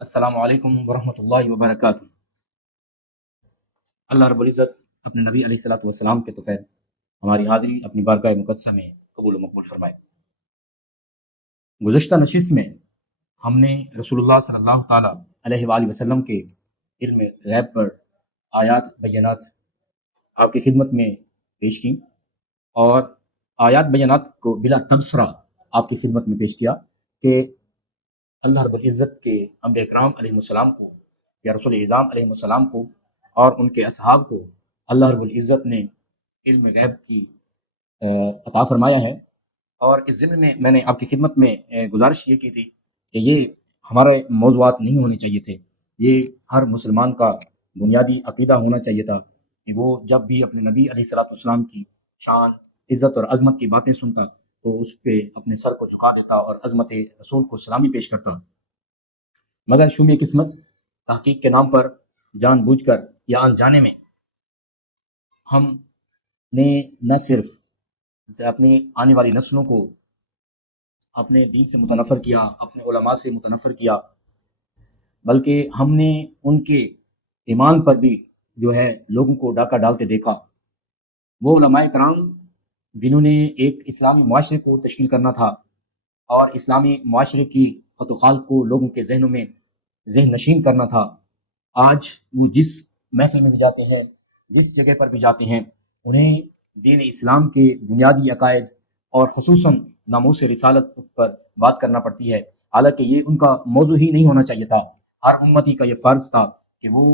السلام علیکم ورحمۃ اللہ وبرکاتہ۔ اللہ رب العزت اپنے نبی علیہ الصلوۃ والسلام کے توفیل ہماری حاضری اپنی بارگاہ مقدسہ میں قبول و مقبول فرمائے۔ گزشتہ نشست میں ہم نے رسول اللہ صلی اللہ تعالیٰ علیہ وآلہ وسلم کے علم غیب پر آیات بینات آپ کی خدمت میں پیش کی، اور آیات بینات کو بلا تبصرہ آپ کی خدمت میں پیش کیا کہ اللہ رب العزت کے انبیاء کرام علیہ السلام کو یا رسول اعظام علیہ السلام کو اور ان کے اصحاب کو اللہ رب العزت نے علم غیب کی عطا فرمایا ہے۔ اور اس ضمن میں نے آپ کی خدمت میں گزارش یہ کی تھی کہ یہ ہمارے موضوعات نہیں ہونے چاہیے تھے، یہ ہر مسلمان کا بنیادی عقیدہ ہونا چاہیے تھا کہ وہ جب بھی اپنے نبی علیہ الصلوۃ والسلام کی شان، عزت اور عظمت کی باتیں سنتا تو اس پہ اپنے سر کو جھکا دیتا اور عظمت رسول کو سلامی پیش کرتا، مگر شوم قسمت تحقیق کے نام پر جان بوجھ کر یا انجانے میں ہم نے نہ صرف اپنی آنے والی نسلوں کو اپنے دین سے متنفر کیا، اپنے علماء سے متنفر کیا، بلکہ ہم نے ان کے ایمان پر بھی جو ہے لوگوں کو ڈاکہ ڈالتے دیکھا۔ وہ علماء کرام جنہوں نے ایک اسلامی معاشرے کو تشکیل کرنا تھا اور اسلامی معاشرے کی خط و خال کو لوگوں کے ذہنوں میں ذہن نشین کرنا تھا، آج وہ جس محفل میں بھی جاتے ہیں، جس جگہ پر بھی جاتے ہیں، انہیں دین اسلام کے بنیادی عقائد اور خصوصاً ناموس رسالت پر بات کرنا پڑتی ہے، حالانکہ یہ ان کا موضوع ہی نہیں ہونا چاہیے تھا۔ ہر امتی کا یہ فرض تھا کہ وہ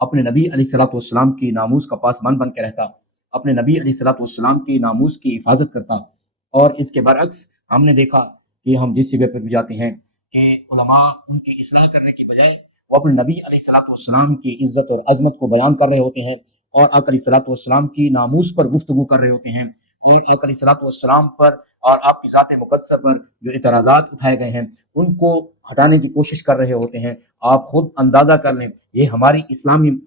اپنے نبی علیہ الصلوۃ والسلام کی ناموس کا پاسبان بن کے رہتا، اپنے نبی علیہ الصلوۃ والسلام کی ناموس کی حفاظت کرتا۔ اور اس کے برعکس ہم نے دیکھا کہ ہم جس جگہ پر بھی جاتے ہیں کہ علماء ان کی اصلاح کرنے کی بجائے وہ اپنے نبی علیہ الصلوۃ والسلام کی عزت اور عظمت کو بیان کر رہے ہوتے ہیں اور آقا علیہ الصلوۃ والسلام کی ناموس پر گفتگو کر رہے ہوتے ہیں، اور آقا علیہ الصلوۃ والسلام پر اور آپ کی ذات مقدسہ پر جو اعتراضات اٹھائے گئے ہیں ان کو ہٹانے کی کوشش کر رہے ہوتے ہیں۔ آپ خود اندازہ کر لیں یہ ہماری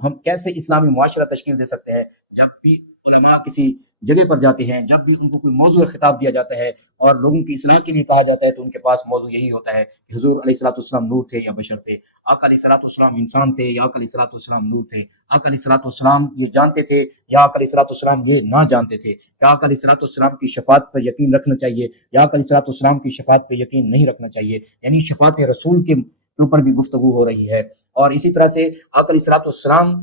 ہم کیسے اسلامی معاشرہ تشکیل دے سکتے ہیں جب بھی علماء کسی جگہ پر جاتے ہیں، جب بھی ان کو کوئی موضوع خطاب دیا جاتا ہے اور لوگوں کی اصلاح کے لیے کہا جاتا ہے تو ان کے پاس موضوع یہی ہوتا ہے کہ حضور علیہ الصلوۃ والسلام نور تھے یا بشر تھے، آقا علیہ الصلوۃ والسلام انسان تھے یا آقا علیہ الصلوۃ والسلام نور تھے، آقا علیہ الصلوۃ والسلام یہ جانتے تھے یا آقا علیہ الصلوۃ والسلام یہ نہ جانتے تھے، کیا آقا علیہ الصلوۃ والسلام کی شفاعت پر یقین رکھنا چاہیے یا آقا علیہ الصلوۃ والسلام کی شفاعت پہ یقین نہیں رکھنا چاہیے، یعنی شفاعت رسول کے اوپر بھی گفتگو ہو رہی ہے۔ اور اسی طرح سے آقا علیہ الصلوۃ والسلام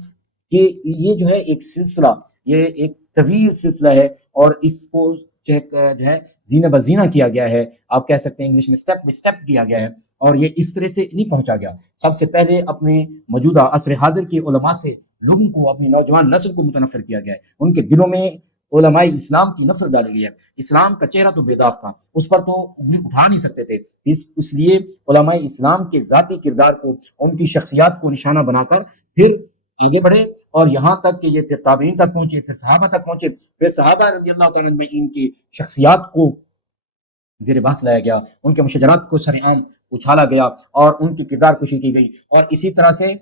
کہ یہ جو ہے ایک سلسلہ، یہ ایک طویل سلسلہ ہے اور اس کو جو ہے زینہ بزینہ کیا گیا ہے، آپ کہہ سکتے ہیں انگلش میں سٹیپ بائی سٹیپ کیا گیا ہے، اور یہ اس طرح سے نہیں پہنچا گیا۔ سب سے پہلے اپنے موجودہ عصر حاضر کے علماء سے لوگوں کو، اپنی نوجوان نسل کو متنفر کیا گیا ہے، ان کے دلوں میں علماء اسلام کی نفرت ڈالی گئی ہے۔ اسلام کا چہرہ تو بے داغ تھا، اس پر تو انگلی اٹھا نہیں سکتے تھے، اس لیے علماء اسلام کے ذاتی کردار کو، ان کی شخصیات کو نشانہ بنا کر پھر آگے بڑھے، اور یہاں تک کہ یہ پھر تابعین تک پہنچے، پھر صحابہ تک پہنچے، پھر صحابہ رضی اللہ تعالیٰ عنہ ان کی شخصیات کو زیر بحث لایا گیا، ان کے مشاجرات کو سرعام اچھالا گیا اور ان کی کردار کشی کی گئی، اور اسی طرح سے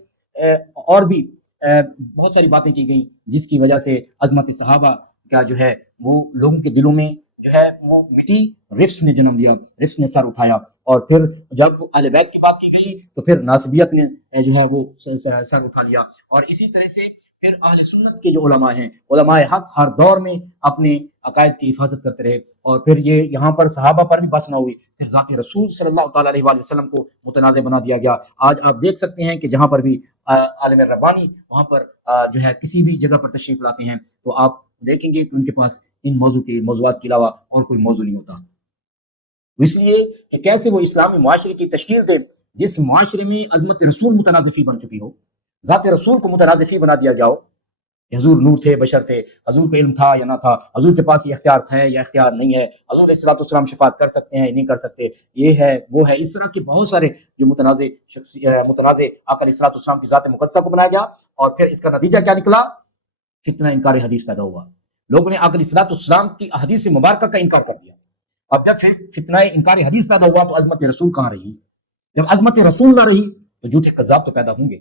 اور بھی بہت ساری باتیں کی گئیں جس کی وجہ سے عظمت صحابہ کا جو ہے وہ لوگوں کے دلوں میں جو ہے وہ مٹی، رفس نے جنم لیا، رفس نے سر اٹھایا، اور پھر جب اہل بیت کی بات کی گئی تو پھر ناسبیت نے جو ہے وہ سر اٹھا لیا، اور اسی طرح سے پھر اہل سنت کے جو علماء ہیں، علماء حق ہر دور میں اپنے عقائد کی حفاظت کرتے رہے، اور پھر یہ یہاں پر صحابہ پر بھی بس نہ ہوئی، پھر ذات رسول صلی اللہ تعالیٰ علیہ وآلہ وسلم کو متنازع بنا دیا گیا۔ آج آپ دیکھ سکتے ہیں کہ جہاں پر بھی عالم ربانی وہاں پر جو ہے کسی بھی جگہ پر تشریف لاتے ہیں تو آپ دیکھیں گے کہ ان کے پاس ان موضوعات کے علاوہ اور کوئی موضوع نہیں ہوتا۔ اس لیے کہ کیسے وہ اسلامی معاشرے کی تشکیل دے جس معاشرے میں عظمت رسول متنازع بن چکی ہو، ذات رسول کو متنازع بنا دیا گیا ہو کہ حضور نور تھے، بشر تھے، حضور کو علم تھا یا نہ تھا، حضور کے پاس یہ اختیار ہے یا اختیار نہیں ہے، حضور علیہ الصلوۃ والسلام شفاعت کر سکتے ہیں یا نہیں کر سکتے، یہ ہے وہ ہے، اس طرح کے بہت سارے جو متنازع آقا علیہ الصلوۃ والسلام کی ذات مقدسہ کو بنایا گیا، اور پھر اس کا نتیجہ کیا نکلا؟ فتنہ انکار حدیث پیدا ہوا، لوگوں نے آقا علیہ الصلوۃ والسلام کی احادیث مبارکہ کا انکار کر دیا۔ اب جب پھر فتنہ انکار حدیث پیدا ہوا تو عظمت رسول کہاں رہی؟ جب عظمت رسول نہ رہی تو جھوٹے کذاب تو پیدا ہوں گے،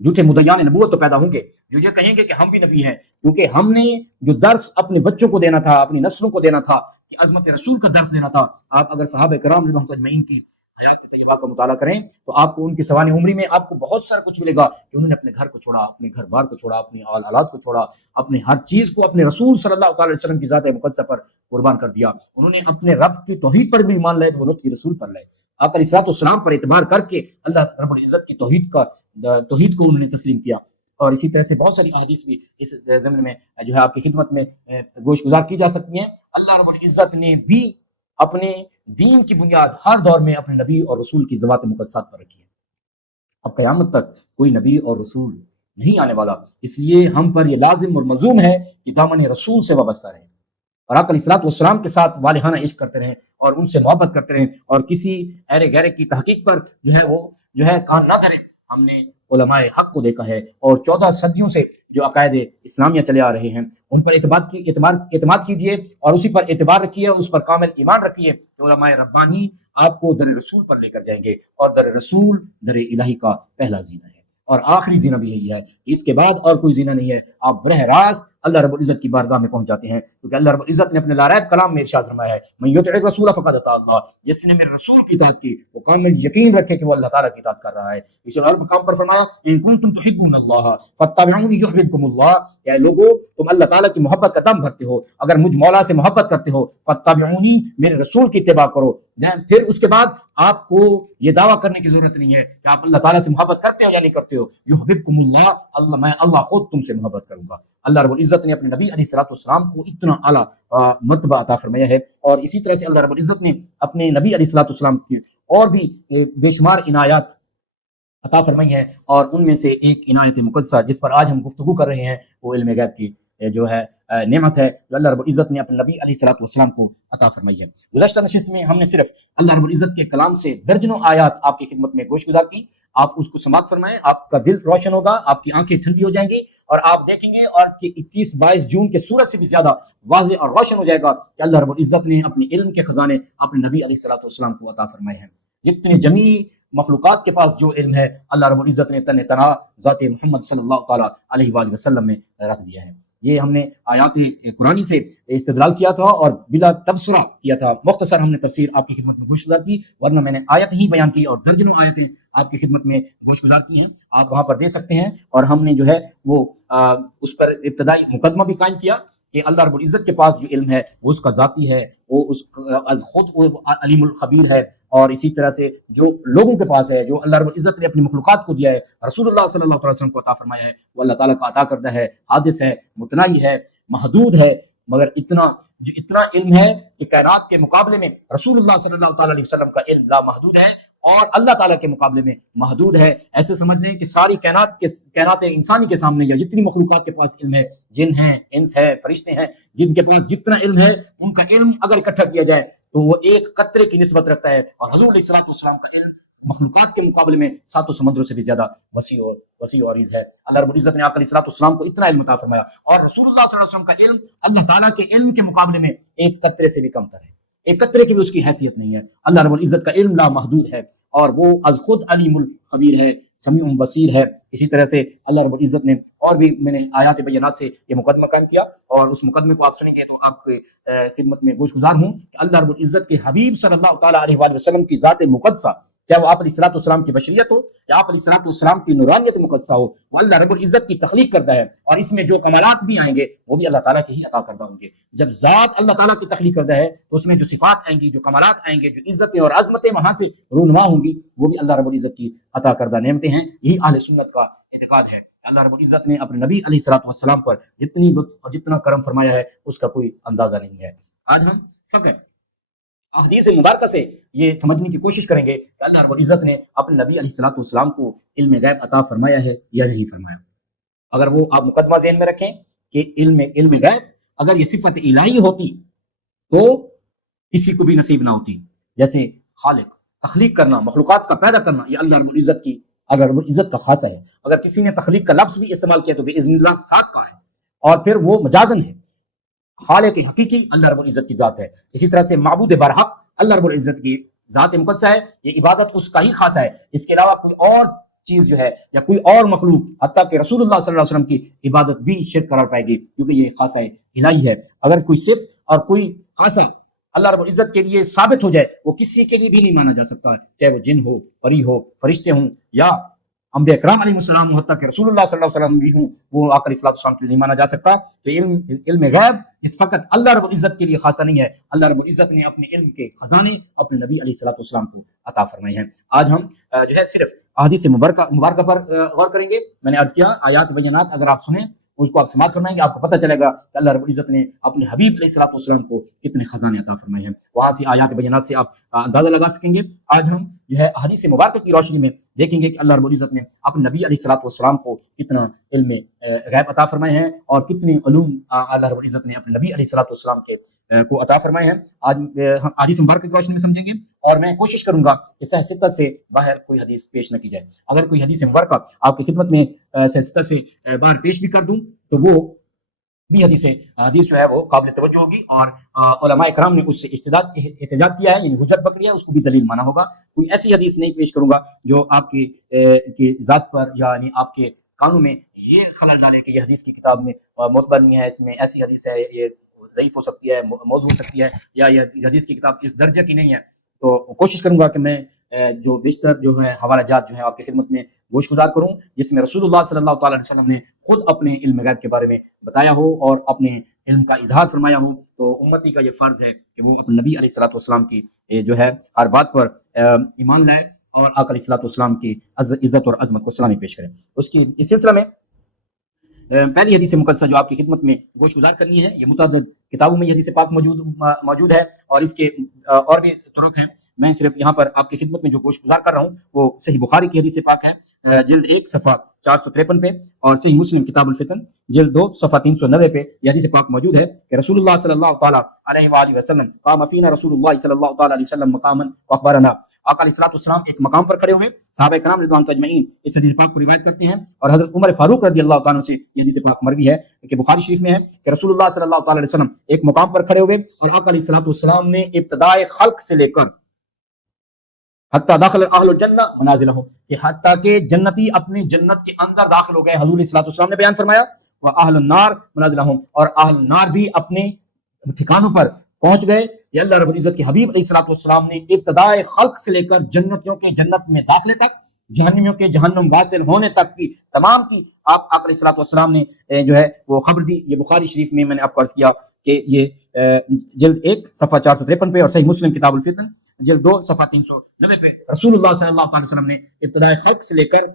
جھوٹے مدعیان نبوت تو پیدا ہوں گے جو یہ کہیں گے کہ ہم بھی نبی ہیں، کیونکہ ہم نے جو درس اپنے بچوں کو دینا تھا، اپنی نسلوں کو دینا تھا، کہ عظمت رسول کا درس دینا تھا۔ آپ اگر صحابہ کرام رضوان اللہ اجمعین کی آیات طیبات کا مطالعہ کریں تو آپ کو ان کی سوانح عمری میں آپ کو بہت سارا کچھ ملے گا کہ انہوں نے اپنے گھر کو چھوڑا، اپنے گھر بار کو چھوڑا، اپنی اولاد کو چھوڑا، اپنے ہر چیز کو اپنے رسول صلی اللہ تعالی علیہ وسلم کی ذات مقدسہ پر قربان کر دیا۔ انہوں نے اپنے رب کی توحید پر بھی ایمان لائے تو وہ کی رسول پر لائے، آقا علیہ الصلوۃ والسلام پر اعتبار کر کے اللہ رب العزت کی توحید کو انہوں نے تسلیم کیا۔ اور اسی طرح سے بہت ساری احادیث بھی اس ضمن میں جو ہے آپ کی خدمت میں گوش گزار کی جا سکتی ہیں۔ اللہ رب العزت نے بھی اپنے دین کی بنیاد ہر دور میں اپنے نبی اور رسول کی ذوات مقدسات پر رکھی ہے۔ اب قیامت تک کوئی نبی اور رسول نہیں آنے والا، اس لیے ہم پر یہ لازم اور ملزوم ہے کہ دامن رسول سے وابستہ رہیں اور آقا علیہ الصلوۃ والسلام کے ساتھ والہانہ عشق کرتے رہیں اور ان سے محبت کرتے رہیں اور کسی ایرے گہرے کی تحقیق پر جو ہے کان نہ دھریں۔ ہم نے علماء حق کو دیکھا ہے اور 14 صدیوں سے جو عقائد اسلامیہ چلے آ رہے ہیں ان پر اعتماد کیجئے اور اسی پر اعتبار رکھیے اور اس پر کامل ایمان رکھیے کہ علماء ربانی آپ کو در رسول پر لے کر جائیں گے، اور در رسول در الہی کا پہلا زینہ ہے اور آخری زینہ بھی یہی ہے، اس کے بعد اور کوئی زینہ نہیں ہے۔ آپ براہ راست اللہ رب العزت کی بارگاہ میں پہنچ جاتے ہیں، کیونکہ اللہ رب العزت نے اپنے لاریب کلام میں ارشاد فرمایا ہے من یطع الرسول فقد اطاع اللہ، جس نے میرے رسول کی اطاعت کی وہ کامل یقین رکھے کہ وہ اللہ تعالیٰ کی اطاعت کر رہا ہے۔ اسی اور مقام پر فرمایا ان کنتم تحبون اللہ فاتبعونی یحببکم اللہ، اے لوگو تم اللہ تعالیٰ کی محبت کا دم بھرتے ہو، اگر مجھ مولا سے محبت کرتے ہو فاتبعونی میرے رسول کی اتباع کرو، پھر اس کے بعد آپ کو یہ دعویٰ کرنے کی ضرورت نہیں ہے کہ آپ اللہ تعالیٰ سے محبت کرتے ہو یا نہیں کرتے ہو، یحببکم اللہ، میں اللہ خود تم سے محبت کروں گا۔ اللہ رب العزت نے اپنے نبی علیہ الصلوۃ والسلام کو اتنا اعلیٰ مرتبہ عطا فرمایا ہے، اور اسی طرح سے اللہ رب العزت نے اپنے نبی علیہ الصلوۃ والسلام کی اور بھی بے شمار عنایات عطا فرمائی ہیں، اور ان میں سے ایک عنایت مقدسہ جس پر آج ہم گفتگو کر رہے ہیں وہ علم غیب کی جو ہے نعمت ہے جو اللہ رب العزت نے اپنے نبی علیہ الصلوۃ والسلام کو عطا فرمائی ہے۔ گزشتہ نشست میں ہم نے صرف اللہ رب العزت کے کلام سے درجنوں آیات آپ کی خدمت میں گوش گزار کی، آپ اس کو سماعت فرمائیں، آپ کا دل روشن ہوگا، آپ کی آنکھیں ٹھنڈی ہو جائیں گی، اور آپ دیکھیں گے اور کہ 21-22 جون کے سورج سے بھی زیادہ واضح اور روشن ہو جائے گا کہ اللہ رب العزت نے اپنے علم کے خزانے اپنے نبی علیہ الصلوۃ والسلام کو عطا فرمائے ہیں۔ جتنے جمیع مخلوقات کے پاس جو علم ہے اللہ رب العزت نے تن تنہا ذات محمد صلی اللہ تعالیٰ علیہ وآلہ وسلم میں رکھ دیا ہے۔ یہ ہم نے آیات قرآنی سے استدلال کیا تھا اور بلا تبصرہ کیا تھا، مختصر ہم نے تفسیر آپ کی خدمت میں گوش گزار کی، ورنہ میں نے آیت ہی بیان کی اور درجنوں آیتیں آپ کی خدمت میں گوش گزار کی ہیں، آپ وہاں پر دے سکتے ہیں۔ اور ہم نے جو ہے وہ اس پر ابتدائی مقدمہ بھی قائم کیا کہ اللہ رب العزت کے پاس جو علم ہے وہ اس کا ذاتی ہے، وہ اس از خود وہ علیم الخبیر ہے، اور اسی طرح سے جو لوگوں کے پاس ہے جو اللہ رب العزت نے اپنی مخلوقات کو دیا ہے، رسول اللہ صلی اللہ علیہ وسلم کو عطا فرمایا ہے، وہ اللہ تعالیٰ کا عطا کردہ ہے، حادث ہے، متناہی ہے، محدود ہے، مگر اتنا علم ہے کہ کائنات کے مقابلے میں رسول اللہ صلی اللہ تعالیٰ علیہ وسلم کا علم لامحدود ہے اور اللہ تعالیٰ کے مقابلے میں محدود ہے۔ ایسے سمجھ لیں کہ ساری کائنات انسانی کے سامنے یا جتنی مخلوقات کے پاس علم ہے، جن ہیں، انس ہے، فرشتے ہیں، جن کے پاس جتنا علم ہے ان کا علم اگر اکٹھا کیا جائے تو وہ ایک قطرے کی نسبت رکھتا ہے، اور حضور علیہ الصلوۃ والسلام کا علم مخلوقات کے مقابلے میں 7 سمندروں سے بھی زیادہ وسیع و عریض ہے۔ اللہ رب العزت نے آقا علیہ الصلوۃ والسلام کو اتنا علم عطا فرمایا، اور رسول اللہ صلی اللہ علیہ وسلم کا علم اللہ تعالیٰ کے علم کے مقابلے میں ایک قطرے سے بھی کم تر ہے، ایک قطرے کی بھی اس کی حیثیت نہیں ہے۔ اللہ رب العزت کا علم لامحدود ہے اور وہ از خود علیم الخبیر ہے، سمیع بصیر ہے۔ اسی طرح سے اللہ رب العزت نے اور بھی میں نے آیات بینات سے یہ مقدمہ قائم کیا، اور اس مقدمے کو آپ سنیں گے تو آپ کی خدمت میں گوش گزار ہوں کہ اللہ رب العزت کے حبیب صلی اللہ تعالیٰ علیہ وآلہ وسلم کی ذات مقدسہ، کیا وہ آپ علیہ الصلوۃ والسلام کی بشریت ہو یا آپ علیہ الصلوۃ والسلام کی نورانیت مقدسہ ہو، وہ اللہ رب العزت کی تخلیق کردہ ہے، اور اس میں جو کمالات بھی آئیں گے وہ بھی اللہ تعالیٰ کے ہی عطا کردہ ہوں گے۔ جب ذات اللہ تعالیٰ کی تخلیق کردہ ہے تو اس میں جو صفات آئیں گی، جو کمالات آئیں گے، جو عزتیں اور عظمتیں وہاں سے رونما ہوں گی، وہ بھی اللہ رب العزت کی عطا کردہ نعمتیں ہیں۔ یہی اہل سنت کا اعتقاد ہے۔ اللہ رب العزت نے اپنے نبی علیہ الصلوۃ والسلام پر جتنی لطف اور جتنا کرم فرمایا ہے اس کا کوئی اندازہ نہیں ہے۔ آج ہم سب احادیث مبارکہ سے یہ سمجھنے کی کوشش کریں گے کہ اللہ رب العزت نے اپنے نبی علیہ الصلوۃ والسلام کو علم غیب عطا فرمایا ہے یا نہیں فرمایا۔ اگر وہ آپ مقدمہ ذہن میں رکھیں کہ علم غیب اگر یہ صفت الہی ہوتی تو کسی کو بھی نصیب نہ ہوتی، جیسے خالق، تخلیق کرنا، مخلوقات کا پیدا کرنا، یہ اللہ رب العزت کا خاصہ ہے۔ اگر کسی نے تخلیق کا لفظ بھی استعمال کیا تو باذن اللہ ساتھ کا ہے، اور پھر وہ مجازن ہے۔ خالق حقیقی اللہ رب العزت کی ذات ہے۔ اسی طرح سے معبود برحق اللہ رب العزت کی ذات مقدسہ ہے، یہ عبادت اس کا ہی خاصہ ہے، اس کے علاوہ کوئی اور چیز جو ہے یا کوئی اور مخلوق حتیٰ کہ رسول اللہ صلی اللہ علیہ وسلم کی عبادت بھی شرک قرار پائے گی، کیونکہ یہ خاصہ الہی ہے۔ اگر کوئی صفت اور کوئی خاصہ اللہ رب العزت کے لیے ثابت ہو جائے وہ کسی کے لیے بھی نہیں مانا جا سکتا ہے، چاہے وہ جن ہو، پری ہو، فرشتے ہوں یا انبیاء کرام علیہ السلام ہو، حتیٰ کہ رسول اللہ صلی اللہ علیہ وسلم بھی ہوں، وہ آقا علیہ السلام کے لیے نہیں مانا جا سکتا۔ تو علم غیب اس فقط اللہ رب العزت کے لیے خاصہ نہیں ہے، اللہ رب العزت نے اپنے علم کے خزانے اپنے نبی علیہ السلام کو عطا فرمائے ہیں۔ آج ہم جو ہے صرف احادیث مبارکہ پر غور کریں گے۔ میں نے عرض کیا آیات بینات اگر آپ سنیں اس کو آپ سماعت فرمائیں گے، آپ کو پتہ چلے گا کہ اللہ رب العزت نے اپنے حبیب علیہ الصلوۃ والسلام کو کتنے خزانے عطا فرمائے ہیں۔ وہاں سے آیات بینات سے آپ اندازہ لگا سکیں گے۔ آج ہم جو ہے احادیث مبارکہ کی روشنی میں دیکھیں گے کہ اللہ رب العزت نے اپنے نبی علیہ الصلوۃ والسلام کو کتنا علم غیب عطا فرمائے ہیں اور کتنے علوم اللہ رب العزت نے اپنے نبی علیہ الصلوۃ والسلام کو عطا فرمائے ہیں۔ آج ہم احادیث مبارکہ کی روشنی میں سمجھیں گے، اور میں کوشش کروں گا کہ صحیح ستہ سے باہر کوئی حدیث پیش نہ کی جائے۔ اگر کوئی حدیث مبارکہ آپ کی خدمت میں صحیح ستہ سے باہر پیش بھی کر دوں تو وہ بھی حدیث جو ہے وہ قابل توجہ ہوگی، اور علماء کرام نے اس سے احتجاج کیا ہے، یعنی حجت پکڑی ہے، اس کو بھی دلیل مانا ہوگا۔ کوئی ایسی حدیث نہیں پیش کروں گا جو آپ کی ذات پر یعنی آپ کے قانون میں یہ خلل ڈالے کہ یہ حدیث کی کتاب میں معتبر نہیں ہے، اس میں ایسی حدیث ہے، یہ ضعیف ہو سکتی ہے، موضوع ہو سکتی ہے، یا یہ حدیث کی کتاب اس درجے کی نہیں ہے۔ تو کوشش کروں گا کہ میں جو بیشتر جو ہے حوالہ جات جو ہے آپ کی خدمت میں گوش گزار کروں، جس میں رسول اللہ صلی اللہ تعالی علیہ وسلم نے خود اپنے علم غیب کے بارے میں بتایا ہو اور اپنے علم کا اظہار فرمایا ہو۔ تو امتی کا یہ فرض ہے کہ وہ اپنے نبی علیہ الصلوۃ والسلام کی جو ہے ہر بات پر ایمان لائے اور آقا علیہ الصلوۃ والسلام کی عزت اور عظمت کو سلامی پیش کرے۔ اس سلسلہ میں پہلی حدیث مقدسہ جو آپ کی خدمت میں گوش گزار کرنی ہے، یہ متعدد کتابوں میں یہ حدیث پاک موجود ہے اور اس کے اور بھی طرق ہیں۔ میں صرف یہاں پر آپ کی خدمت میں جو گوش گزار کر رہا ہوں وہ صحیح بخاری کی حدیث پاک ہے، جلد 1 صفحہ 453 پہ، اور صحیح مسلم کتاب الفتن جلد 2 صفحہ 390 پہ یہ حدیث پاک موجود ہے کہ رسول اللہ صلی اللہ تعالی علیہ وآلہ وسلم قام فینا رسول اللہ صلی اللہ تعالی علیہ وسلم مقاما واخبرنا، آقا علیہ الصلوۃ والسلام ایک مقام پر کھڑے ہوئے، صحابہ کرام رضوان اجمعین اس حدیث پاک کو روایت کرتے ہیں، اور حضرت عمر فاروق رضی اللہ تعالیٰ عنہ سے یہ حدیث پاک مروی ہے کہ بخاری شریف میں ہے کہ رسول اللہ صلی اللہ تعالی علیہ وسلم ایک مقام پر کھڑے ہوئے اور آقا علیہ الصلوۃ والسلام نے ابتدائے خلق سے لے کر حتیٰ داخل اہل الجنہ منازلہم، کہ حتیٰ کہ جنتی اپنی جنت کے اندر داخل ہو گئے، حضور علیہ الصلوۃ والسلام نے بیان فرمایا، واہل النار منازلہم، اور اہل النار بھی اپنے ٹھکانوں پر پہنچ گئے۔ یہ اللہ رب العزت کے حبیب علیہ الصلوۃ والسلام نے ابتدائے خلق سے لے کر جنتیوں کے جنت میں داخلے تک، جہنمیوں کے جہنم واصل ہونے تک کی تمام کی آپ آقا علیہ الصلوۃ والسلام نے جو ہے وہ خبر دی۔ یہ بخاری شریف میں نے آپ کو عرض کیا کہ یہ جلد 1 صفحہ 453 پہ، اور صحیح مسلم کتاب الفتن جلد 2 صفحہ 390 پہ رسول اللہ صلی اللہ علیہ وسلم نے ابتدائے خلق سے لے کر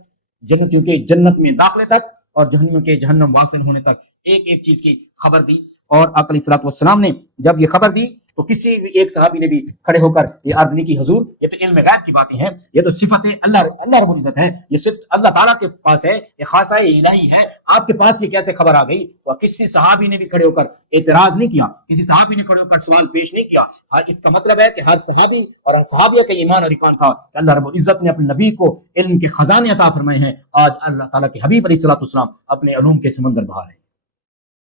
جنتیوں کے جنت میں داخلے تک اور جہنمیوں کے جہنم واصل ہونے تک ایک ایک چیز کی خبر دی۔ اور آقا علیہ الصلوۃ والسلام نے جب یہ خبر دی تو کسی بھی ایک صحابی نے بھی کھڑے ہو کر یہ عرض نہیں کی حضور یہ تو علم غیب کی باتیں ہیں، یہ تو صفت اللہ رب العزت ہے، یہ صفت اللہ تعالیٰ کے پاس ہے، یہ خاصہ الہی ہے، آپ کے پاس یہ کیسے خبر آ گئی؟ تو کسی صحابی نے بھی کھڑے ہو کر اعتراض نہیں کیا، کسی صحابی نے کھڑے ہو کر سوال پیش نہیں کیا۔ اس کا مطلب ہے کہ ہر صحابی اور ہر صحابیہ کا ایمان اور ایمان تھا کہ اللہ رب العزت نے اپنے نبی کو علم کے خزانے عطا فرمائے ہیں۔ آج اللہ تعالیٰ کے حبیب علیہ الصلوۃ والسلام اپنے علوم کے سمندر بہا رہے ہیں۔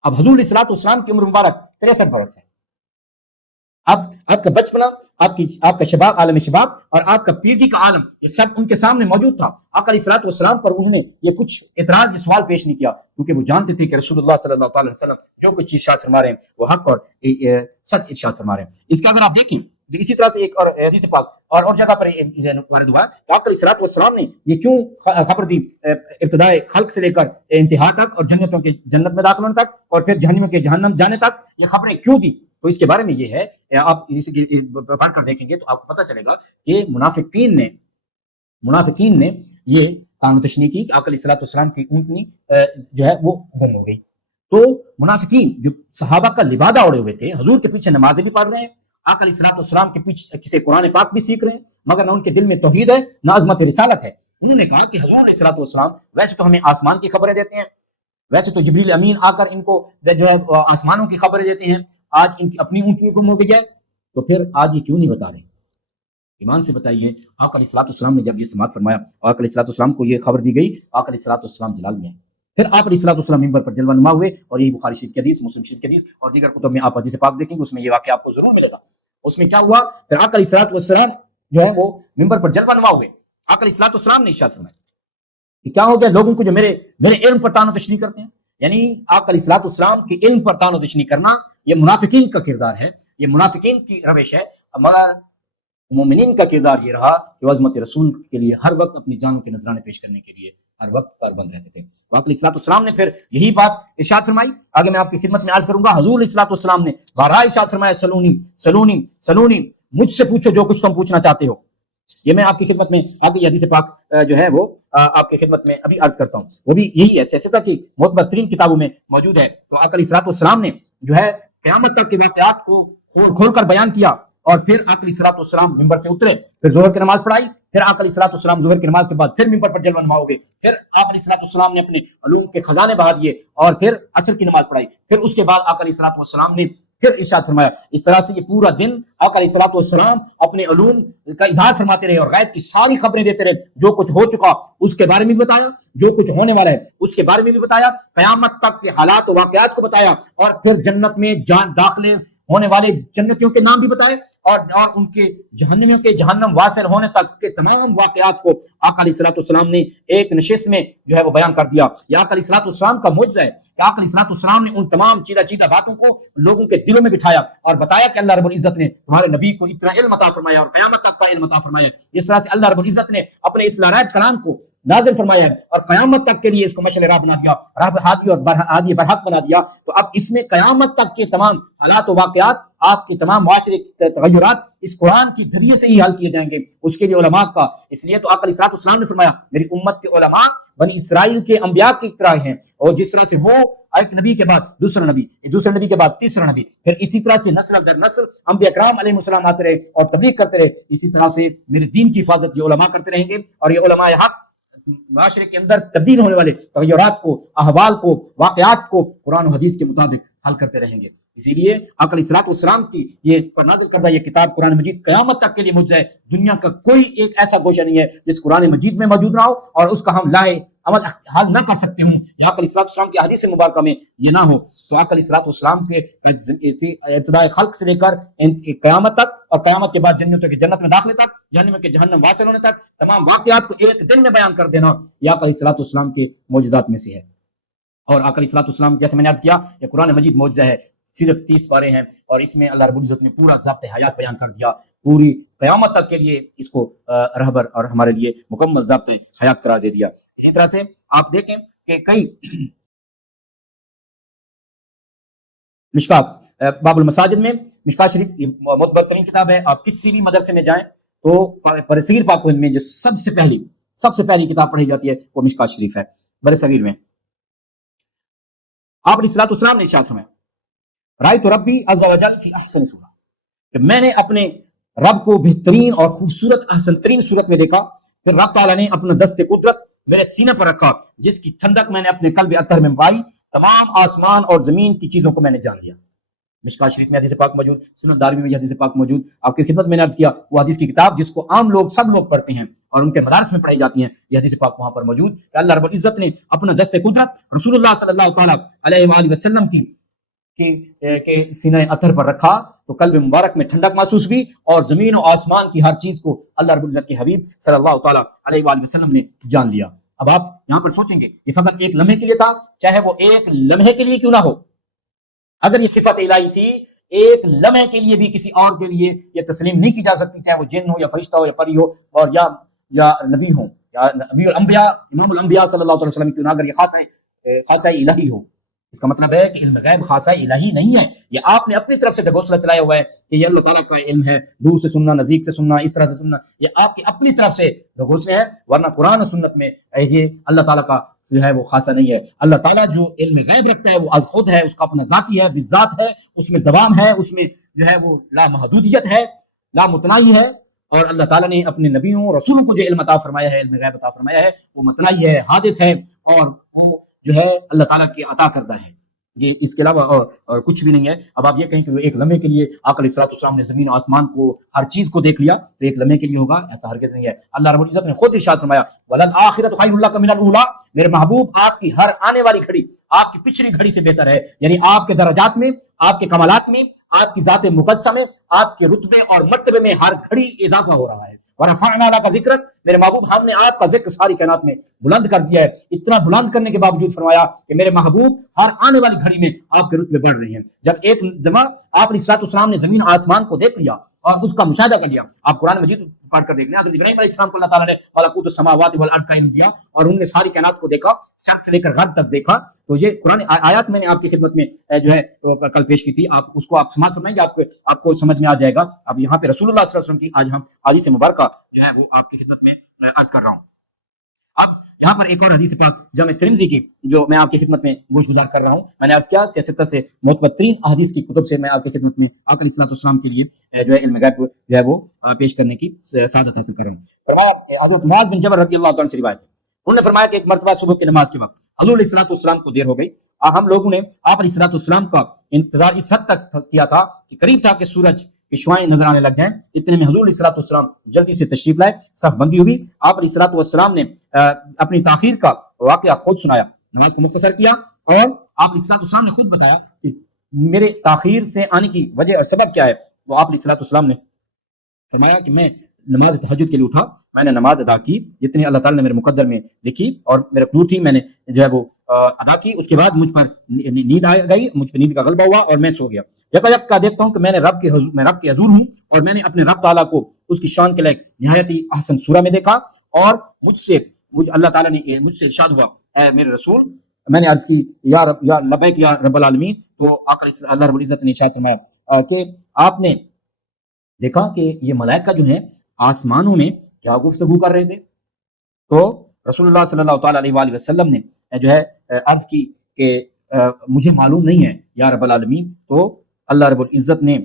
اب حضور علیہ الصلوۃ والسلام کی عمر مبارک 63 برس ہے۔ اب آپ کا بچپنا، آپ کا شباب، عالم شباب اور آپ کا پیرگی کا عالم، یہ سب ان کے سامنے موجود تھا۔ آقا علیہ الصلوۃ والسلام پر انہوں نے یہ کچھ اعتراض، یہ سوال پیش نہیں کیا، کیونکہ وہ جانتے تھے کہ رسول اللہ صلی اللہ تعالی وسلم جو کچھ ارشاد فرما رہے ہیں وہ حق اور سچ ارشاد فرما رہے ہیں۔ اس کا اگر آپ دیکھیں اسی طرح سے ایک اور حدیث پاک اور جگہ پر وارد ہوا کہ آقا علیہ الصلوۃ والسلام نے یہ کیوں خبر دی ابتدائے خلق سے لے کر انتہا تک اور جنتوں کے جنت میں داخل ہونے تک اور پھر جہنمیوں کے جہنم جانے تک، یہ خبریں کیوں دی؟ تو اس کے بارے میں یہ ہے، آپ اسے پڑھ کر دیکھیں گے تو آپ کو پتہ چلے گا کہ منافقین نے یہ طعن و تشنیع کی کہ آقا علیہ الصلوۃ والسلام کی اونٹنی جو ہے وہ گم ہو گئی۔ تو منافقین جو صحابہ کا لبادہ اوڑے ہوئے تھے، حضور کے پیچھے نمازیں بھی پڑھ رہے ہیں، آقا علیہ الصلوۃ والسلام کے پیچھے کسی قرآن پاک بھی سیکھ رہے ہیں، مگر نہ ان کے دل میں توحید ہے نہ عظمت رسالت ہے۔ انہوں نے کہا کہ حضور علیہ الصلوۃ والسلام ویسے تو ہمیں آسمان کی خبریں دیتے ہیں، ویسے تو جبریل امین آ کر ان کو جو ہے آسمانوں کی خبریں دیتے ہیں، آج ان کی اپنی اونٹنی گم ہو گئی ہے، تو پھر آج یہ کیوں نہیں بتا رہے؟ ایمان سے بتائیے۔ آقا علیہ الصلوۃ والسلام نے جب یہ سماعت فرمایا، آقا علیہ الصلوۃ والسلام کو یہ خبر دی گئی، آقا علیہ الصلوۃ والسلام جلال میں ہیں۔ پھر آقا علیہ الصلوۃ والسلام منبر پر جلوہ نما ہوئے، اور یہی بخاری شریف کی حدیث، مسلم شریف کی حدیث اور دیگر کتب میں آپ حدیث پاک دیکھیں گے، اس میں یہ واقعہ آپ کو ضرور ملے گا۔ اس میں کیا ہوا؟ پھر آقا علیہ الصلوۃ والسلام جو ہے وہ منبر پر جلوہ نما ہوئے۔ آقا علیہ الصلوۃ والسلام نے ارشاد فرمایا کہ کیا ہو گیا لوگوں کو جو میرے علم پر طعن و تشنیع کرتے ہیں، یعنی آقا علیہ الصلوۃ والسلام کے علم پر طعن و تشنیع کرنا یہ منافقین کا کردار ہے۔ یہ منافقین کی روش ہے، مگر مومنین کا کردار یہ رہا کہ وہ عظمت رسول کے لیے ہر وقت اپنی جانوں کے نذرانے پیش کرنے کے لیے ہر وقت کاربند رہتے تھے۔ آپ علیہ الصلوۃ والسلام نے پھر یہی بات ارشاد فرمائی، آگے میں آپ کی خدمت میں عرض کروں گا۔ حضور علیہ الصلوۃ والسلام نے بارہا ارشاد فرمایا، سلونی سلونی سلونی، مجھ سے پوچھو جو کچھ تم پوچھنا چاہتے ہو۔ یہ میں آپ کی خدمت میں آگے یہ حدیث پاک جو ہے وہ آپ کی خدمت میں ابھی عرض کرتا ہوں، وہ بھی یہی ہے، سیاستہ کی معتبر ترین کتابوں میں موجود ہے۔ تو آقا علیہ الصلوۃ والسلام نے جو ہے قیامت تک کے واقعات کو کھول کھول کر بیان کیا، اور پھر آقا علیہ الصلوۃ والسلام ممبر سے اترے، پھر ظہر کی نماز پڑھائی، پھر آقا علیہ الصلوۃ والسلام ظہر کی نماز کے بعد پھر ممبر پر جلوہ نما ہو گئے، پھر آقا علیہ الصلوۃ والسلام نے اپنے علوم کے خزانے بہا دیے، اور پھر عصر کی نماز پڑھائی، پھر اس کے بعد آقا علیہ الصلوۃ والسلام نے پھر ارشاد فرمایا۔ اس طرح سے یہ پورا دن آقا علیہ الصلوۃ والسلام اپنے علوم کا اظہار فرماتے رہے اور غیب کی ساری خبریں دیتے رہے، جو کچھ ہو چکا اس کے بارے میں بھی بتایا، جو کچھ ہونے والا ہے اس کے بارے میں بھی بتایا، قیامت تک کے حالات و واقعات کو بتایا، اور پھر جنت میں داخلے ہونے والے جنتیوں کے نام بھی بتائے، اور ان کے جہنمیوں کے جہنم واصل ہونے تک کے تمام واقعات کو آقا علیہ الصلوۃ والسلام نے ایک نشست میں جو ہے وہ بیان کر دیا۔ یہ آقا علیہ الصلوۃ والسلام کا معجزہ ہے کہ آقا علیہ الصلوۃ والسلام نے ان تمام چیدہ باتوں کو لوگوں کے دلوں میں بٹھایا اور بتایا کہ اللہ رب العزت نے تمہارے نبی کو اتنا علم عطا فرمایا اور قیامت تک کا علم عطا فرمایا۔ اس طرح سے اللہ رب العزت نے اپنے اس لارائب کلام کو نازل فرمایا ہے اور قیامت تک کے لیے اس کو مشعل راہ بنا دیا، راہ ہادی اور ہادی برحق بنا دیا۔ تو اب اس میں قیامت تک کے تمام حالات و واقعات، آپ کے تمام معاشرے کے تغیرات اس قرآن کے ذریعے سے ہی حل کیے جائیں گے، اس کے لیے علماء کا، اس لیے تو آقا علیہ الصلوۃ والسلام نے فرمایا میری امت کے علماء بنی اسرائیل کے انبیاء کی طرح ہیں، اور جس طرح سے وہ ایک نبی کے بعد دوسرا نبی، دوسرے نبی کے بعد تیسرا نبی، پھر اسی طرح سے نسل در نسل انبیاء کرام علیہ السلام آتے رہے اور تبلیغ کرتے رہے، اسی طرح سے میرے دین کی حفاظت یہ علماء کرتے رہیں گے، اور یہ علماء حق معاشرے کے اندر تبدیل ہونے والے تغیرات کو، احوال کو، واقعات کو قرآن و حدیث کے مطابق حل کرتے رہیں گے۔ اسی لیے آقا علیہ الصلوۃ والسلام کی یہ نازل کردہ یہ کتاب قرآن مجید قیامت تک کے لیے معجزہ ہے۔ دنیا کا کوئی ایک ایسا گوشہ نہیں ہے جس قرآن مجید میں موجود نہ ہو اور اس کا ہم لائے عمل حل نہ کر سکتے ہوں، یا آقا علیہ الصلوۃ والسلام کی حدیث مبارکہ میں یہ نہ ہو۔ تو آقا علیہ الصلوۃ والسلام کے ابتدائے خلق سے لے کر قیامت تک، اور قیامت کے بعد جنتوں کے جنت میں داخلے تک، جہنم کے جہنم واصل ہونے تک، تمام واقعات کو ایک دن میں بیان کر دینا یہ آقا علیہ الصلوۃ والسلام کے معجزات میں سے ہے۔ اور آقا علیہ الصلوۃ والسلام جیسے میں نے عرض کیا یہ قرآن مجید معجزہ ہے، صرف 30 پارے ہیں، اور اس میں اللہ رب العزت نے پورا ضابط حیات بیان کر دیا، پوری قیامت تک کے لیے اس کو رہبر اور ہمارے لیے مکمل ضابط حیات قرار دے دیا۔ اسی طرح سے آپ دیکھیں کہ کئی مشکات باب المساجد میں، مشکات شریف یہ معتبر ترین کتاب ہے، آپ کسی بھی مدرسے میں جائیں تو برصغیر پاک و ہند میں جو سب سے پہلی کتاب پڑھی جاتی ہے وہ مشکات شریف ہے برصغیر میں۔ آپ علیہ الصلوۃ والسلام نے ارشاد فرمایا رأیت ربی عز وجل فی احسن صورہ، کہ میں نے اپنے رب کو بہترین اور خوبصورت احسن ترین صورت میں دیکھا، پھر رب تعالیٰ نے اپنا دست قدرت میرے سینے پر رکھا، جس کی ٹھنڈک میں نے اپنے قلب اطہر میں پائی، تمام آسمان اور زمین کی چیزوں کو میں نے جان لیا۔ مشکات شریف میں حدیث پاک موجود، سنن دارمی میں حدیث پاک موجود، آپ کی خدمت میں نے عرض کیا وہ حدیث کی کتاب جس کو عام لوگ سب لوگ پڑھتے ہیں اور ان کے مدارس میں پڑھی جاتی ہیں، یہ حدیث پاک وہاں پر موجود کہ اللہ رب العزت نے اپنا دست قدرت رسول اللہ صلی اللہ تعالیٰ علیہ وآلہ وسلم کی سینہ اطہر پر رکھا تو قلب مبارک میں ٹھنڈک محسوس ہوئی، اور زمین و آسمان کی ہر چیز کو اللہ رب العزت کے حبیب صلی اللہ تعالیٰ علیہ وآلہ وسلم نے جان لیا۔ اب آپ یہاں پر سوچیں گے یہ فقط ایک لمحے کے لیے تھا، چاہے وہ ایک لمحے کے لیے کیوں نہ ہو، اگر یہ صفت الہی تھی ایک لمحے کے لیے بھی کسی اور کے لیے یہ تسلیم نہیں کی جا سکتی، چاہے وہ جن ہو یا فرشتہ ہو یا پری ہو اور یا نبی ہو یا نبی الانبیاء امام الانبیاء صلی اللہ علیہ وسلم کیوں نہ، اگر یہ خاصہ الہی ہو۔ اس کا مطلب ہے کہ علم غیب خاصہ الہی نہیں ہے، یہ آپ نے اپنی طرف سے ڈگوسلہ چلایا ہوا ہے کہ یہ اللہ تعالیٰ کا علم ہے، دور سے سننا، نزدیک سے سننا، اس طرح سے سننا، یہ آپ کی اپنی طرف سے ڈگوسلے ہیں، ورنہ قرآن و سنت میں یہ اللہ تعالیٰ کا جو ہے وہ خاصہ نہیں ہے۔ اللہ تعالیٰ جو علم غیب رکھتا ہے وہ از خود ہے، اس کا اپنا ذاتی ہے، بالذات ہے، اس میں دوام ہے، اس میں جو ہے وہ لا محدودیت ہے، لا متناہی ہے، اور اللہ تعالیٰ نے اپنے نبیوں رسولوں کو جو علم عطا فرمایا ہے، علم غیب عطا فرمایا ہے، وہ متناہی ہے، حادث ہے، اور وہ جو ہے اللہ تعالیٰ کی عطا کردہ ہے، یہ اس کے علاوہ اور کچھ بھی نہیں ہے۔ اب آپ یہ کہیں کہ ایک لمحے کے لیے آقا علیہ الصلوۃ والسلام نے زمین و آسمان کو ہر چیز کو دیکھ لیا تو ایک لمحے کے لیے ہوگا، ایسا ہرگز نہیں ہے۔ اللہ رب العزت نے خود ارشاد فرمایا وَلَلْآخِرَةُ خَيْرٌ لَكَ مِنَ الْأُولَىٰ، میرے محبوب آپ کی ہر آنے والی گھڑی آپ کی پچھلی گھڑی سے بہتر ہے، یعنی آپ کے درجات میں، آپ کے کمالات میں، آپ کی ذات مقدسہ میں، آپ کے رتبے اور مرتبے میں ہر گھڑی اضافہ ہو رہا ہے، ورفعنا لك ذکرک، میرے محبوب ہم نے آپ کا ذکر ساری کائنات میں بلند کر دیا ہے. اتنا بلند کرنے کے باوجود فرمایا کہ میرے محبوب ہر آنے والی گھڑی میں آپ کے رتبے بڑھ رہے ہیں. جب ایک دفعہ آپ علیہ السلام نے زمین آسمان کو دیکھ لیا اور اس کا مشاہدہ کر لیا، آپ قرآن مجید پڑھ کر دیکھ لیں، حضرت ابراہیم علیہ السلام کو اللہ تعالیٰ نے ملکوت السماوات والارض کا علم دیا اور انہوں نے ساری کائنات کو دیکھا، شرق سے لے کر غرب تک دیکھا. تو یہ قرآن آیات میں نے آپ کی خدمت میں جو ہے کل پیش کی تھی، آپ اس کو آپ سماعت فرمائیں گے، آپ کو سمجھ میں آ جائے گا. اب یہاں پہ رسول اللہ صلی اللہ علیہ وسلم کی آج ہم حدیث مبارکہ جو ہے وہ آپ کی خدمت میں عرض کر رہا ہوں. اب یہاں پر ایک اور حدیث پاک جامع ترمذی کی جو میں آپ کی خدمت میں گوش گزار کر رہا ہوں، میں نے عرض کیا سیاست سے معتبر ترین احادیث کی کتب سے میں آپ کی خدمت میں آقا علیہ السلام کے لیے جو ہے علم غیب جو ہے وہ پیش کرنے کی سعادت حاصل کر رہا ہوں. فرمایا حضرت معاذ بن جبل رضی اللہ عنہ سے روایت ہے، انہوں نے فرمایا کہ ایک مرتبہ صبح کی نماز کے وقت حضور علیہ السلام کو دیر ہو گئی. ہم لوگوں نے آپ علیہ السلام کا انتظار اس حد تک کیا تھا کہ قریب تھا کہ سورج کی شعائیں نظر آنے لگ جائیں. اتنے میں حضور علیہ السلام جلدی سے تشریف لائے، صف بندی ہوئی. آپ علیہ السلام نے اپنی تاخیر کا واقعہ خود سنایا، نماز کو مختصر کیا اور آپ علیہ السلام نے خود بتایا کہ میرے تاخیر سے آنے کی وجہ اور سبب کیا ہے. تو آپ علیہ السلام نے فرمایا کہ میں نماز تہجد کے لیے اٹھا، میں نے نماز ادا کی جتنی اللہ تعالیٰ نے میرے مقدر میں لکھی اور میرے قدور تھی، میں نے جو ہے وہ ادا کی. اس کے بعد مجھ پر نیند آ گئی، مجھ پہ نیند کا غلبہ ہوا اور میں سو گیا. یکا یکا دیکھتا ہوں کہ میں رب کے حضور ہوں اور میں نے اپنے رب تعالیٰ کو اس کی شان کے لائق نہایت ہی احسن صورت میں دیکھا اور مجھ اللہ تعالیٰ نے مجھ سے ارشاد ہوا، اے میرے رسول. میں نے عرض کی یا لبیک یا رب العالمین. تو اللہ رب العزت نے ارشاد فرمایا کہ آپ نے دیکھا کہ یہ ملائکہ جو ہیں آسمانوں میں کیا گفتگو کر رہے تھے. تو رسول اللہ صلی اللہ تعالیٰ علیہ وآلہ وسلم نے جو ہے عرض کی کہ مجھے معلوم نہیں ہے یا رب العالمین. تو اللہ رب العزت نے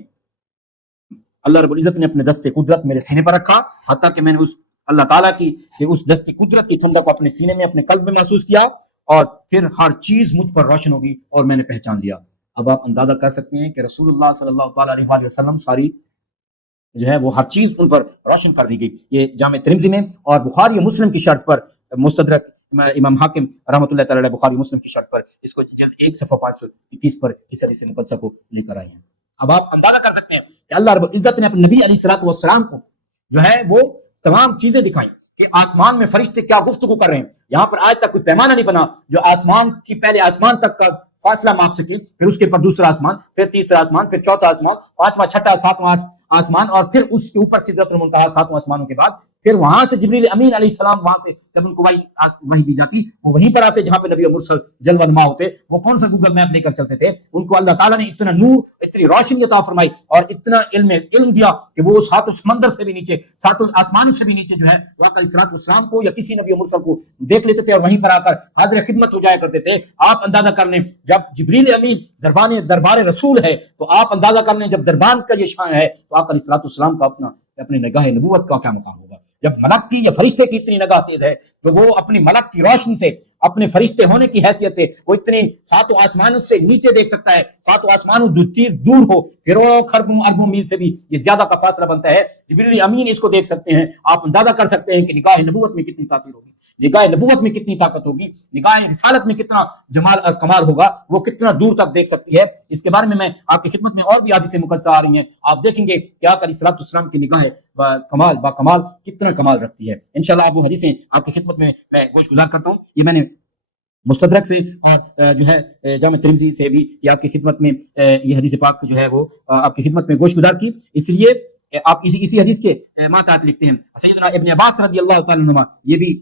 اپنے دست قدرت میرے سینے پر رکھا، حتیٰ کہ میں نے اس اللہ تعالیٰ کی کہ اس دست قدرت کی ٹھنڈک کو اپنے سینے میں اپنے قلب میں محسوس کیا اور پھر ہر چیز مجھ پر روشن ہوگی اور میں نے پہچان لیا. اب آپ اندازہ کر سکتے ہیں کہ رسول اللہ صلی اللہ تعالیٰ علیہ وآلہ وسلم ساری جو ہے وہ ہر چیز ان پر روشن کر دی گئی. یہ جامع ترمذی میں اور بخاری مسلم کی شرط پر مستدرک امام حاکم رحمۃ اللہ تعالی بخاری مسلم کی شرط پر اس کو جلد 1 صفحہ 521 پر اس حدیث مقدسہ کو لے کر آئے ہیں. اب آپ اندازہ کر سکتے ہیں کہ اللہ رب العزت نے اپنے نبی علیہ الصلوۃ والسلام کو جو ہے وہ تمام چیزیں دکھائیں کہ آسمان میں فرشتے کیا گفتگو کر رہے ہیں. یہاں پر آج تک کوئی پیمانہ نہیں بنا جو آسمان کی پہلے آسمان تک کا فاصلہ ماپ سکے، پھر اس کے پر دوسرا آسمان، پھر تیسرا آسمان، پھر چوتھا آسمان، پانچواں، چھٹا، ساتواں آسمان اور پھر اس کے اوپر سدرۃ المنتہا 7 آسمانوں کے بعد پھر وہاں سے جبریل امین علیہ السلام وہاں سے جب ان کو وحی دی جاتی وہ وہیں پر آتے جہاں پہ نبی مرسل جلوہ نما ہوتے. وہ کون سا گوگل میپ لے کر چلتے تھے؟ ان کو اللہ تعالیٰ نے اتنا نور، اتنی روشنی عطا فرمائی اور اتنا علم دیا کہ وہ 7 سمندر سے بھی نیچے، 7 آسمانوں سے بھی نیچے جو ہے وہ علیہ السلام کو یا کسی نبی مرسل کو دیکھ لیتے تھے اور وہیں پر آ کر حاضر خدمت ہو جایا کرتے تھے. آپ اندازہ کر لیں جب جبریل امین دربار رسول ہے تو آپ اندازہ کر لیں جب دربان کا یہ شان ہے تو آپ علیہ السلام کا اپنی نگاہ نبوت کا کیا مقام ہوگا. جب ملک کی یا فرشتے کی اتنی نگاہ تیز ہے تو وہ اپنی ملک کی روشنی سے، اپنے فرشتے ہونے کی حیثیت سے وہ اتنی 7 آسمانوں سے نیچے دیکھ سکتا ہے. 7 آسمانوں دور ہو پھروں خربوں اربوں میل سے بھی یہ زیادہ کا فاصلہ بنتا ہے. جبریل امین اس کو دیکھ سکتے ہیں. آپ اندازہ کر سکتے ہیں کہ نگاہ نبوت میں کتنی تاثیر ہوگی، نگاہ نبوت میں کتنی طاقت ہوگی، نگاہ رسالت میں کتنا جمال اور کمال ہوگا، وہ کتنا دور تک دیکھ سکتی ہے. اس کے بارے میں آپ کی خدمت میں اور بھی حدیث مقدسہ آ رہی ہیں. آپ دیکھیں گے کہ آقا علیہ السلام کی نگاہ با کمال کتنا کمال رکھتی ہے. انشاءاللہ آپ وہ حدیثیں آپ کی خدمت میں گوش گزار کرتا ہوں. یہ میں نے مستدرک سے اور جو ہے جامع ترمذی سے بھی یہ آپ کی خدمت میں یہ حدیث پاک جو ہے وہ آپ کی خدمت میں گوش گزار کی. اس لیے آپ اسی حدیث کے ماتحت لکھتے ہیں سیدنا ابن عباس رضی اللہ تعالیٰ عنہ، یہ بھی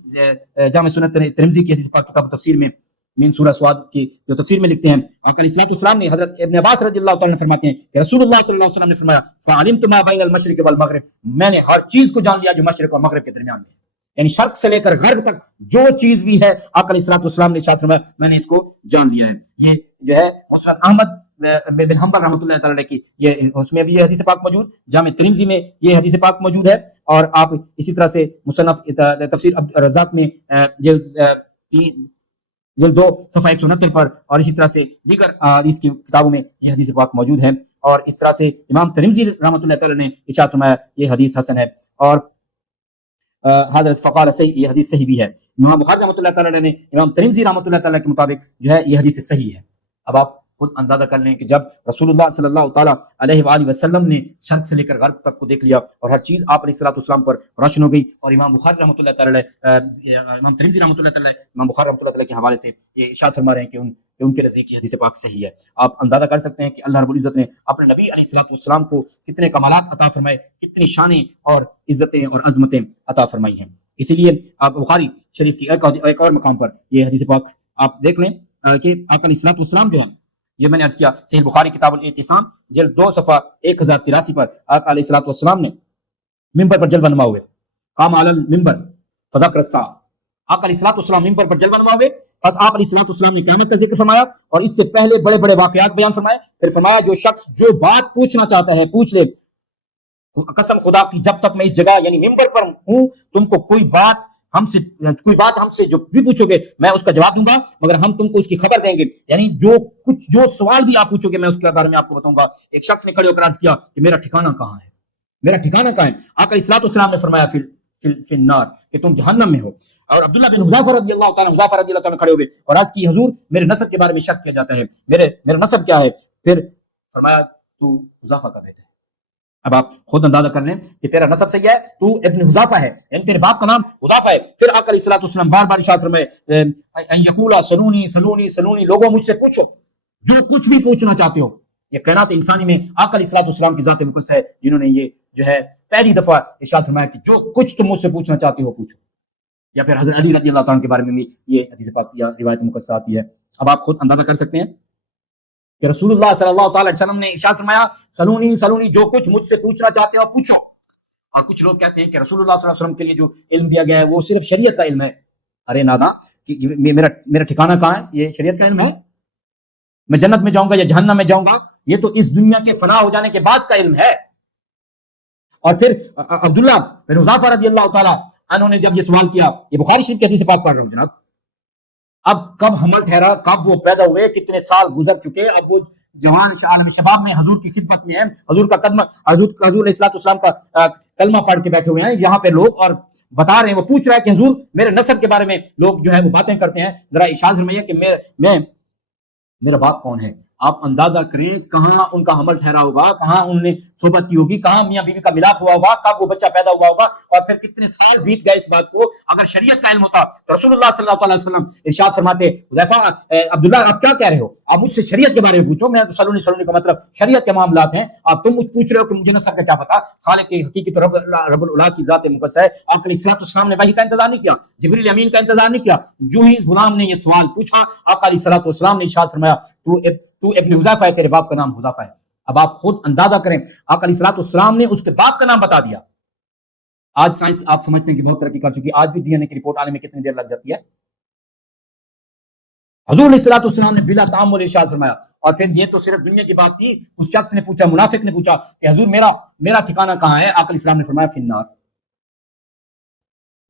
جامع سنت ترمذی کی حدیث پاک کتاب تفسیر میں من سورہ سواد کی جو تفسیر میں لکھتے ہیں، آقا علیہ السلام نے حضرت ابن عباس رضی اللہ تعالیٰ عنہ فرماتے ہیں کہ رسول اللہ صلی اللہ علیہ وسلم نے فرمایا فعلمت ما بین المشرق والمغرب، میں نے ہر چیز کو جان لیا جو مشرق اور مغرب کے درمیان میں ہے. یعنی شرق سے لے کر غرب تک جو چیز بھی ہے آقا علیہ السلام نے ارشاد فرمایا میں نے اس کو جان لیا ہے. یہ جو ہے مسند احمد بن حنبل رحمۃ اللہ تعالی کی یہ اس میں بھی یہ حدیث پاک موجود، جامع ترمذی میں یہ حدیث پاک موجود ہے اور آپ اسی طرح سے مصنف تفسیر عبد الرزاق میں جلد 2 صفحہ 169 پر اور اسی طرح سے دیگر حدیث کی کتابوں میں یہ حدیث پاک موجود ہے. اور اس طرح سے امام ترمذی رحمۃ اللہ تعالی نے ارشاد فرمایا یہ حدیث حسن ہے اور حضرت فقال صحیح، یہ حدیث صحیح بھی ہے. امام بخاری رحمۃ اللہ تعالی نے امام ترمذی رحمۃ اللہ تعالی کے مطابق جو ہے یہ حدیث صحیح ہے. اب آپ خود اندازہ کر لیں کہ جب رسول اللہ صلی اللہ تعالیٰ علیہ وآلہ وسلم نے شرق سے لے کر غرب تک کو دیکھ لیا اور ہر چیز آپ علیہ السلام پر روشن ہو گئی، اور امام بخاری رحمۃ اللہ تعالی امام ترمذی رحمۃ اللہ تعالی امام بخاری رحمۃ اللہ تعالی کے حوالے سے یہ ارشاد فرما رہے ہیں کہ ان کے نزدیک حدیث پاک صحیح ہے۔ آپ اندازہ کر سکتے ہیں کہ اللہ رب العزت نے اپنے نبی علیہ السلام کو کتنے کمالات عطا فرمائے، کتنی شانیں اور عزتیں اور عظمتیں عطا فرمائی ہیں۔ اسی لیے آپ بخاری شریف کی ایک اور مقام پر یہ حدیث پاک آپ دیکھ لیں کہ آقا علیہ السلام جو ہے، یہ میں نے عرض کیا صحیح بخاری کتاب الاعتصام جلد 2 صفحہ 1083 پر آقا علیہ السلام نے ممبر پر جلوہ نما ہوئے، قام علی المنبر فذکر الساعہ، آقا علیہ السلام ممبر پر جلوہ نما ہوئے، بس آپ علیہ السلام نے قیامت کا ذکر فرمایا اور اس سے پہلے بڑے بڑے واقعات بیان فرمائے، پھر فرمایا جو شخص جو بات پوچھنا چاہتا ہے پوچھ لے، قسم خدا کی جب تک میں اس جگہ یعنی ممبر پر ہوں تم کو کوئی بات ہم سے جو بھی پوچھو گے میں اس کا جواب دوں گا، مگر ہم تم کو اس کی خبر دیں گے، یعنی جو سوال بھی آپ پوچھو گے میں اس کے بارے میں آپ کو بتاؤں گا۔ ایک شخص نے کھڑے ہو کر عرض کیا کہ میرا ٹھکانہ کہاں ہے، میرا ٹھکانہ کہاں ہے؟ آقا علیہ السلام نے فرمایا فی النار، کہ تم جہنم میں ہو۔ اور عبداللہ بن حذیفہ رضی اللہ تعالیٰ کھڑے ہوئے اور عرض کی حضور میرے نسب کے بارے میں شک کیا جاتا ہے، میرا نسب کیا ہے؟ پھر فرمایا تو حذیفہ کا بیٹا ہے۔ اب آپ خود اندازہ کر لیں کہ تیرا نسب صحیح ہے، تو ابن حذیفہ ہے، یعنی تیرے باپ کا نام حذیفہ ہے۔ پھر آقا علیہ السلام بار بار ارشاد فرمائے ان یقولا سلونی لوگوں مجھ سے پوچھو جو کچھ بھی پوچھنا چاہتے ہو۔ یہ کائنات انسانی میں آقا علیہ السلام کی ذات مقدس ہے جنہوں نے یہ جو ہے پہلی دفعہ ارشاد فرمایا کہ جو کچھ تم مجھ سے پوچھنا چاہتے ہو پوچھو۔ یا پھر حضرت علی رضی اللہ تعالیٰ کے بارے میں بھی یہ حدیث پاک یا روایت مقدسہ آتی ہے۔ اب آپ خود اندازہ کر سکتے ہیں کہ رسول اللہ صلی اللہ تعالی علیہ وسلم نے ارشاد فرمایا سلونی جو کچھ مجھ سے پوچھنا چاہتے ہو پوچھو۔ اور کچھ لوگ کہتے ہیں کہ رسول اللہ صلی اللہ علیہ وسلم کے لیے جو علم دیا گیا ہے وہ صرف شریعت کا علم ہے۔ ارے نادا، میرا ٹھکانہ کہاں ہے؟ یہ شریعت کا علم ہے؟ میں جنت میں جاؤں گا یا جہنم میں جاؤں گا یہ تو اس دنیا کے فنا ہو جانے کے بعد کا علم ہے۔ اور پھر عبداللہ بن حذیفہ رضی اللہ تعالیٰ عنہ نے جب یہ سوال کیا، یہ بخاری شریف کی حدیث پاک پڑھ رہا ہوں جناب، اب کب حمل ٹھہرا، کب وہ پیدا ہوئے، کتنے سال گزر چکے، اب وہ جوان عالم شباب میں حضور کی خدمت میں ہیں، حضور علیہ السلام کا کلمہ پڑھ کے بیٹھے ہوئے ہیں یہاں پہ لوگ، اور بتا رہے ہیں، وہ پوچھ رہا ہے کہ حضور میرے نسب کے بارے میں لوگ جو ہے وہ باتیں کرتے ہیں، ذرا ارشاد فرمائیے کہ میرا باپ کون ہے۔ آپ اندازہ کریں کہاں ان کا حمل ٹھہرا ہوگا، کہاں ان نے صحبت کی ہوگی، کہاں میاں بیوی کا ملاپ ہوا ہوگا، کب وہ بچہ پیدا ہوا ہوگا، اور پھر کتنے سال بیت گئے اس بات کو۔ اگر شریعت کا علم ہوتا تو رسول اللہ صلی اللہ علیہ وسلم ارشاد فرماتے حذیفہ عبداللہ آپ کیا کہہ رہے ہو، آپ مجھ سے شریعت کے بارے میں پوچھو، میں تو سلونی کا مطلب شریعت کے معاملات ہیں، آپ تم مجھ پوچھ رہے ہو کہ مجھے نسب کا کیا پتا۔ خالق کی حقیقی تو رب العلا کی ذات مقدس ہے۔ آقا علیہ السلام نے وحی کا انتظار نہیں کیا، جبریل امین کا انتظار نہیں کیا، جو ہی غلام نے یہ سوال پوچھا آقا علیہ السلام نے ارشاد فرمایا تو ابن حذیفہ ہے، تیرے باپ کا نام حذیفہ ہے۔ اب آپ خود اندازہ کریں آقا علیہ السلام نے اس کے باپ کا نام بتا دیا۔ آج سائنس آپ سمجھتے ہیں کہ بہت ترقی کر چکی ہے، آج بھی ڈی این اے کی رپورٹ آنے میں کتنی دیر لگ جاتی ہے۔ حضور علیہ السلام نے بلا تعامل ارشاد فرمایا۔ اور پھر یہ تو صرف دنیا کی بات تھی، اس شخص نے پوچھا، منافق نے پوچھا کہ حضور میرا ٹھکانہ کہاں ہے؟ آقا علیہ السلام نے فرمایا فی النار،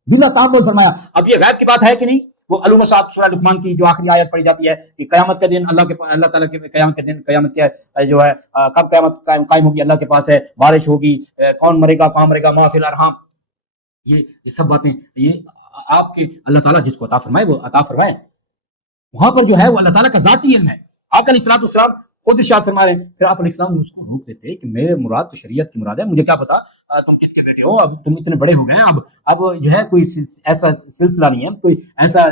بلا تعامل فرمایا۔ اب یہ غیب کی بات ہے کہ نہیں؟ وہ علوم صاحب سورہ لقمان کی جو آخری آیت پڑھی جاتی ہے کہ قیامت کا دن اللہ تعالیٰ کے قیامت کے دن، قیامت کیا ہے جو ہے کب قیامت قائم ہوگی، اللہ کے پاس ہے، بارش ہوگی، کون مرے گا کہاں مرے گا، ما فی الارحام، یہ سب باتیں یہ آپ کے اللہ تعالیٰ جس کو عطا فرمائے وہ عطا فرمائے، وہاں پر جو ہے وہ اللہ تعالیٰ کا ذاتی علم ہے۔ آقا علیہ السلام خود ارشاد فرما رہے ہیں، پھر آپ علیہ السلام اس کو روک دیتے کہ میرے مراد تو شریعت کی مراد ہے، مجھے کیا پتا تم کس کے بیٹے ہو، اب تم اتنے بڑے ہو گئے ہیں، اب جو ہے کوئی ایسا سلسلہ نہیں ہے، کوئی ایسا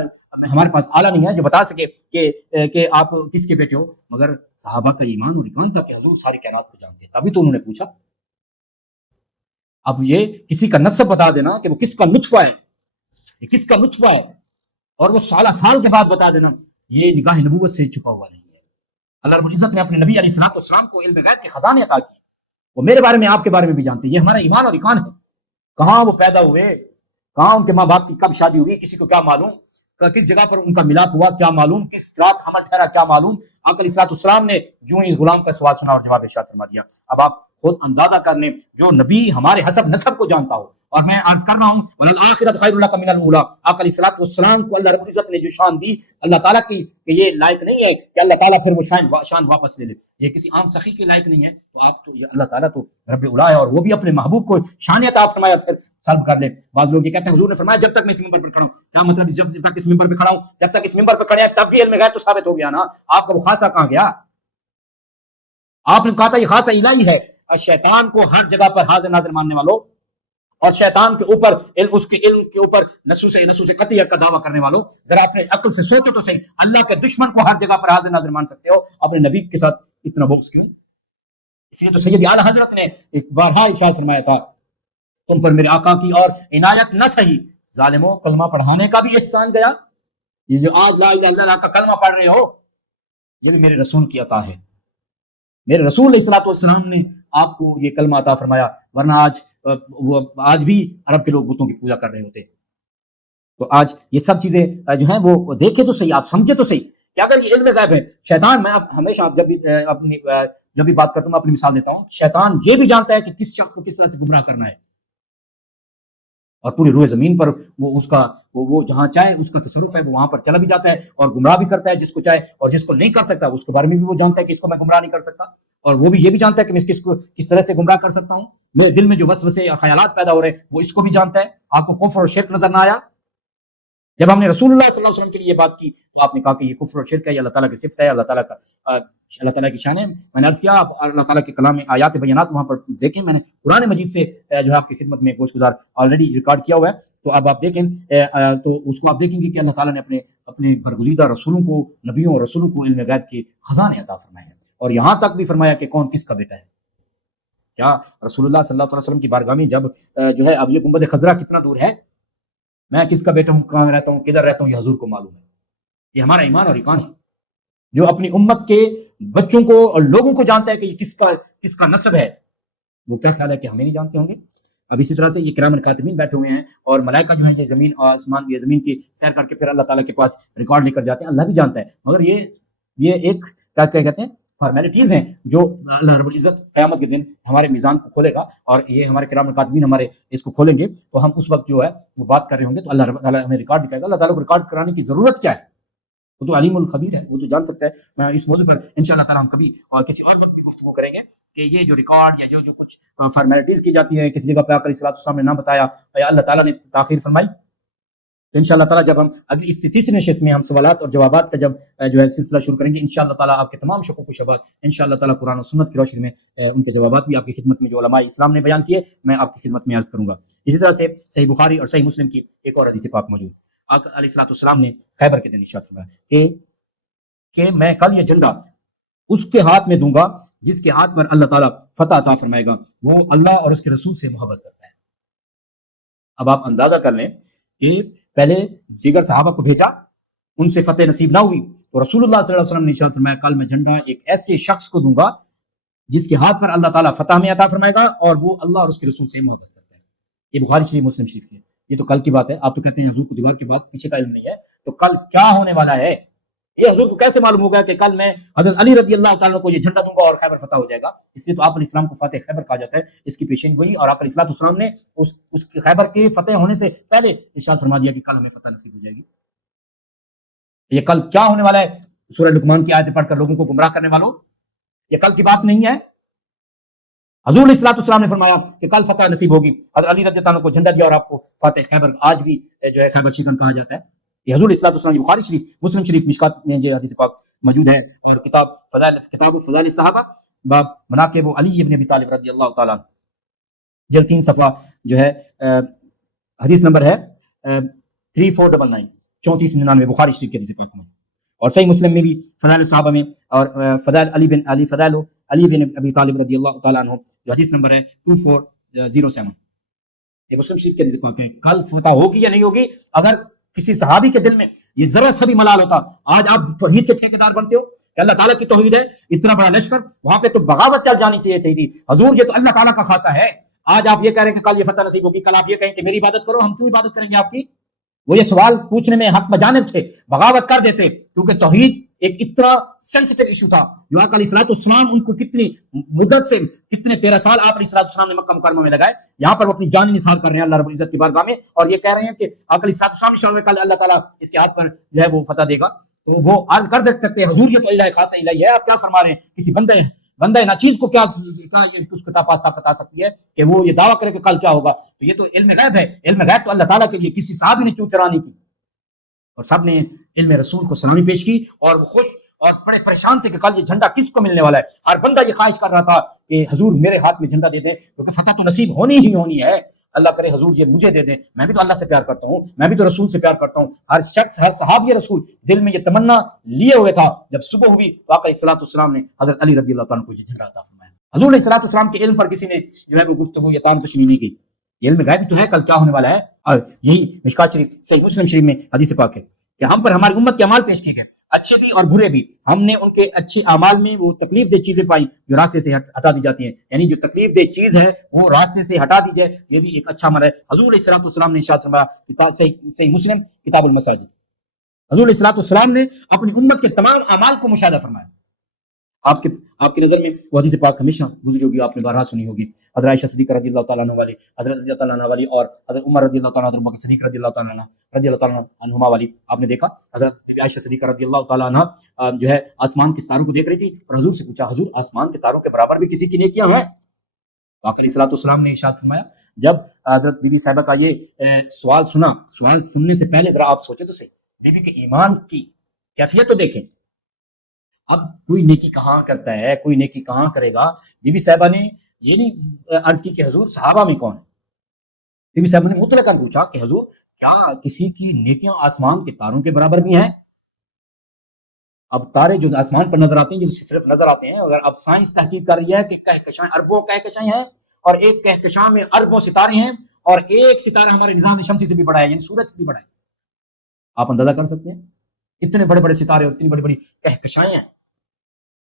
ہمارے پاس آلہ نہیں ہے جو بتا سکے کہ آپ کس کے بیٹے ہو۔ مگر صحابہ کا ایمان اور ایمان تھا کہ حضور ساری کائنات کو جانتے ہیں، تبھی تو انہوں نے پوچھا۔ اب یہ کسی کا نسب بتا دینا کہ وہ کس کا نطفہ ہے، یہ کس کا نطفہ ہے، اور وہ سال کے بعد بتا دینا، یہ نگاہ نبوت سے چھپا ہوا نہیں ہے۔ اللہ رب العزت نے اپنے نبی علیہ السلام کو علم غیب کے خزانے عطا کیے، وہ میرے بارے میں آپ کے بارے میں بھی جانتے ہیں، یہ ہمارا ایمان اور ایقان ہے۔ کہاں وہ پیدا ہوئے، کہاں ان کے ماں باپ کی کب شادی ہوئی کسی کو کیا معلوم، کس جگہ پر ان کا ملاپ ہوا کیا معلوم، کس رات حمل ٹھہرا کیا معلوم۔ آقا علیہ السلام نے جو ہی غلام کا سوال سنا اور جواب ارشاد فرما دیا۔ اب آپ خود اندازہ کر لیں، جو نبی ہمارے حسب نسب کو جانتا ہو، اور میں عرض کر رہا ہوں وَلَلْآخِرَةُ خَيْرٌ لَكَ مِنَ الْأُولَىٰ، آقا علیہ السلام کو اللہ رب العزت نے جو شان دی اللہ تعالیٰ کی کہ یہ لائق نہیں ہے کہ اللہ تعالیٰ پھر وہ شان واپس لے لے، یہ کسی عام سخی کے لائق نہیں ہے، تو آپ تو اللہ تعالیٰ تو رب العلا ہے، اور وہ بھی اپنے محبوب کو شان عطا فرمایا پھر سلب کر لیں۔ بعض لوگ یہ کہتے ہیں حضور نے فرمایا جب تک میں اس ممبر پر کھڑا ہوں، کیا مطلب جب تک اس ممبر پہ کھڑا ہوں، جب تک اس ممبر پہ کھڑے ہیں تب بھی علم غیب تو ثابت ہو گیا نا، آپ کا وہ خاصہ کہاں گیا؟ آپ نے کہا تھا یہ خاصہ الہی ہے، اور شیطان کو ہر جگہ پر حاضر ناظر ماننے والوں، اور شیطان کے اوپر اس کے علم کے اوپر نصوص قطعیت کا دعویٰ کرنے والوں، ذرا اپنے عقل سے سوچو تو صحیح، اللہ کے دشمن کو ہر جگہ پر حاضر ناظر مان سکتے ہو، اپنے نبی کے ساتھ اتنا بغض کیوں؟ اس لیے تو سید اعلیٰ حضرت نے ایک بارہا ارشاد فرمایا تھا، تم پر میرے آقا کی اور عنایت نہ سہی، ظالموں کلمہ پڑھانے کا بھی احسان گیا، یہ جو آج لا الہ الا اللہ کا کلمہ پڑھ رہے ہو یہ میرے رسول کی عطا ہے، میرے رسول علیہ الصلوۃ والسلام نے آپ کو یہ کلمہ عطا فرمایا، ورنہ آج بھی عرب کے لوگ بتوں کی پوجا کر رہے ہوتے۔ تو آج یہ سب چیزیں جو ہیں وہ دیکھے تو صحیح، آپ سمجھے تو صحیح کہ اگر یہ علم غیب ہے، شیطان، میں ہمیشہ جب بھی بات کرتا ہوں میں اپنی مثال دیتا ہوں، شیطان یہ بھی جانتا ہے کہ کس شخص کو کس طرح سے گمراہ کرنا ہے، اور پوری روئے زمین پر وہ جہاں چاہے اس کا تصرف ہے، وہ وہاں پر چلا بھی جاتا ہے اور گمراہ بھی کرتا ہے جس کو چاہے، اور جس کو نہیں کر سکتا اس کے بارے میں بھی وہ جانتا ہے کہ اس کو میں گمراہ نہیں کر سکتا، اور وہ بھی یہ بھی جانتا ہے کہ میں کس کو کس طرح سے گمراہ کر سکتا ہوں، میرے دل میں جو وسوسے اور خیالات پیدا ہو رہے ہیں وہ اس کو بھی جانتا ہے۔ آپ کو کفر اور شرک نظر نہ آیا؟ جب ہم نے رسول اللہ صلی اللہ علیہ وسلم کے لیے یہ بات کی تو آپ نے کہا کہ یہ کفر اور شرک ہے، یہ اللہ تعالیٰ کی صفت ہے، اللہ تعالیٰ کی شان ہے۔ میں نے عرض کیا آپ اللہ تعالیٰ کے کلام میں آیات بینات وہاں پر دیکھیں، میں نے قرآن مجید سے جو ہے آپ کی خدمت میں گوش گزار آلریڈی ریکارڈ کیا ہوا ہے، تو اب آپ دیکھیں تو اس کو آپ دیکھیں گے کہ اللہ تعالیٰ نے اپنے برگزیدہ رسولوں کو، نبیوں اور رسولوں کو علم غیب کے خزانے عطا فرمائے ہیں، اور یہاں تک بھی فرمایا کہ کون کس کا بیٹا ہے۔ کیا رسول اللہ صلی اللہ علیہ وسلم کی بارگاہ میں جب جو ہے اب یہ گنبد خضرا کتنا دور ہے، میں کس کا بیٹا ہوں، کہاں رہتا ہوں، کدھر رہتا ہوں، یہ حضور کو معلوم ہے۔ یہ ہمارا ایمان اور ایقان ہے جو اپنی امت کے بچوں کو اور لوگوں کو جانتا ہے کہ یہ کس کا نسب ہے، وہ کیا خیال ہے کہ ہمیں نہیں جانتے ہوں گے؟ اب اسی طرح سے یہ کرام کاتبین بیٹھے ہوئے ہیں، اور ملائکہ جو ہیں یہ زمین اور آسمان، یہ زمین کی سیر کر کے پھر اللہ تعالیٰ کے پاس ریکارڈ لے کر جاتے ہیں، اللہ بھی جانتا ہے، مگر یہ ایک کیا کہتے ہیں فارمیلٹیز ہیں جو اللہ رب العزت قیامت کے دن ہمارے میزان کو کھولے گا، اور یہ ہمارے کرام کاتبین ہمارے اس کو کھولیں گے، تو ہم اس وقت جو ہے وہ بات کر رہے ہوں گے تو اللہ رب تعالیٰ ہمیں ریکارڈ دکھائے گا۔ اللہ تعالیٰ کو ریکارڈ کرانے کی ضرورت کیا ہے؟ وہ تو علیم الخبیر ہے، وہ تو جان سکتا ہے۔ میں اس موضوع پر انشاءاللہ تعالیٰ ہم کبھی اور کسی اور وقت بھی گفتگو کریں گے کہ یہ جو ریکارڈ یا جو کچھ فارمیلٹیز کی جاتی ہیں کسی جگہ پہ آ کر صلاۃ السلام نے نہ بتایا یا اللہ تعالیٰ نے تاخیر فرمائی، تو انشاءاللہ تعالیٰ جب ہم اگلی اس تیسری نشست میں ہم سوالات اور جوابات کا جب جو ہے سلسلہ شروع کریں گے، انشاءاللہ تعالیٰ آپ کے تمام شکوک و شبہات انشاءاللہ تعالیٰ قرآن و سنت کی روشنی میں ان کے جوابات بھی آپ کی خدمت میں جو علماء اسلام نے بیان کیے میں آپ کی خدمت میں عرض کروں گا۔ اسی طرح سے صحیح بخاری اور صحیح مسلم کی ایک اور حدیث پاک موجود، آقا علیہ الصلوۃ والسلام نے خیبر کے دن ارشاد فرمایا کہ میں کل یہ جھنڈا اس کے ہاتھ میں دوں گا جس کے ہاتھ پر اللہ تعالیٰ فتح عطا فرمائے گا، وہ اللہ اور اس کے رسول سے محبت کرتا ہے۔ اب آپ اندازہ کر لیں کہ پہلے دیگر صحابہ کو بھیجا، ان سے فتح نصیب نہ ہوئی، تو رسول اللہ صلی اللہ علیہ وسلم نے ارشاد فرمایا کل میں جھنڈا ایک ایسے شخص کو دوں گا جس کے ہاتھ پر اللہ تعالیٰ فتح میں عطا فرمائے گا اور وہ اللہ اور اس کے رسول سے محبت کرتا ہے۔ یہ بخاری شریف مسلم شریف کی ہے، یہ تو کل کی بات ہے۔ آپ تو کہتے ہیں حضور کو دیوار کے بعد پیچھے کا علم نہیں ہے، تو کل کیا ہونے والا ہے یہ حضور کو کیسے معلوم ہوگا کہ کل میں حضرت علی رضی اللہ تعالیٰ کو یہ جھنڈا دوں گا اور خیبر فتح ہو جائے گا؟ اس لیے تو آپ علیہ السلام کو فاتح خیبر کہا جاتا ہے، اس کی پیشین گوئی، اور آپ علیہ السلام نے اس خیبر کے فتح ہونے سے پہلے ارشاد فرما دیا کہ کل ہمیں فتح نصیب ہو جائے گی۔ یہ کل کیا ہونے والا ہے؟ سورہ لقمان کی آیتیں پڑھ کر لوگوں کو گمراہ کرنے والوں، یہ کل کی بات نہیں ہے۔ حضور علیہ السلام نے فرمایا کہ کل فتح نصیب ہوگی، حضرت علی رضی اللہ عنہ کو جھنڈا دیا اور آپ کو فاتح خیبر آج بھی جو ہے خیبر شکن کہا جاتا ہے۔ یہ حضور علیہ السلام کی بخاری شریف مسلم شریف مشکات میں یہ حدیث پاک موجود ہے، اور کتاب فضائل صحابہ باب مناقب علی ابن ابی طالب رضی اللہ تعالیٰ جلد 3 صفحہ جو ہے حدیث نمبر ہے 3499 3499 بخاری شریف کے حدیث پاک میں، اور صحیح مسلم میں بھی فضائل صحابہ میں، اور فضائل علی بن ابی طالب رضی اللہ تعالیٰ عنہ جو حدیث نمبر ہے 2407، یہ مسلم شریف کے حدیث پاک ہے۔ کل فتح ہوگی یا نہیں ہوگی؟ اگر کسی صحابی کے دل میں یہ ذرا سا بھی ملال ہوتا، آج آپ توحید کے ٹھیکیدار بنتے ہو کہ اللہ تعالیٰ کی توحید ہے، اتنا بڑا لشکر، وہاں پہ تو بغاوت چل جانی چاہیے تھی، حضور یہ تو اللہ تعالیٰ کا خاصہ ہے۔ آج آپ یہ کہہ رہے ہیں کہ کل یہ فتح نصیب ہوگی، کل آپ یہ کہیں کہ میری عبادت کرو، ہم کیوں عبادت کریں گے آپ کی؟ وہ یہ سوال پوچھنے میں حق بجانب تھے، بغاوت کر دیتے، کیونکہ توحید ایک اتنا سینسٹیو ایشو تھا جو آقا علیہ الصلوۃ والسلام ان کو کتنی مدت سے کتنے 13 سال آپ علیہ الصلوۃ والسلام نے مکہ مکرمہ میں لگائے، یہاں پر وہ اپنی جان نثار کر رہے ہیں اللہ رب العزت کی بارگاہ میں، اور یہ کہہ رہے ہیں کہ آقا علیہ الصلوۃ والسلام نے کل اللہ تعالیٰ اس کے ہاتھ پر جو ہے وہ فتح دے گا، تو وہ عرض کر سکتے ہیں حضور یہ تو الہ خاص الہی ہے، آپ کیا فرما رہے ہیں؟ کسی بندہ ناچیز کو کیا اس کو طاقت بتا سکتی ہے کہ وہ یہ دعویٰ کرے کہ کل کیا ہوگا؟ تو یہ تو علم غیب ہے، علم غیب تو اللہ تعالیٰ کے لیے، کسی صحابی نے چوں چرانی کی، اور سب نے علم رسول کو سلامی پیش کی، اور وہ خوش اور بڑے پریشان تھے کہ کل یہ جھنڈا کس کو ملنے والا ہے. ہر بندہ یہ خواہش کر رہا تھا کہ حضور میرے ہاتھ میں جھنڈا دے دیں, کیونکہ فتح تو نصیب ہونی ہی ہونی ہے. اللہ کرے حضور یہ مجھے دے دیں, میں بھی تو اللہ سے پیار کرتا ہوں, میں بھی تو رسول سے پیار کرتا ہوں. ہر شخص, ہر صحابی رسول دل میں یہ تمنا لیے ہوئے تھا. جب صبح ہوئی تو آقا علیہ السلام نے حضرت علی رضی اللہ تعالیٰ کو یہ جھنڈا عطا فرمایا. حضور علیہ السلام کے علم پر کسی نے جو ہے وہ گفتگو یا تان تشنی نہیں کی. یہ علم غیب تو ہے کل کیا ہونے والا ہے, اور یہی مشکات شریف صحیح مسلم شریف میں حدیث پاک ہے کہ ہم پر ہماری امت کے اعمال پیش کیے گئے, اچھے بھی اور برے بھی. ہم نے ان کے اچھے اعمال میں وہ تکلیف دہ چیزیں پائی جو راستے سے ہٹا دی جاتی ہیں, یعنی جو تکلیف دہ چیز ہے وہ راستے سے ہٹا دی جائے, یہ بھی ایک اچھا عمل ہے. حضور علیہ السلام نے ارشاد فرمایا, صحیح مسلم کتاب المساجد, حضور علیہ السلام نے اپنی امت کے تمام اعمال کو مشاہدہ فرمایا. آپ کی نظر میں وہ حدیث پاک ہمیشہ گزری ہوگی, آپ نے بارہا سنی ہوگی. حضرت عائشہ صدیقہ رضی اللہ تعالیٰ عنہ والی, حضرت رضی اللہ تعالیٰ عنہ والی, اور حضرت عمر رضی اللہ تعالیٰ عنہ, حضرت بکر صدیق رضی اللہ تعالیٰ عنہما والی. آپ نے دیکھا حضرت عائشہ صدیقہ رضی اللہ تعالیٰ عنہ جو ہے آسمان کے ستاروں کو دیکھ رہی تھی اور حضور سے پوچھا, حضور آسمان کے تاروں کے برابر بھی کسی کی نیکیاں ہیں؟ آقا علیہ السلام نے ارشاد فرمایا, جب حضرت بی بی صاحبہ کا یہ سوال سنا, سوال سننے سے پہلے ذرا آپ سوچیں تو صحیح, بی بی کے ایمان کی کیفیت تو دیکھیں. اب کوئی نیکی کہاں کرتا ہے, کوئی نیکی کہاں کرے گا. بی بی صاحبہ نے یہ نہیں عرض کی کہ حضور صحابہ میں کون ہے, بی بی صاحبہ نے مطلقاً پوچھا کہ حضور کیا کسی کی نیکیاں آسمان کے تاروں کے برابر بھی ہیں؟ اب تارے جو آسمان پر نظر آتے ہیں, جو صرف نظر آتے ہیں, اگر اب سائنس تحقیق کر رہی ہے کہ کہکشاں اربوں کہکشاں ہیں, اور ایک کہکشاں میں اربوں ستارے ہیں, اور ایک ستارہ ہمارے نظام شمسی سے بھی بڑا ہے, یعنی سورج سے بھی بڑا ہے. آپ اندازہ کر سکتے ہیں اتنے بڑے بڑے ستارے اور اتنی بڑی بڑی کہکشائیں ہیں,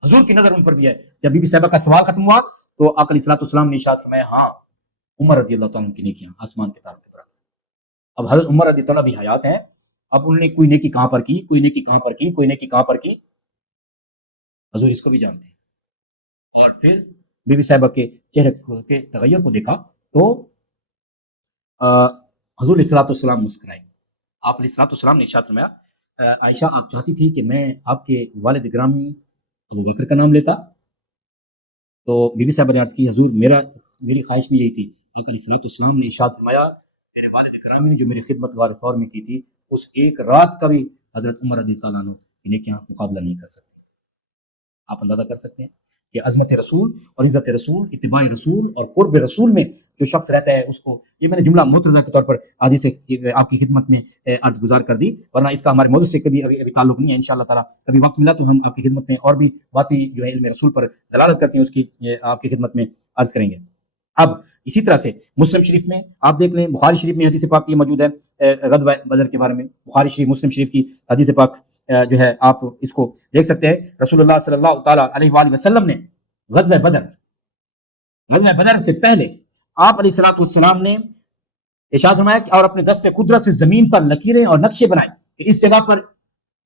حضور کی نظر ان پر بھی ہے. جب بی بی صاحبہ کا سوال ختم ہوا تو آقا علیہ السلام نے ارشاد فرمایا, ہاں عمر رضی اللہ تعالیٰ عنہ کی نیکیاں آسمان کے تاروں کے برابر. اب حضرت عمر رضی اللہ بھی حیات ہیں, اب انہوں نے کوئی نیکی کہاں پر کی, کوئی نیکی کہاں پر کی, کوئی نیکی کہاں پر کی, حضور اس کو بھی جانتے ہیں. اور پھر بی بی صاحبہ کے چہرے کے تغیر کو دیکھا تو حضور علیہ السلام مسکرائے. آپ علیہ السلام نے ارشاد فرمایا, عائشہ آپ چاہتی تھی کہ میں آپ کے والد گرامی ابو بکر کا نام لیتا؟ تو بی بی صاحبہ نے عرض کی, حضور میری خواہش بھی یہی تھی. آقا علیہ السلام نے ارشاد فرمایا, میرے والد گرامی نے جو میری خدمت غار فور میں کی تھی, اس ایک رات کا بھی حضرت عمر رضی اللہ عنہ انہیں کیا مقابلہ نہیں کر سکتے. آپ اندازہ کر سکتے ہیں کہ عظمت رسول اور عزت رسول, اتباع رسول اور قرب رسول میں جو شخص رہتا ہے اس کو, یہ میں نے جملہ مترجہ کے طور پر آدھی سے آپ کی خدمت میں عرض گزار کر دی, ورنہ اس کا ہمارے موضوع سے کبھی ابھی تعلق نہیں ہے. انشاءاللہ تعالیٰ کبھی وقت ملا تو ہم آپ کی خدمت میں اور بھی باتیں جو ہے علم رسول پر دلالت کرتی ہیں اس کی آپ کی خدمت میں عرض کریں گے. اب اسی طرح سے مسلم شریف میں آپ دیکھ لیں, بخاری شریف میں حدیث پاک یہ موجود ہے غزوہ بدر کے بارے میں. بخاری شریف مسلم شریف کی حدیث پاک جو ہے آپ اس کو دیکھ سکتے ہیں. رسول اللہ صلی اللہ تعالیٰ علیہ وآلہ وسلم نے غزوہ بدر سے پہلے آپ علیہ السلام نے ارشاد فرمایا اور اپنے دست قدرت سے زمین پر لکیریں اور نقشے بنائے کہ اس جگہ پر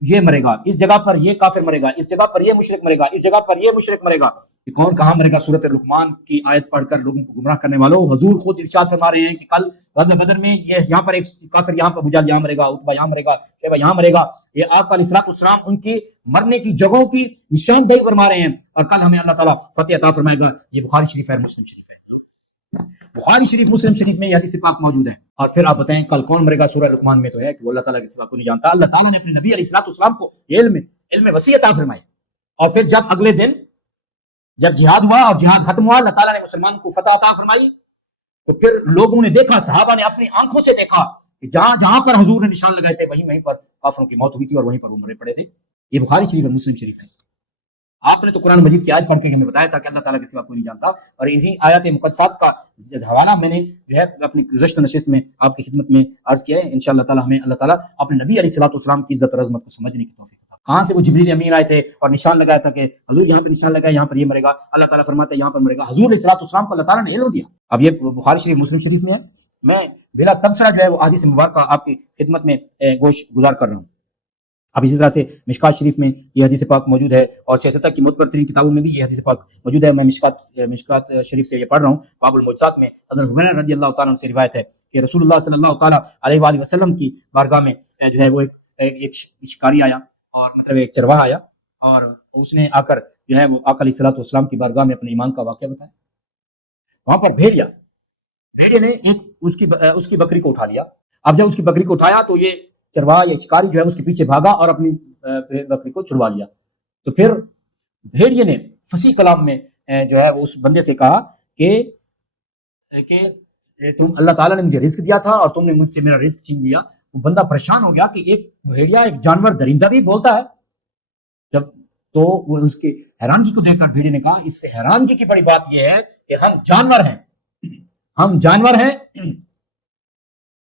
یہ مرے گا, اس جگہ پر یہ کافر مرے گا, اس جگہ پر یہ مشرک مرے گا, اس جگہ پر یہ مشرک مرے گا. کہ کون کہاں مرے گا؟ سورۃ لقمان کی آیت پڑھ کر لوگوں کو گمراہ کرنے والوں, حضور خود ارشاد فرما رہے ہیں کہ کل غزوہ بدر میں یہاں پر ایک کافر یہاں پر ابو جہل یہاں مرے گا, عتبہ یہاں مرے گا, شیبہ یہاں مرے گا. یہ آپ علیہ السلام ان کی مرنے کی جگہوں کی نشاندہی فرما رہے ہیں, اور کل ہمیں اللہ تعالیٰ فتح عطا فرمائے گا. یہ بخاری شریف ہے, مسلم شریف ہے. بخاری شریف مسلم شریف میں یہ حدیث پاک موجود ہے. اور پھر آپ بتائیں کل کون مرے گا؟ سورہ لقمان میں تو ہے کہ وہ اللہ تعالیٰ کے سوا کو نہیں جانتا. اللہ تعالیٰ نے اپنے نبی علیہ السلام کو علم وسیع عطا فرمائی, اور پھر جب اگلے دن جب جہاد ہوا اور جہاد ختم ہوا, اللہ تعالیٰ نے مسلمان کو فتح عطا فرمائی. تو پھر لوگوں نے دیکھا, صحابہ نے اپنی آنکھوں سے دیکھا کہ جہاں پر حضور نے نشان لگائے تھے وہیں پر کافروں کی موت ہوئی تھی اور وہیں پر وہ مرے پڑے تھے. یہ بخاری شریف اور مسلم شریف ہے. آپ نے تو قرآن مجید کی آیت پڑھ کے ہمیں بتایا تھا کہ اللہ تعالیٰ کے سوا کوئی نہیں جانتا, اور انہی آیات مقدسات کا حوالہ میں نے جو ہے اپنی گزشتہ نشست میں آپ کی خدمت میں عرض کیا ہے. انشاءاللہ تعالیٰ ہمیں اللہ تعالیٰ اپنے نبی علیہ السلام کی عزت اور عظمت کو سمجھنے کی توفیق عطا. کہاں سے وہ جبریل امین آئے تھے اور نشان لگایا تھا کہ حضور یہاں پہ نشان لگایا, یہاں پر یہ مرے گا, اللہ تعالیٰ فرماتا ہے یہاں پر مرے گا. حضور علیہ السلام کو اللہ تعالیٰ نے علم دیا. اب یہ بخاری شریف مسلم شریف میں ہے, میں بلا تبصرہ جو ہے وہ حدیث مبارکہ آپ کی خدمت میں گوش گزار کر رہا ہوں. اب اسی طرح سے مشکات شریف میں یہ حدیث پاک موجود ہے, اور سیاستہ کی معتبر ترین کتابوں میں بھی یہ حدیث پاک موجود ہے. میں مشکات شریف سے یہ پڑھ رہا ہوں. باب المعجزات میں حضرت حریرہ رضی اللہ تعالیٰ عنہ سے روایت ہے کہ رسول اللہ صلی اللہ تعالیٰ علیہ وآلہ وسلم کی بارگاہ میں جو ہے وہ ایک شکاری آیا, اور مطلب ایک چرواہا آیا, اور اس نے آ کر جو ہے وہ آقا علیہ السلام کی بارگاہ میں اپنے ایمان کا واقعہ بتایا. وہاں پر بھیڑیا نے اس کی بکری کو اٹھا لیا. اب جب اس کی بکری کو اٹھایا تو یہ چرواہا یا شکاری جو ہے اس کے پیچھے بھاگا اور اپنی بکری کو چھڑوا لیا. تو پھر بھیڑیے نے فصیح کلام میں جو ہے وہ اس بندے سے کہا کہ تم اللہ تعالیٰ نے مجھے رزق دیا تھا اور تم نے مجھ سے میرا رزق چھین لیا. وہ بندہ پریشان ہو گیا کہ ایک بھیڑیا، ایک جانور درندہ بھی بولتا ہے. جب تو وہ اس کے حیرانگی کو دیکھ کر بھیڑیے نے کہا اس سے حیرانگی کی بڑی بات یہ ہے کہ ہم جانور ہیں،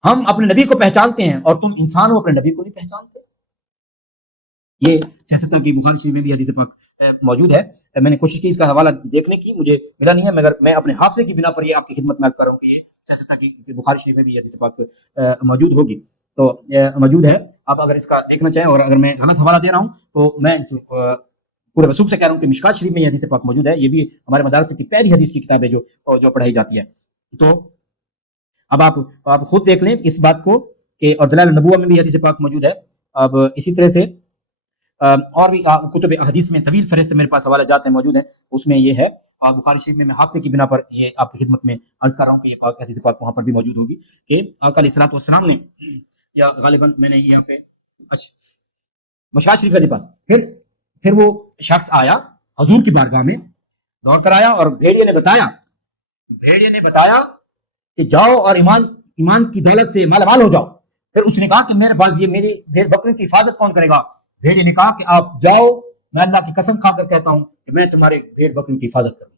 ہم اپنے نبی کو پہچانتے ہیں اور تم انسان ہو، اپنے نبی کو نہیں پہچانتے. یہ سیاستہ کی بخاری شریف میں بھی حدیث پاک موجود ہے. میں نے کوشش کی اس کا حوالہ دیکھنے کی، مجھے ملا نہیں ہے، مگر میں اپنے حافظے کی بنا پر یہ آپ کی خدمت میں عرض کر رہا ہوں کہ یہ سیاستہ کی بخاری شریف میں بھی حدیث پاک موجود ہوگی. تو موجود ہے، آپ اگر اس کا دیکھنا چاہیں، اور اگر میں غلط حوالہ دے رہا ہوں تو میں اس پورے رسوخ سے کہہ رہا ہوں کہ مشکات شریف میں یہ حدیث پاک موجود ہے. یہ بھی ہمارے مدارس کی پہلی حدیث کی کتاب ہے جو پڑھائی جاتی ہے. تو اب آپ خود دیکھ لیں اس بات کو کہ اور دلائل النبوہ میں بھی حدیث پاک موجود ہے. اب اسی طرح سے اور بھی کتب حدیث میں طویل فہرست میرے پاس حوالہ جات موجود ہیں. اس میں یہ ہے بخاری شریف میں حافظے کی بنا پر یہ آپ کی خدمت میں عرض کر رہا ہوں کہ یہ حدیث پاک وہاں پر بھی موجود ہوگی کہ آقا علیہ الصلوۃ والسلام نے، یا غالباً میں نے یہاں پہ مشکات شریف حدیث پاک، پھر وہ شخص آیا حضور کی بارگاہ میں دوڑ کر آیا، اور بھیڑیے نے بتایا کہ جاؤ اور ایمان کی دولت سے مالا مال ہو جاؤ. پھر اس نے کہا کہ میرے پاس یہ میری بھیڑ بکری کی حفاظت کون کرے گا؟ بھیڑیے نے کہا کہ آپ جاؤ، میں اللہ کی قسم کھا کر کہتا ہوں کہ میں تمہارے بھیڑ بکری کی حفاظت کروں.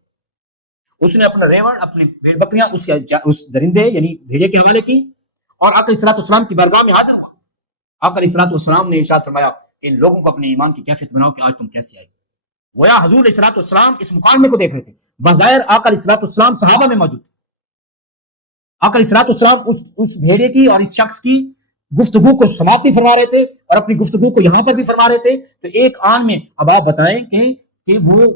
اس نے اپنا ریوڑ، اپنی بھیڑ بکریاں اس درندے یعنی بھیڑیے کے حوالے کی، اور آقا علیہ الصلوۃ والسلام کی بارگاہ میں حاضر ہوا. آقا علیہ الصلوۃ والسلام نے ارشاد فرمایا کہ ان لوگوں کو اپنے ایمان کی کیفیت بناؤ کہ آج تم کیسے آئے. گویا حضور علیہ الصلوۃ والسلام اس مقام کو دیکھ رہے تھے. بظاہر آقا علیہ الصلوۃ والسلام صحابہ میں موجود تھے. آقا علیہ الصلوۃ والسلام اس بھیڑیے کی اور اس شخص کی گفتگو کو سماعت بھی فرما رہے تھے اور اپنی گفتگو کو یہاں پر بھی فرما رہے تھے. تو ایک آن میں اب آپ بتائیں کہ وہ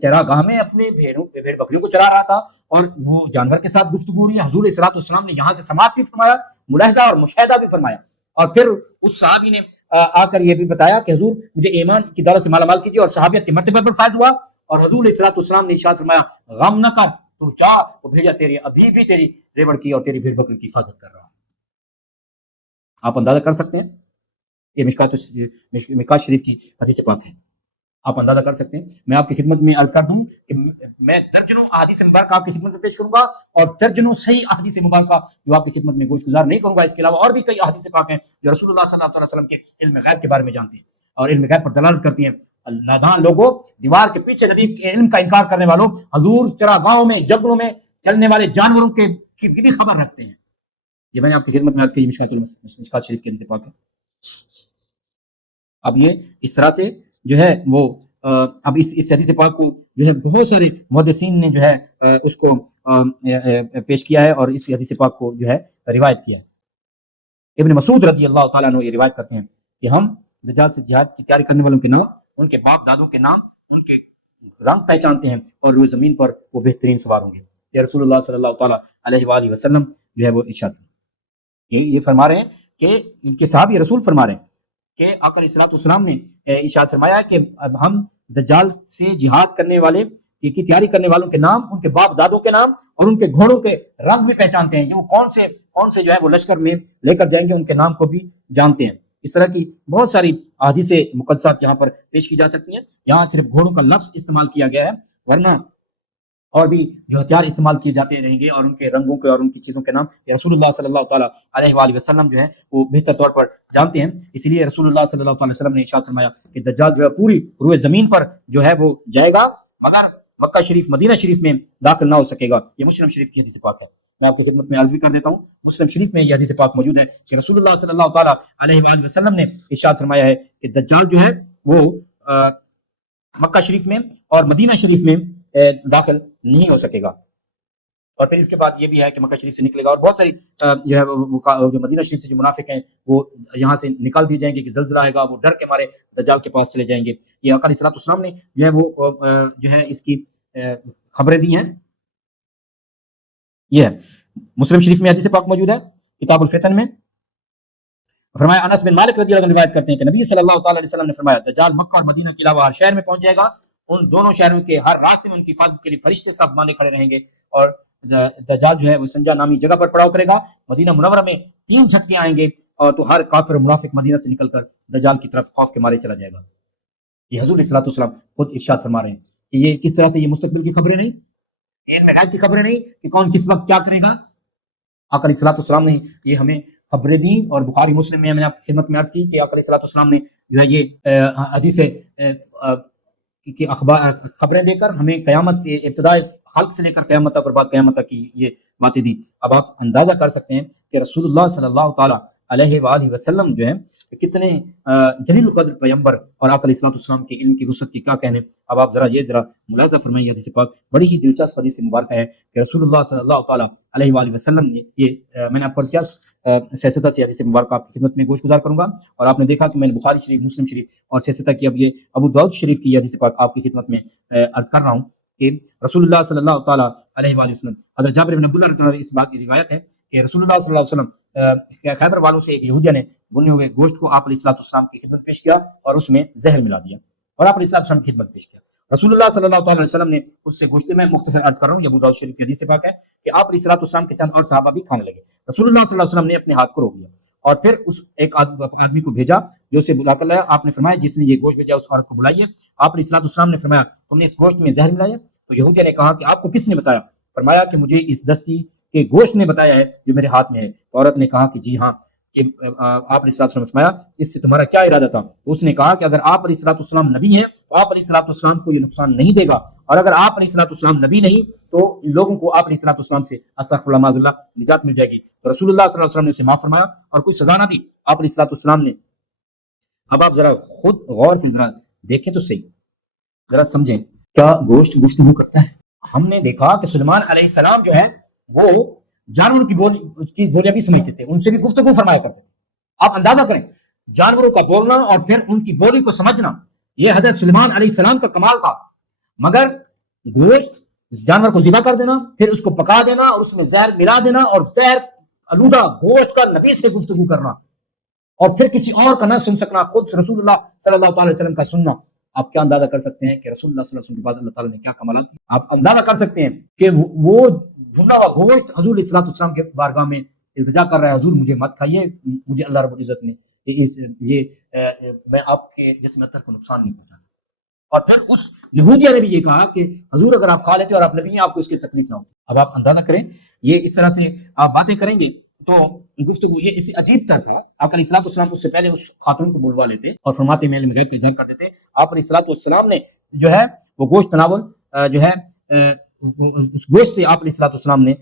چراگاہ میں اپنے بھیڑ بکریوں کو چرا رہا تھا اور وہ جانور کے ساتھ گفتگو ہو رہی ہے. حضور علیہ الصلوۃ والسلام نے یہاں سے سماعت بھی فرمایا، ملاحظہ اور مشاہدہ بھی فرمایا. اور پھر اس صحابی نے آ کر یہ بھی بتایا کہ حضور مجھے ایمان کی دولت سے مالا مال کیجیے، اور صحابیت کے مرتبے پر فائز ہوا. اور حضور علیہ الصلوۃ والسلام نے ارشاد فرمایا غم نہ کر، تو جا، وہ بھیڑیا تیری ابھی بھی تیری ریوڑ کی اور تیری بھیڑ بکری کی حفاظت کر رہا ہے. آپ اندازہ کر سکتے ہیں، یہ مشکات شریف کی حدیث پاک ہے. آپ اندازہ کر سکتے ہیں. میں آپ کی خدمت میں عرض کر دوں کہ میں درجنوں احادیث مبارکہ آپ کی خدمت میں پیش کروں گا، اور درجنوں صحیح احادیث مبارکہ جو آپ کی خدمت میں گوش گزار نہیں کروں گا. اس کے علاوہ اور بھی کئی احادیث پاک ہیں جو رسول اللہ صلی اللہ علیہ وسلم کے علم غیب کے بارے میں جانتے ہیں اور علم غیب پر دلالت کرتی ہیں. نادان لوگوں، دیوار کے پیچھے نبی کے علم کا انکار کرنے والوں، حضور چراگاہوں میں جنگلوں میں چلنے والے جانوروں کی بھی خبر رکھتے ہیں. یہ میں نے آپ کی خدمت میں عرض کی مشکات شریف کے حدیث پاک ہے. اب یہ اس طرح سے جو ہے وہ اب اس حدیث پاک کو جو ہے بہت سارے محدثین نے جو ہے اس کو پیش کیا ہے اور اس حدیث پاک کو جو ہے روایت کیا ہے. ابن مسعود رضی اللہ تعالیٰ عنہ یہ روایت کرتے ہیں کہ ہم دجال سے جہاد کی تیاری کرنے والوں کے نام، ان کے باپ دادوں کے نام، ان کے رنگ پہچانتے ہیں، اور روز زمین پر وہ بہترین سوار ہوں گے. یہ رسول اللہ صلی اللہ تعالیٰ علیہ وآلہ وسلم جو ہے وہ ارشاد یہ فرما رہے ہیں کہ ان کے صحابی رسول فرما رہے ہیں کہ آقا علیہ الصلوۃ والسلام نے ارشاد فرمایا کہ ہم دجال سے جہاد کرنے والے کی تیاری کرنے والوں کے نام، ان کے باپ دادوں کے نام اور ان کے گھوڑوں کے رنگ بھی پہچانتے ہیں. وہ کون سے جو ہے وہ لشکر میں لے کر جائیں گے، ان کے نام کو بھی جانتے ہیں. اس طرح کی بہت ساری احادیث مقدسات یہاں پر پیش کی جا سکتی ہیں. یہاں صرف گھوڑوں کا لفظ استعمال کیا گیا ہے، ورنہ اور بھی جو ہتھیار استعمال کیے جاتے رہیں گے اور ان کے رنگوں کے اور ان کی چیزوں کے نام رسول اللہ صلی اللہ تعالیٰ علیہ وآلہ وسلم جو ہے وہ بہتر طور پر جانتے ہیں. اس لیے رسول اللہ صلی اللہ علیہ وسلم نے ارشاد فرمایا کہ دجال جو ہے پوری روئے زمین پر جو ہے وہ جائے گا، مگر مکہ شریف مدینہ شریف میں داخل نہ ہو سکے گا. یہ مسلم شریف کی حدیث پاک ہے. میں آپ کی خدمت میں عرض بھی کر دیتا ہوں، مسلم شریف میں یہ حدیث پاک موجود ہے کہ رسول اللہ صلی اللہ تعالیٰ علیہ وآلہ وسلم نے ارشاد فرمایا ہے کہ دجال جو ہے وہ مکہ شریف میں اور مدینہ شریف میں داخل نہیں ہو سکے گا. اور پھر اس کے بعد یہ بھی ہے کہ مکہ شریف سے نکلے گا اور بہت ساری جو ہے جو مدینہ شریف سے جو منافق ہیں وہ یہاں سے نکال دی جائیں گے کہ زلزلہ آئے گا، وہ ڈر کے مارے دجال کے پاس چلے جائیں گے. یہ آقا علیہ الصلوۃ والسلام نے جو ہے وہ جو ہے اس کی خبریں دی ہیں. یہ ہے مسلم شریف میں حدیث پاک موجود ہے کتاب الفتن میں. فرمایا انس بن مالک رضی اللہ عنہ روایت کرتے ہیں کہ نبی صلی اللہ تعالی علیہ وسلم نے فرمایا دجال مکہ اور مدینہ کے علاوہ ہر شہر میں پہنچ جائے گا. ان دونوں شہروں کے ہر راستے میں ان کی حفاظت کے لیے فرشتے سب باندھے کھڑے رہیں گے، اور دجال جو ہے وہ سنجا نامی جگہ پر پڑاؤ کرے گا. مدینہ منورہ میں 3 جھٹکے آئیں گے اور تو ہر کافر و منافق مدینہ سے نکل کر دجال کی طرف خوف کے مارے چلا جائے گا. یہ حضور علیہ الصلوۃ والسلام خود ارشاد فرما رہے ہیں کہ یہ کس طرح سے یہ مستقبل کی خبریں نہیں، علم غیب کی خبریں نہیں کہ کون کس وقت کیا کرے گا. آقا علیہ الصلوۃ والسلام نے یہ ہمیں خبریں دی، اور بخاری مسلم میں نے آپ کی خدمت میں عرض کی کہ آقا علیہ الصلوۃ والسلام نے جو ہے یہ حدیث کی خبریں دے کر ہمیں قیامت سے ابتداء خلق سے لے کر قیامت تک اور بعد قیامت تک کی یہ باتیں دی. اب آپ اندازہ کر سکتے ہیں کہ رسول اللہ صلی اللہ تعالیٰ علیہ وآلہ وسلم جو ہے کتنے جلیل القدر پیغمبر اور آقا علیہ الصلوۃ والسلام کے علم کی وسعت کی کیا کہنے. اب آپ ذرا ملاحظہ فرمائیے، حدیث پاک بڑی ہی دلچسپ حدیث مبارکہ ہے کہ رسول اللہ صلی اللہ تعالیٰ علیہ وآلہ وسلم نے یہ میں نے آپ پر کیا سیاستہ سے حدیث مبارکہ آپ کی خدمت میں گوش گزار کروں گا، اور آپ نے دیکھا کہ میں نے بخاری شریف، مسلم شریف اور سیاستہ کی اب یہ ابو داؤد شریف کی حدیث پاک آپ کی خدمت میں عرض کر رہا ہوں کہ رسول اللہ صلی اللہ تعالیٰ علیہ وآلہ وسلم، حضرت جابر بن عبداللہ رضی اللہ عنہ اس بات کی روایت ہے کہ رسول اللہ صلی اللہ علیہ وسلم خیبر والوں سے ایک یہودیہ نے بنے ہوئے گوشت کو آپ علیہ الصلوۃ والسلام کی خدمت پیش کیا اور اس میں زہر ملا دیا اور آپ علیہ الصلوۃ والسلام کی خدمت پیش کیا. رسول اللہ صلی اللہ تعالیٰ علیہ وسلم نے اس سے گوشت، میں مختصر عرض کر رہا ہوں، یہ ابو داؤد شریف کی حدیث پاک ہے کہ آپ علیہ الصلوۃ والسلام کے چند اور صحابہ بھی کھانے لگے. رسول اللہ صلی اللہ علیہ وسلم نے اپنے ہاتھ کو روک لیا اور پھر اس ایک آدمی کو بھیجا جو اسے بلا کر لایا. آپ نے فرمایا جس نے یہ گوشت بھیجا اس عورت کو بلائیے. آپ علیہ الصلوۃ والسلام نے فرمایا تم نے اس گوشت میں زہر ملایا؟ تو یہودیہ نے کہا کہ آپ کو کس نے بتایا؟ فرمایا کہ مجھے اس دستی کے گوشت نے بتایا ہے جو میرے ہاتھ میں ہے. عورت نے کہا کہ جی ہاں. کہ آپ علیہ الصلوۃ والسلام نے فرمایا اس سے تمہارا کیا ارادہ تھا؟ اس نے کہا کہ اگر آپ علیہ الصلوۃ والسلام نبی ہیں تو آپ علیہ الصلوۃ والسلام کو یہ نقصان نہیں دے گا، اور اگر آپ علیہ الصلوۃ والسلام نبی نہیں تو لوگوں کو آپ علیہ الصلوۃ والسلام سے استغفر اللہ معاذ اللہ نجات مل جائے گی. تو رسول اللہ صلی اللہ علیہ وسلم نے اسے معاف فرمایا اور کوئی سزا نہ دی آپ علیہ الصلوۃ والسلام نے. اب آپ ذرا خود غور سے ذرا دیکھیں تو صحیح، ذرا سمجھیں کیا گوشت گفتگو کرتا ہے. ہم نے دیکھا کہ سلیمان علیہ السلام جو ہے وہ جانوروں کی بولیاں بھی سمجھتے تھے، ان سے بھی گفتگو فرمایا کرتے تھے. آپ اندازہ کریں جانوروں کا بولنا اور پھر ان کی بولی کو سمجھنا، یہ حضرت سلیمان علیہ السلام کا کمال تھا. مگر گوشت جانور کو ذبح کر دینا، پھر اس کو پکا دینا اور اس میں زہر ملا دینا اور زہر آلودہ گوشت کا نبی سے گفتگو کرنا اور پھر کسی اور کا نہ سن سکنا، خود رسول اللہ صلی اللہ تعالی وسلم کا سننا. آپ کیا اندازہ کر سکتے ہیں کہ رسول اللہ صلی اللہ علیہ وسلم کے پاس اللہ تعالیٰ نے کیا کمالات. آپ اندازہ کر سکتے ہیں کہ وہ بھنا ہوا گوشت حضور علیہ الصلوۃ والسلام کے بارگاہ میں التجا کر رہا ہے، حضور مجھے مت کھائیے، مجھے اللہ رب العزت نے میں آپ کے جسم اطہر کو نقصان نہیں پہنچانا. اور پھر اس یہودیہ نے بھی یہ کہا کہ حضور اگر آپ کھا لیتے اور آپ نبی ہیں آپ کو اس کی تکلیف نہ ہو. اب آپ اندازہ کریں یہ اس طرح سے آپ باتیں کریں گے تو گفتگو یہ اس سے عجیب تر تھا. آپ علیہ الصلوۃ والسلام اس سے پہلے اس خاتون کو بلوا لیتے اور فرماتے میں علم غیب کا اظہار کر دیتے. آپ علیہ الصلوۃ والسلام نے جو ہے وہ گوشت تناول جو ہے اس گوشت سے آپ علیہ الصلوۃ والسلام نے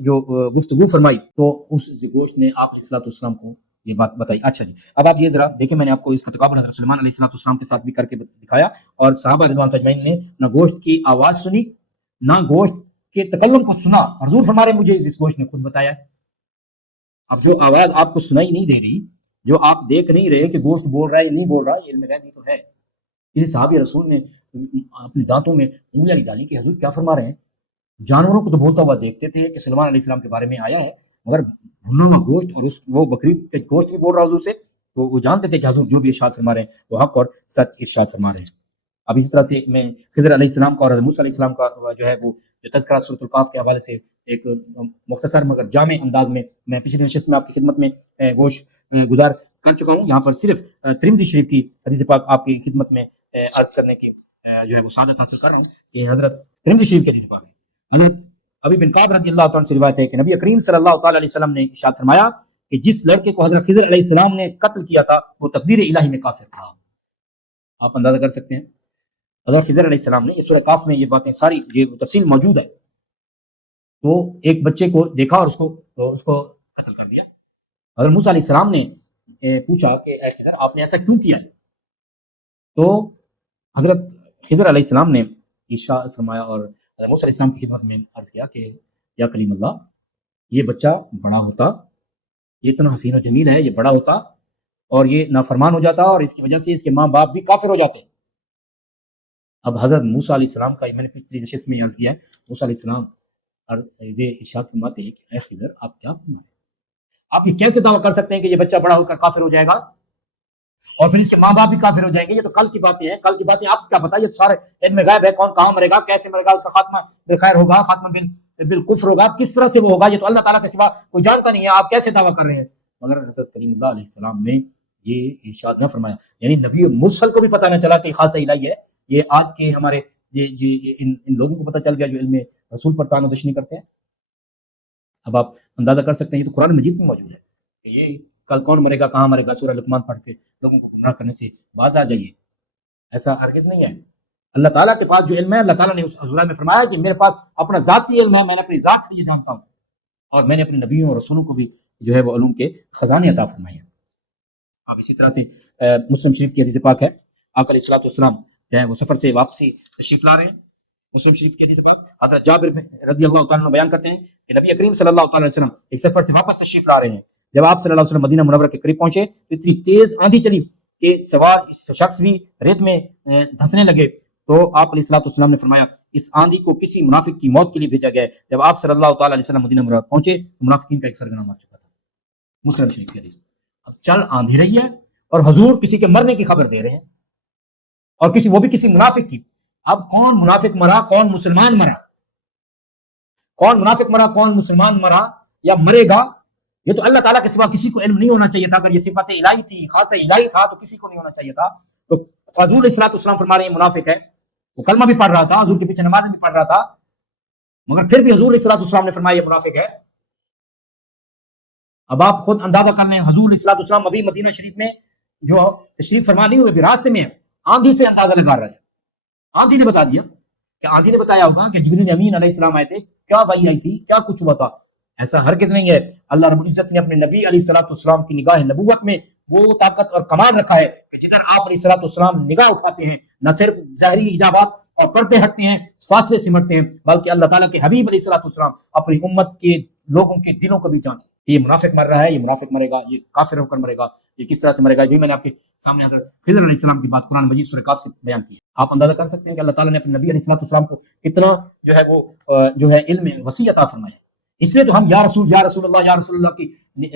جو گفتگو فرمائی تو اس گوشت نے آپ علیہ الصلوۃ والسلام کو یہ بات بتائی. اچھا جی اب آپ یہ ذرا دیکھیں، میں نے آپ کو اس کا تقابل حضرت سلیمان علیہ الصلوۃ والسلام کے ساتھ بھی کر کے دکھایا، اور صحابہ رضوان اجمعین نے نہ گوشت کی آواز سنی نہ گوشت کے تکلم کو سنا. حضور فرما رہے مجھے جس گوشت نے خود بتایا. اب جو آواز آپ کو سنائی نہیں دے رہی، جو آپ دیکھ نہیں رہے کہ گوشت بول رہا ہے یا نہیں بول رہا، یہ علم غیب نہیں تو ہے. اس صحابی رسول نے اپنے دانتوں میں انگلیاں نکالی کہ حضور کیا فرما رہے ہیں. جانوروں کو تو بولتا ہوا دیکھتے تھے کہ سلیمان علیہ السلام کے بارے میں آیا ہے، مگر بھنا ہوا گوشت اور وہ بکری کے گوشت بھی بول رہا حضور سے، تو وہ جانتے تھے کہ حضور جو بھی ارشاد فرما رہے ہیں وہ حق اور سچ ارشاد فرما رہے ہیں. اب اسی طرح سے میں خضر علیہ السلام کا اور حضرت موسیٰ علیہ السلام کا جو ہے وہ جو تذکرہ سورۃ القاف کے حوالے سے ایک مختصر مگر جامع انداز میں پچھلی نشست میں آپ کی خدمت میں گوش گزار کر چکا ہوں. یہاں پر صرف ترمذی شریف کی حدیث پاک آپ کی خدمت میں عرض کرنے کی جو ہے وہ سعادت حاصل کر رہا ہوں کہ حضرت ترمذی شریف کی حدیث پاک ہے. حضرت ابی بن کعب رضی اللہ تعالیٰ سے روایت ہے کہ نبی کریم صلی اللہ تعالی علیہ وسلم نے ارشاد فرمایا کہ جس لڑکے کو حضرت خضر علیہ السلام نے قتل کیا تھا وہ تقدیر الہی میں کافر تھا. آپ اندازہ کر سکتے ہیں حضرت خضر علیہ السلام نے، یہ سورہ کاف میں یہ باتیں ساری یہ تفصیل موجود ہے. تو ایک بچے کو دیکھا اور اس کو قتل کر دیا. حضرت موسیٰ علیہ السلام نے پوچھا کہ اے خضر آپ نے ایسا کیوں کیا ہے؟ تو حضرت خضر علیہ السلام نے ارشاد فرمایا اور حضرت موسیٰ علیہ السلام کی خدمت میں عرض کیا کہ یا کلیم اللہ، یہ بچہ بڑا ہوتا، یہ اتنا حسین و جمیل ہے، یہ بڑا ہوتا اور یہ نافرمان ہو جاتا اور اس کی وجہ سے اس کے ماں باپ بھی کافر ہو جاتے. اب حضرت موسیٰ علیہ السلام کا میں نے پچھلی نشست میں عرض کیا ہے، موسیٰ علیہ السلام ارشاد فرماتے ہیں کہ اے خضر آپ کیا فرما رہے ہیں؟ آپ یہ کیسے دعویٰ کر سکتے ہیں کہ یہ بچہ بڑا ہو کر کافر ہو جائے گا اور پھر اس کے ماں باپ بھی کافر ہو جائیں گے؟ یہ تو کل کی باتیں ہیں، کل کی باتیں آپ کو کیا پتا، یہ سارے علم غیب ہے. کون کہاں مرے گا، کیسے مرے گا، اس کا خاتمہ بالخیر ہوگا، خاتمہ بالکفر ہوگا، کس طرح سے وہ ہوگا، یہ تو اللہ تعالیٰ کے سوا کوئی جانتا نہیں ہے. آپ کیسے دعویٰ کر رہے ہیں؟ مگر حضرت کریم اللہ علیہ السلام نے یہ ارشاد نہ فرمایا، یعنی نبی مرسل کو بھی پتہ نہ چلا کہ خاصہ الہی ہے، یہ آج کے ہمارے ان لوگوں کو پتہ چل گیا جو علم رسول پر طعن و تشنیع کرتے ہیں۔ اب آپ اندازہ کر سکتے ہیں، یہ تو قرآن مجید میں موجود ہے کہ یہ کل کون مرے گا، کہاں مرے گا، سورہ لقمان پڑھ کے لوگوں کو گمراہ کرنے سے باز آ جائیے، ایسا ہرگز نہیں ہے۔ اللہ تعالیٰ کے پاس جو علم ہے، اللہ تعالیٰ نے اس سورہ میں فرمایا کہ میرے پاس اپنا ذاتی علم ہے، میں نے اپنی ذات سے یہ جانتا ہوں، اور میں نے اپنے نبیوں اور رسولوں کو بھی جو ہے وہ علوم کے خزانے عطا فرمائے ہیں۔ اب اسی طرح سے مسلم شریف کی حدیث پاک ہے، آپ علیہ الصلوۃ والسلام جو ہے وہ سفر سے واپسی تشریف لا رہے ہیں۔ مسلم شریف کی حدیث پاک حضرت جابر رضی اللہ تعالیٰ عنہ بیان کرتے ہیں کہ نبی کریم صلی اللہ تعالیٰ علیہ وسلم ایک سفر سے واپس تشریف لا رہے ہیں۔ جب آپ صلی اللہ علیہ وسلم مدینہ منورہ کے قریب پہنچے تو اتنی تیز آندھی چلی کہ سوار اس شخص بھی ریت میں دھنسنے لگے، تو آپ علیہ الصلوۃ والسلام نے فرمایا اس آندھی کو کسی منافق کی موت کے لیے بھیجا گیا ہے۔ جب آپ صلی اللہ تعالیٰ علیہ وسلم مدینہ منورہ پہنچے تو منافقین کا ایک سرگنا مر چکا تھا۔ مسلم شریف کی حدیث۔ اب چل آندھی رہی ہے اور حضور کسی کے مرنے کی خبر دے رہے ہیں، اور وہ بھی کسی منافق کی۔ اب کون منافق مرا، کون مسلمان مرا، کون منافق مرا، کون مسلمان مرا یا مرے گا، یہ تو اللہ تعالیٰ کے سوا کسی کو علم نہیں ہونا چاہیے تھا۔ اگر یہ صفت الہی تھی، خاص الہی تھا، تو کسی کو نہیں ہونا چاہیے تھا۔ تو حضور علیہ الصلوۃ والسلام فرما رہے ہیں منافق ہے، وہ کلمہ بھی پڑھ رہا تھا، حضور کے پیچھے نماز بھی پڑھ رہا تھا، مگر پھر بھی حضور علیہ الصلوۃ والسلام نے فرمایا یہ منافق ہے۔ اب آپ خود اندازہ کر لیں، حضور علیہ الصلوۃ والسلام ابھی مدینہ شریف میں جو تشریف فرما نہیں ہوئے، راستے میں ہے، آندھی سے اندازہ لگا رہا ہے۔ آندھی نے بتا دیا کہ آندھی نے بتایا ہوگا کہ جبریل امین علیہ السلام آئے تھے، کیا وحی آئی تھی، کیا کچھ ہوا تھا۔ ایسا ہرگز نہیں ہے۔ اللہ رب العزت نے اپنے نبی علیہ الصلوۃ والسلام کی نگاہ نبوت میں وہ طاقت اور کمال رکھا ہے کہ جدھر آپ علیہ الصلوۃ والسلام نگاہ اٹھاتے ہیں، نہ صرف ظاہری ایجابات اور پردے ہٹتے ہیں، فاصلے سمٹتے ہیں، بلکہ اللہ تعالیٰ کے حبیب علیہ الصلوۃ والسلام اپنی امت کے لوگوں کے دلوں کو بھی جانتے ہیں۔ یہ منافق مر رہا ہے، یہ منافق مرے گا، یہ کافر ہو کر مرے گا، یہ کس طرح سے مرے گا۔ یہ بھی میں نے آپ کے سامنے حضرت خضر علیہ السلام کی بات قرآن مجید سورہ کاف سے بیان کی ہے۔ آپ اندازہ کر سکتے ہیں کہ اللہ تعالیٰ نے اپنے نبی علیہ الصلوۃ والسلام کو کتنا جو ہے وہ جو ہے علم وسیع عطا فرمایا ہے۔ اس لیے تو ہم یا رسول اللہ یا رسول اللہ کی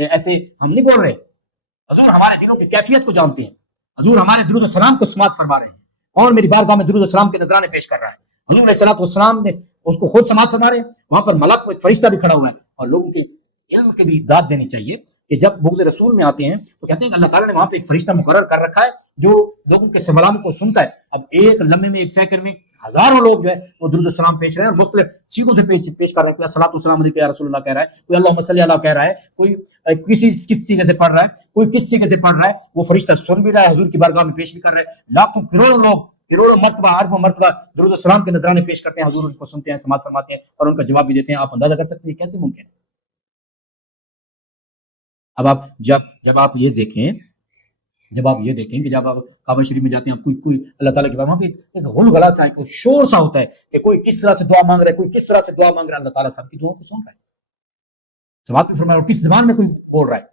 ایسے ہم نہیں بول رہے، حضور ہمارے دلوں کی کیفیت کو جانتے ہیں، حضور ہمارے درود و سلام کو سماعت فرما رہے ہیں۔ کون میری بارگاہ میں درود و سلام کے نذرانے پیش کر رہا ہے؟ حضور علیہ الصلوۃ والسلام نے اس کو خود سماعت فرما رہے ہیں، وہاں پر ملک ایک فرشتہ بھی کھڑا ہوا ہے۔ اور لوگوں کے علم کے بھی داد دینی چاہیے کہ جب بغض رسول میں آتے ہیں تو کہتے ہیں کہ اللہ تعالیٰ نے وہاں پہ ایک فرشتہ مقرر کر رکھا ہے جو لوگوں کے سلام کو سنتا ہے۔ اب ایک لمحے میں، ایک سیکنڈ میں ہزاروں لوگ جو ہے وہ درود السلام پیش رہے ہیں، مختلف سیغوں سے پیش کر رہے ہیں۔ کوئی الصلوۃ والسلام علیک یا رسول اللہ کہہ رہا ہے، کوئی اللہم صلی علی کہہ رہا ہے، کوئی کس سیغے سے پڑھ رہا ہے، کوئی کس سیغے سے پڑھ رہا ہے۔ وہ فرشتہ سن بھی رہا ہے، حضور کی بارگاہ میں پیش بھی کر رہے ہیں۔ لاکھوں کروڑوں لوگ کروڑوں مرتبہ، اربوں مرتبہ درود السلام کے نذرانے پیش کرتے ہیں، حضور ان کو سنتے ہیں، سماعت فرماتے ہیں اور ان کا جواب بھی دیتے ہیں۔ آپ اندازہ کر سکتے ہیں کیسے ممکن ہے۔ اب آپ جب آپ یہ دیکھیں کہ جب آپ کعبہ شریف میں جاتے ہیں، کوئی اللہ تعالیٰ کے وہاں پہ ایک غلغلہ سا ہے، کوئی شور سا ہوتا ہے کہ کوئی کس طرح سے دعا مانگ رہا ہے، کوئی کس طرح سے دعا مانگ رہا ہے، اللہ تعالیٰ سب کی دعاؤں کو سن رہا ہے، سماعت بھی فرما رہا ہے، اور کس زبان میں کوئی بول رہا ہے،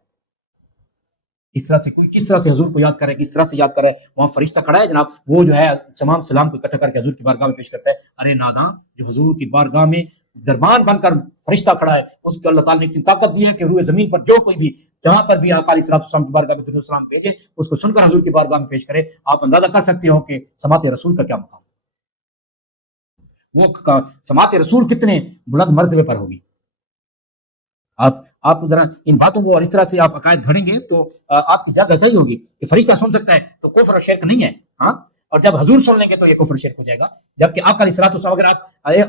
اس طرح سے کوئی کس طرح سے حضور کو یاد کر رہا ہے، کس طرح سے یاد کر رہا ہے۔ وہاں فرشتہ کھڑا ہے جناب، وہ جو ہے تمام سلام کو اکٹھا کر کے حضور کی بارگاہ میں پیش کرتا ہے۔ ارے ناداں، جو حضور کی بارگاہ میں دربان بن کر فرشتہ کھڑا ہے، اس کو اللہ تعالیٰ نے اتنی طاقت دی ہے کہ روئے زمین پر جو کوئی بھی جہاں پر بھی آقا علیہ الصلوۃ والسلام کی بارگاہ میں درود السلام بھیجے، اس کو سن کر حضور کی بارگاہ میں پیش کرے۔ آپ اندازہ کر سکتے ہو کہ سماعت رسول کا کیا مقام، وہ سماعت رسول کتنے بلند مرتبے پر ہوگی۔ آپ ذرا ان باتوں کو اور اس طرح سے آپ عقائد گھڑیں گے تو آپ کی جگہ صحیح ہوگی کہ فرشتہ سن سکتا ہے تو کفر اور شرک نہیں ہے، ہاں، اور جب حضور سن لیں گے تو یہ کفر شرک ہو جائے گا۔ جبکہ آپ کا الصلوۃ والسلام، اگر آپ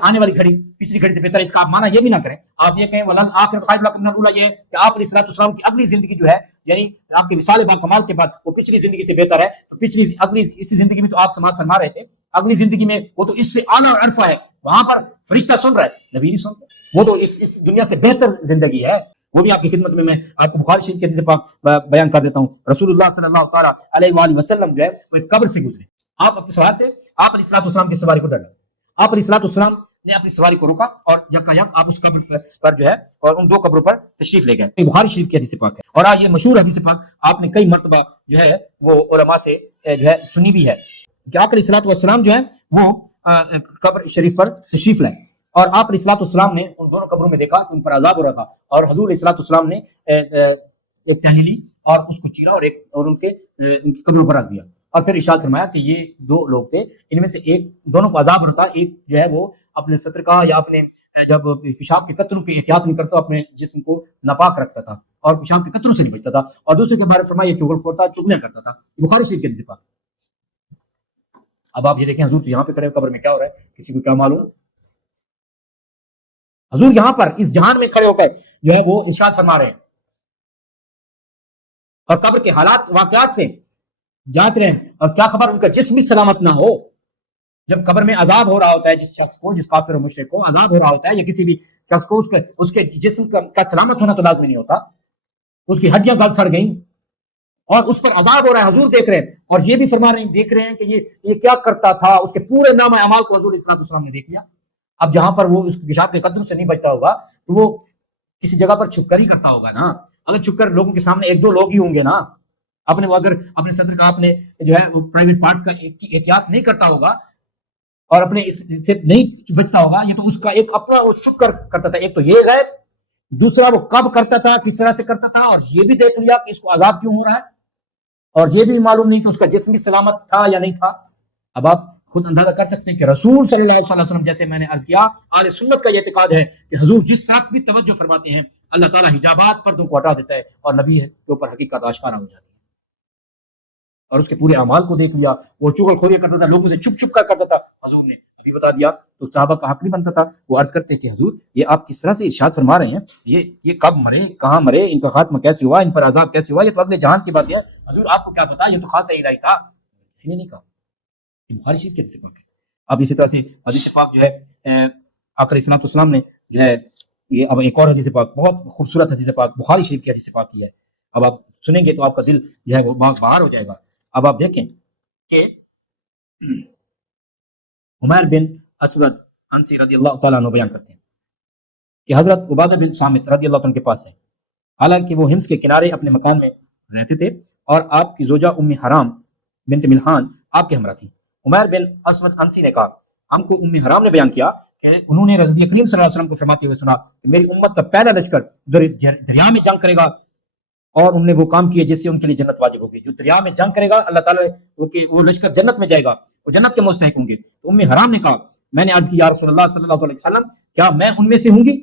آنے والی گھڑی پچھلی گھڑی سے بہتر ہے، اس کا آپ معنی یہ بھی نہ کریں، آپ یہ کہیں ولن آخر خیر لکم من الاولی، یہ کہ آپ علیہ الصلوۃ والسلام کی اگلی زندگی جو ہے، یعنی آپ کے وصال با کمال کے بعد وہ پچھلی زندگی سے بہتر ہے۔ اگلی اسی زندگی میں تو آپ سماعت فرما رہے تھے، اگلی زندگی میں وہ تو اس سے اعلیٰ اور عرفہ ہے، وہاں پر فرشتہ سن رہا ہے، نبی نہیں سن رہا، وہ تو اس دنیا سے بہتر زندگی ہے۔ وہ بھی آپ کی خدمت میں آپ کو بخاری شریف کے حدیث پاک بیان کر دیتا ہوں۔ رسول اللہ صلی اللہ تعالیٰ علیہ وآلہ وسلم جو ہے وہ ایک قبر سے گزرے، آپ اپنے سوار تھے، آپ علیہ الصلوۃ والسلام کی سواری کو ڈر لگا، آپ علیہ الصلوۃ والسلام نے اپنی سواری کو روکا اور یک آپ اس قبر پر جو ہے اور ان دو قبروں پر تشریف لے گئے۔ بخاری شریف کی حدیث پاک ہے، اور یہ مشہور حدیث پاک آپ نے کئی مرتبہ جو ہے وہ علماء سے جو ہے سنی بھی ہے کہ آپ علیہ الصلوۃ والسلام جو ہے وہ قبر شریف پر تشریف لائے، اور آپ علیہ الصلوۃ والسلام نے ان دونوں قبروں میں دیکھا کہ ان پر عذاب ہو رہا تھا، اور حضور علیہ الصلوۃ والسلام نے ایک ٹہنی لی اور اس کو چیرا اور ان کی قبروں پر رکھ دیا، اور پھر ارشاد فرمایا کہ یہ دو لوگ تھے، ان میں سے ایک، دونوں کو عذاب ہوتا، ایک جو ہے وہ اپنے سطر کا یا اپنے جب پیشاب کے قطروں کی احتیاط نہیں کرتا اپنے جسم کو ناپاک رکھتا تھا، اور پیشاب کے قطروں سے نہیں بچتا تھا، اور دوسرے کے بارے میں فرمایا یہ چغل خور تھا، چغلیاں کرتا تھا. بخاری شریف کے حدیث پاک. اب آپ یہ دیکھیں حضور تو یہاں پہ کھڑے ہو، قبر میں کیا ہو رہا ہے کسی کو کیا معلوم؟ حضور یہاں پر اس جہان میں کھڑے ہو کر جو ہے وہ ارشاد فرما رہے ہیں اور قبر کے حالات واقعات سے جانچ رہے ہیں، اور کیا خبر ان کا جسم بھی سلامت نہ ہو. جب قبر میں عذاب ہو رہا ہوتا ہے جس شخص کو، جس کافر و مشرک کو عذاب ہو رہا ہوتا ہے، یا کسی بھی شخص کو اس کے جسم کا سلامت ہونا تو لازمی نہیں ہوتا، اس کی ہڈیاں گل سڑ گئیں اور اس پر عذاب ہو رہا ہے، حضور دیکھ رہے ہیں اور یہ بھی فرما رہے ہیں، دیکھ رہے ہیں کہ یہ کیا کرتا تھا. اس کے پورے نام اعمال کو حضور صلی اللہ علیہ وسلم نے دیکھ لیا. اب جہاں پر وہ اس پیشاب کے قدر سے نہیں بچتا ہوگا تو وہ کسی جگہ پر چھپ کر ہی کرتا ہوگا نا. اگر چھپ کر لوگوں کے سامنے ایک دو لوگ ہی ہوں گے نا، اگر اپنے صدر کا اپنے جو ہے پرائیویٹ پارٹس کا احتیاط نہیں کرتا ہوگا اور اپنے اس سے نہیں بچتا ہوگا، یہ تو اس کا ایک اپنا وہ چھپ کر کرتا تھا. ایک تو یہ غیب، دوسرا وہ کب کرتا تھا، کس طرح سے کرتا تھا، اور یہ بھی دیکھ لیا کہ اس کو عذاب کیوں ہو رہا ہے، اور یہ بھی معلوم نہیں کہ اس کا جسم بھی سلامت تھا یا نہیں تھا. اب آپ خود اندازہ کر سکتے ہیں کہ رسول صلی اللہ علیہ وسلم، جیسے میں نے عرض کیا، اہل سنت کا یہ اعتقاد ہے کہ حضور جس طرف بھی توجہ فرماتے ہیں اللہ تعالیٰ حجابات پردوں کو ہٹا دیتا ہے اور نبی کے اوپر حقیقت آشکارا ہو جاتی ہے. اور اس کے پورے اعمال کو دیکھ لیا، وہ چغل خوریاں کرتا تھا، لوگوں سے چھپ چھپ کر کرتا تھا، حضور نے ابھی بتا دیا تو صحابہ کا حق نہیں بنتا تھا. وہ عرض کرتے کہ حضور یہ آپ کس طرح سے ارشاد فرما رہے ہیں، یہ کب مرے، کہاں مرے، ان کا خاتمہ کیسے ہوا، ان پر عذاب کیسے ہوا، یہ تو اگلے جہان کی بات ہے، حضور آپ کو کیا پتا، یہ تو خاصہ الہی تھا. کسی نے نہیں کہا. بخاری شریف کے حدیث پاک ہے. اب اسی طرح سے حدیث پاک جو ہے آقا علیہ الصلوۃ والسلام نے جو ہے یہ اب ایک اور حدیث پاک، بہت خوبصورت حدیث پاک بخاری شریف کی حدیث پاک کی ہے. اب آپ سنیں گے تو آپ کا دل جو ہے وہ باہر ہو جائے گا. اب آپ دیکھیں کہ عمیر بن اسود انسی رضی اللہ تعالیٰ عنہ بیان کرتے ہیں کہ حضرت عبادہ بن صامت رضی اللہ عنہ کے پاس ہے. حالانکہ وہ ہمس کے کنارے اپنے مکان میں رہتے تھے اور آپ کی زوجہ ام حرام بنت ملحان آپ کے ہمراہ تھی. عمیر بن اسود انسی نے کہا ہم کو ام حرام نے بیان کیا کہ انہوں نے رسول کریم صلی اللہ علیہ وسلم کو فرماتے ہوئے سنا کہ میری امت کا پہلا لشکر دریا میں جنگ کرے گا، اور انہوں نے وہ کام کیے جس سے ان کے لیے جنت واجب ہوگی. جو دریا میں جنگ کرے گا اللہ تعالیٰ وہ لشکر جنت میں جائے گا، وہ جنت کے مستحق ہوں گے. تو ام حرام نے کہا میں نے عرض کی یا رسول اللہ صلی اللہ علیہ وسلم کیا میں ان میں سے ہوں گی؟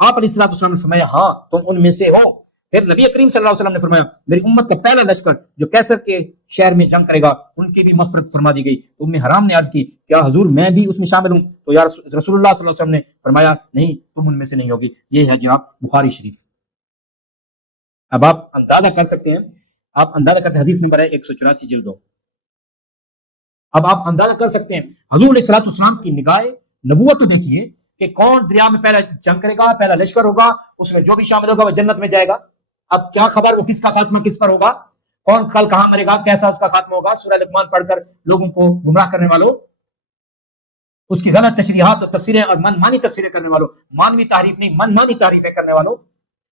آپ علیہ الصلوۃ والسلام نے فرمایا ہاں تم ان میں سے ہو. پھر نبی کریم صلی اللہ علیہ وسلم نے فرمایا میری امت کا پہلا لشکر جو کیسر کے شہر میں جنگ کرے گا ان کی بھی مغفرت فرما دی گئی. تو ام حرام نے عرض کی کیا حضور میں بھی اس میں شامل ہوں؟ تو یا رسول اللہ صلی اللہ علیہ وسلم نے فرمایا نہیں تم ان میں سے نہیں ہوگی. یہ ہے جناب بخاری شریف. اب آپ اندازہ کر سکتے ہیں، آپ اندازہ کرتے ہیں، حدیث نمبر ہے 184 جلد 2. اب آپ اندازہ کر سکتے ہیں حضور علیہ الصلوۃ والسلام کی نگاہ نبوت تو دیکھیے کہ کون دریا میں پہلا جنگ کرے گا، پہلا لشکر ہوگا، اس میں جو بھی شامل ہوگا وہ جنت میں جائے گا. اب کیا خبر وہ کس کا خاتمہ کس پر ہوگا، کون کل کہاں مرے گا، کیسا اس کا خاتمہ ہوگا. سورہ لقمان پڑھ کر لوگوں کو گمراہ کرنے والوں، اس کی غلط تشریحات اور تفسیریں اور من مانی تفسیریں کرنے والوں، مانوی تعریف نہیں من مانی تعریفیں کرنے والوں،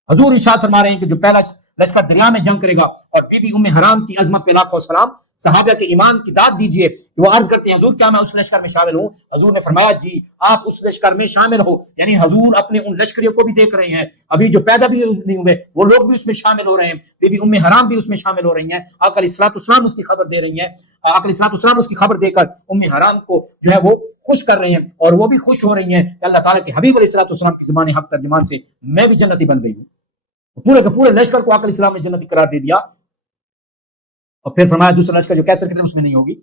حضور ارشاد فرما رہے ہیں کہ جو پہلا لشکر دریا میں جنگ کرے گا. اور بی بی ام حرام کی عظمت پہ لاکھوں سلام. صحابہ کے ایمان کی داد دیجئے. وہ عرض کرتے ہیں حضور کیا میں اس لشکر میں شامل ہوں؟ حضور نے فرمایا جی آپ اس لشکر میں شامل ہو. یعنی حضور اپنے ان لشکریوں کو بھی دیکھ رہے ہیں، ابھی جو پیدا بھی نہیں ہوئے وہ لوگ بھی اس میں شامل ہو رہے ہیں. بی بی ام حرام بھی اس میں شامل ہو رہی ہیں. آقا علیہ الصلوۃ والسلام اس کی خبر دے رہی ہیں. آقا علیہ الصلوۃ والسلام اس کی خبر دے کر ام حرام کو جو ہے وہ خوش کر رہے ہیں، اور وہ بھی خوش ہو رہی ہیں کہ اللہ تعالیٰ کے حبیب علیہ الصلوۃ والسلام کی زبان حق ترجمان سے میں بھی جنتی بن گئی ہوں. پورے کے پورے لشکر کو آقا علیہ السلام نے جنتی قرار دے دیا. اور پھر فرمایا دوسرا لشکر جو کیسر کے اس میں نہیں ہوگی.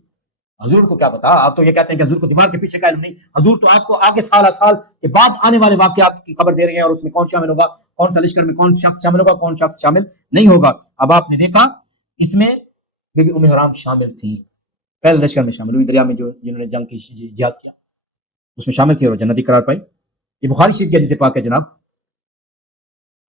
حضور کو کیا پتا، آپ تو یہ کہتے ہیں کہ حضور کو دماغ کے پیچھے کا علم نہیں. حضور تو آپ کو آگے سال سال کے بعد آنے والے واقعات کی خبر دے رہے ہیں، اور اس میں کون شامل ہوگا، کون سا لشکر میں کون شخص شامل ہوگا، کون شخص شامل نہیں ہوگا. اب آپ نے دیکھا اس میں بی بی ام حرام شامل تھی، پہلے لشکر میں شامل ہوئی، دریا میں جو جنہوں نے جنگ کی جہاد کیا اس میں شامل تھی اور جنتی قرار پائی. یہ بخاری شریف کی حدیث پاک ہے جناب.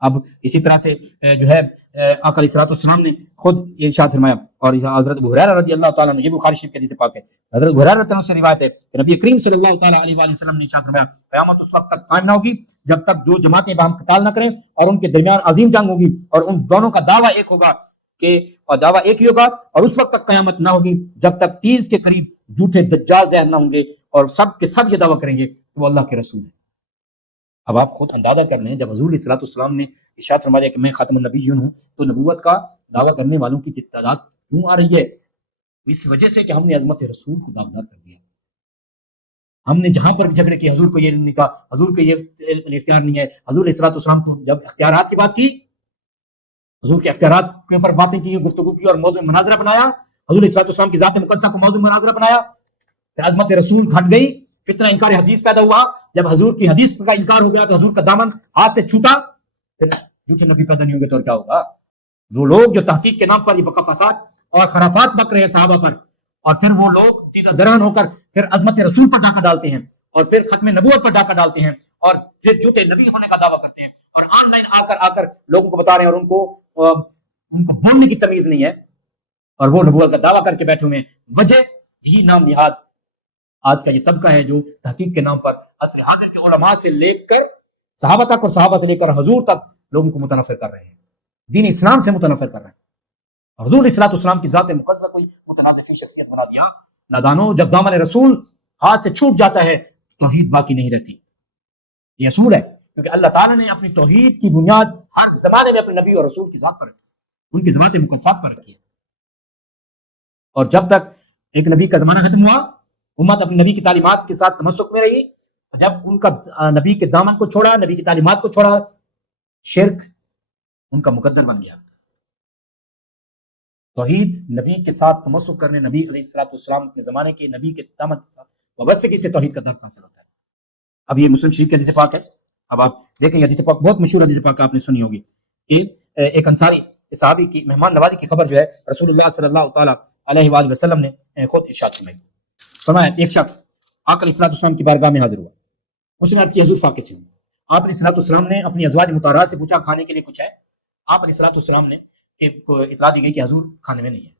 اب اسی طرح سے جو ہے آقا علیہ الصلوۃ والسلام نے خود ارشاد فرمایا، اور حضرت ابو ہریرہ رضی اللہ تعالیٰ عنہ، یہ بخاری شریف کی حدیث پاک ہے، حضرت ابو ہریرہ رضی اللہ عنہ سے روایت ہے کہ نبی کریم صلی اللہ تعالیٰ علیہ وآلہ وسلم نے ارشاد فرمایا قیامت اس وقت تک قائم نہ ہوگی جب تک دو جماعتیں باہم قتال نہ کریں اور ان کے درمیان عظیم جنگ ہوگی، اور ان دونوں کا دعویٰ ایک ہوگا اور دعویٰ ایک ہی ہوگا، اور اس وقت تک قیامت نہ ہوگی جب تک 30 کے قریب جھوٹے دجال ظاہر نہ ہوں گے اور سب کے سب یہ دعویٰ کریں گے کہ وہ اللہ کے رسول ہیں. اب آپ خود اندازہ کر لیں جب حضور علیہ الصلوۃ والسلام نے ارشاد فرما دیا کہ میں خاتم النبیین ہوں تو نبوت کا دعویٰ کرنے والوں کی تعداد کیوں آ رہی ہے؟ اس وجہ سے کہ ہم نے عظمت رسول کو داغدار کر دیا. ہم نے جہاں پر بھی جھگڑے کیے حضور کو یہ نہیں کہا، حضور کو یہ اختیار نہیں ہے. حضور علیہ الصلوۃ والسلام کو جب اختیارات کی بات کی حضور کے اختیارات کے اوپر باتیں کی، گفتگو کی اور موضوع مناظرہ بنایا، حضور علیہ السلام کی ذات مقدسہ کو موضوع مناظرہ بنایا، پھر عظمت رسول گھٹ گئی، فتنہ انکار حدیث پیدا ہوا، جب حضور کی حدیث کا انکار ہو گیا تو حضور کا دامن ہاتھ سے چھوٹا، پھر جھوٹے نبی پیدا نہیں ہوں گے تو کیا ہوگا؟ وہ لوگ جو تحقیق کے نام پر یہ بقا فساد اور خرافات بک رہے ہیں صحابہ پر، اور پھر وہ لوگ دیدہ درہن ہو کر پھر عظمت رسول پر ڈاکہ ڈالتے ہیں اور پھر ختم نبوت پر ڈاکہ ڈالتے ہیں اور پھر جھوٹے نبی ہونے کا دعویٰ کرتے ہیں اور آن لائن آ کر لوگوں کو بتا رہے ہیں اور ان کو بولنے کی تمیز نہیں ہے اور وہ نبوت کا دعویٰ کر کے بیٹھے ہوئے ہیں۔ وجہ بھی نام نہاد آج کا یہ طبقہ ہے جو تحقیق کے نام پر عصر حاضر کے علماء سے لے کر صحابہ تک اور صحابہ سے لے کر حضور تک لوگوں کو متنفر کر رہے ہیں، دین اسلام سے متنفر کر رہے ہیں۔ حضور علیہ السلام کی ذات مقدسہ کوئی متنازع فی شخصیت بنا دیا۔ نادانو، جب دامن رسول ہاتھ سے چھوٹ جاتا ہے توحید باقی نہیں رہتی۔ یہ اصول ہے کیونکہ اللہ تعالیٰ نے اپنی توحید کی بنیاد ہر زمانے میں اپنے نبی اور رسول کی ذات پر رکھی، ان کی ذات مقدسات پر رکھی ہے، اور جب تک ایک نبی کا زمانہ ختم ہوا امت اپنے نبی کی تعلیمات کے ساتھ تمسک میں رہی، جب ان کا نبی کے دامن کو چھوڑا، نبی کی تعلیمات کو چھوڑا، شرک ان کا مقدر بن گیا۔ توحید نبی کے ساتھ تمسک کرنے، نبی علیہ السلام اپنے زمانے کے نبی کے دامن کے ساتھ وابستگی سے توحید کا درس حاصل ہوتا ہے۔ اب یہ مسلم شریف کی حدیث پاک ہے، اب آپ دیکھیں حدیث پاک بہت مشہور حدیث پاک آپ نے سنی ہوگی کہ ایک انصاری صحابی کی مہمان نوازی کی خبر جو ہے رسول اللہ صلی اللہ تعالی علیہ وآلہ وسلم نے خود ارشاد فرمائی۔ فرمایا ایک شخص آقا علیہ السلام کی بارگاہ میں حاضر ہوا، اس نے عرض کی حضور فاقے سے ہوں۔ آپ علیہ السلام نے اپنی ازواج مطہرات سے پوچھا کھانے کے لیے کچھ ہے؟ آپ علیہ السلام نے اطلاع دی گئی کہ حضور کھانے میں نہیں ہے۔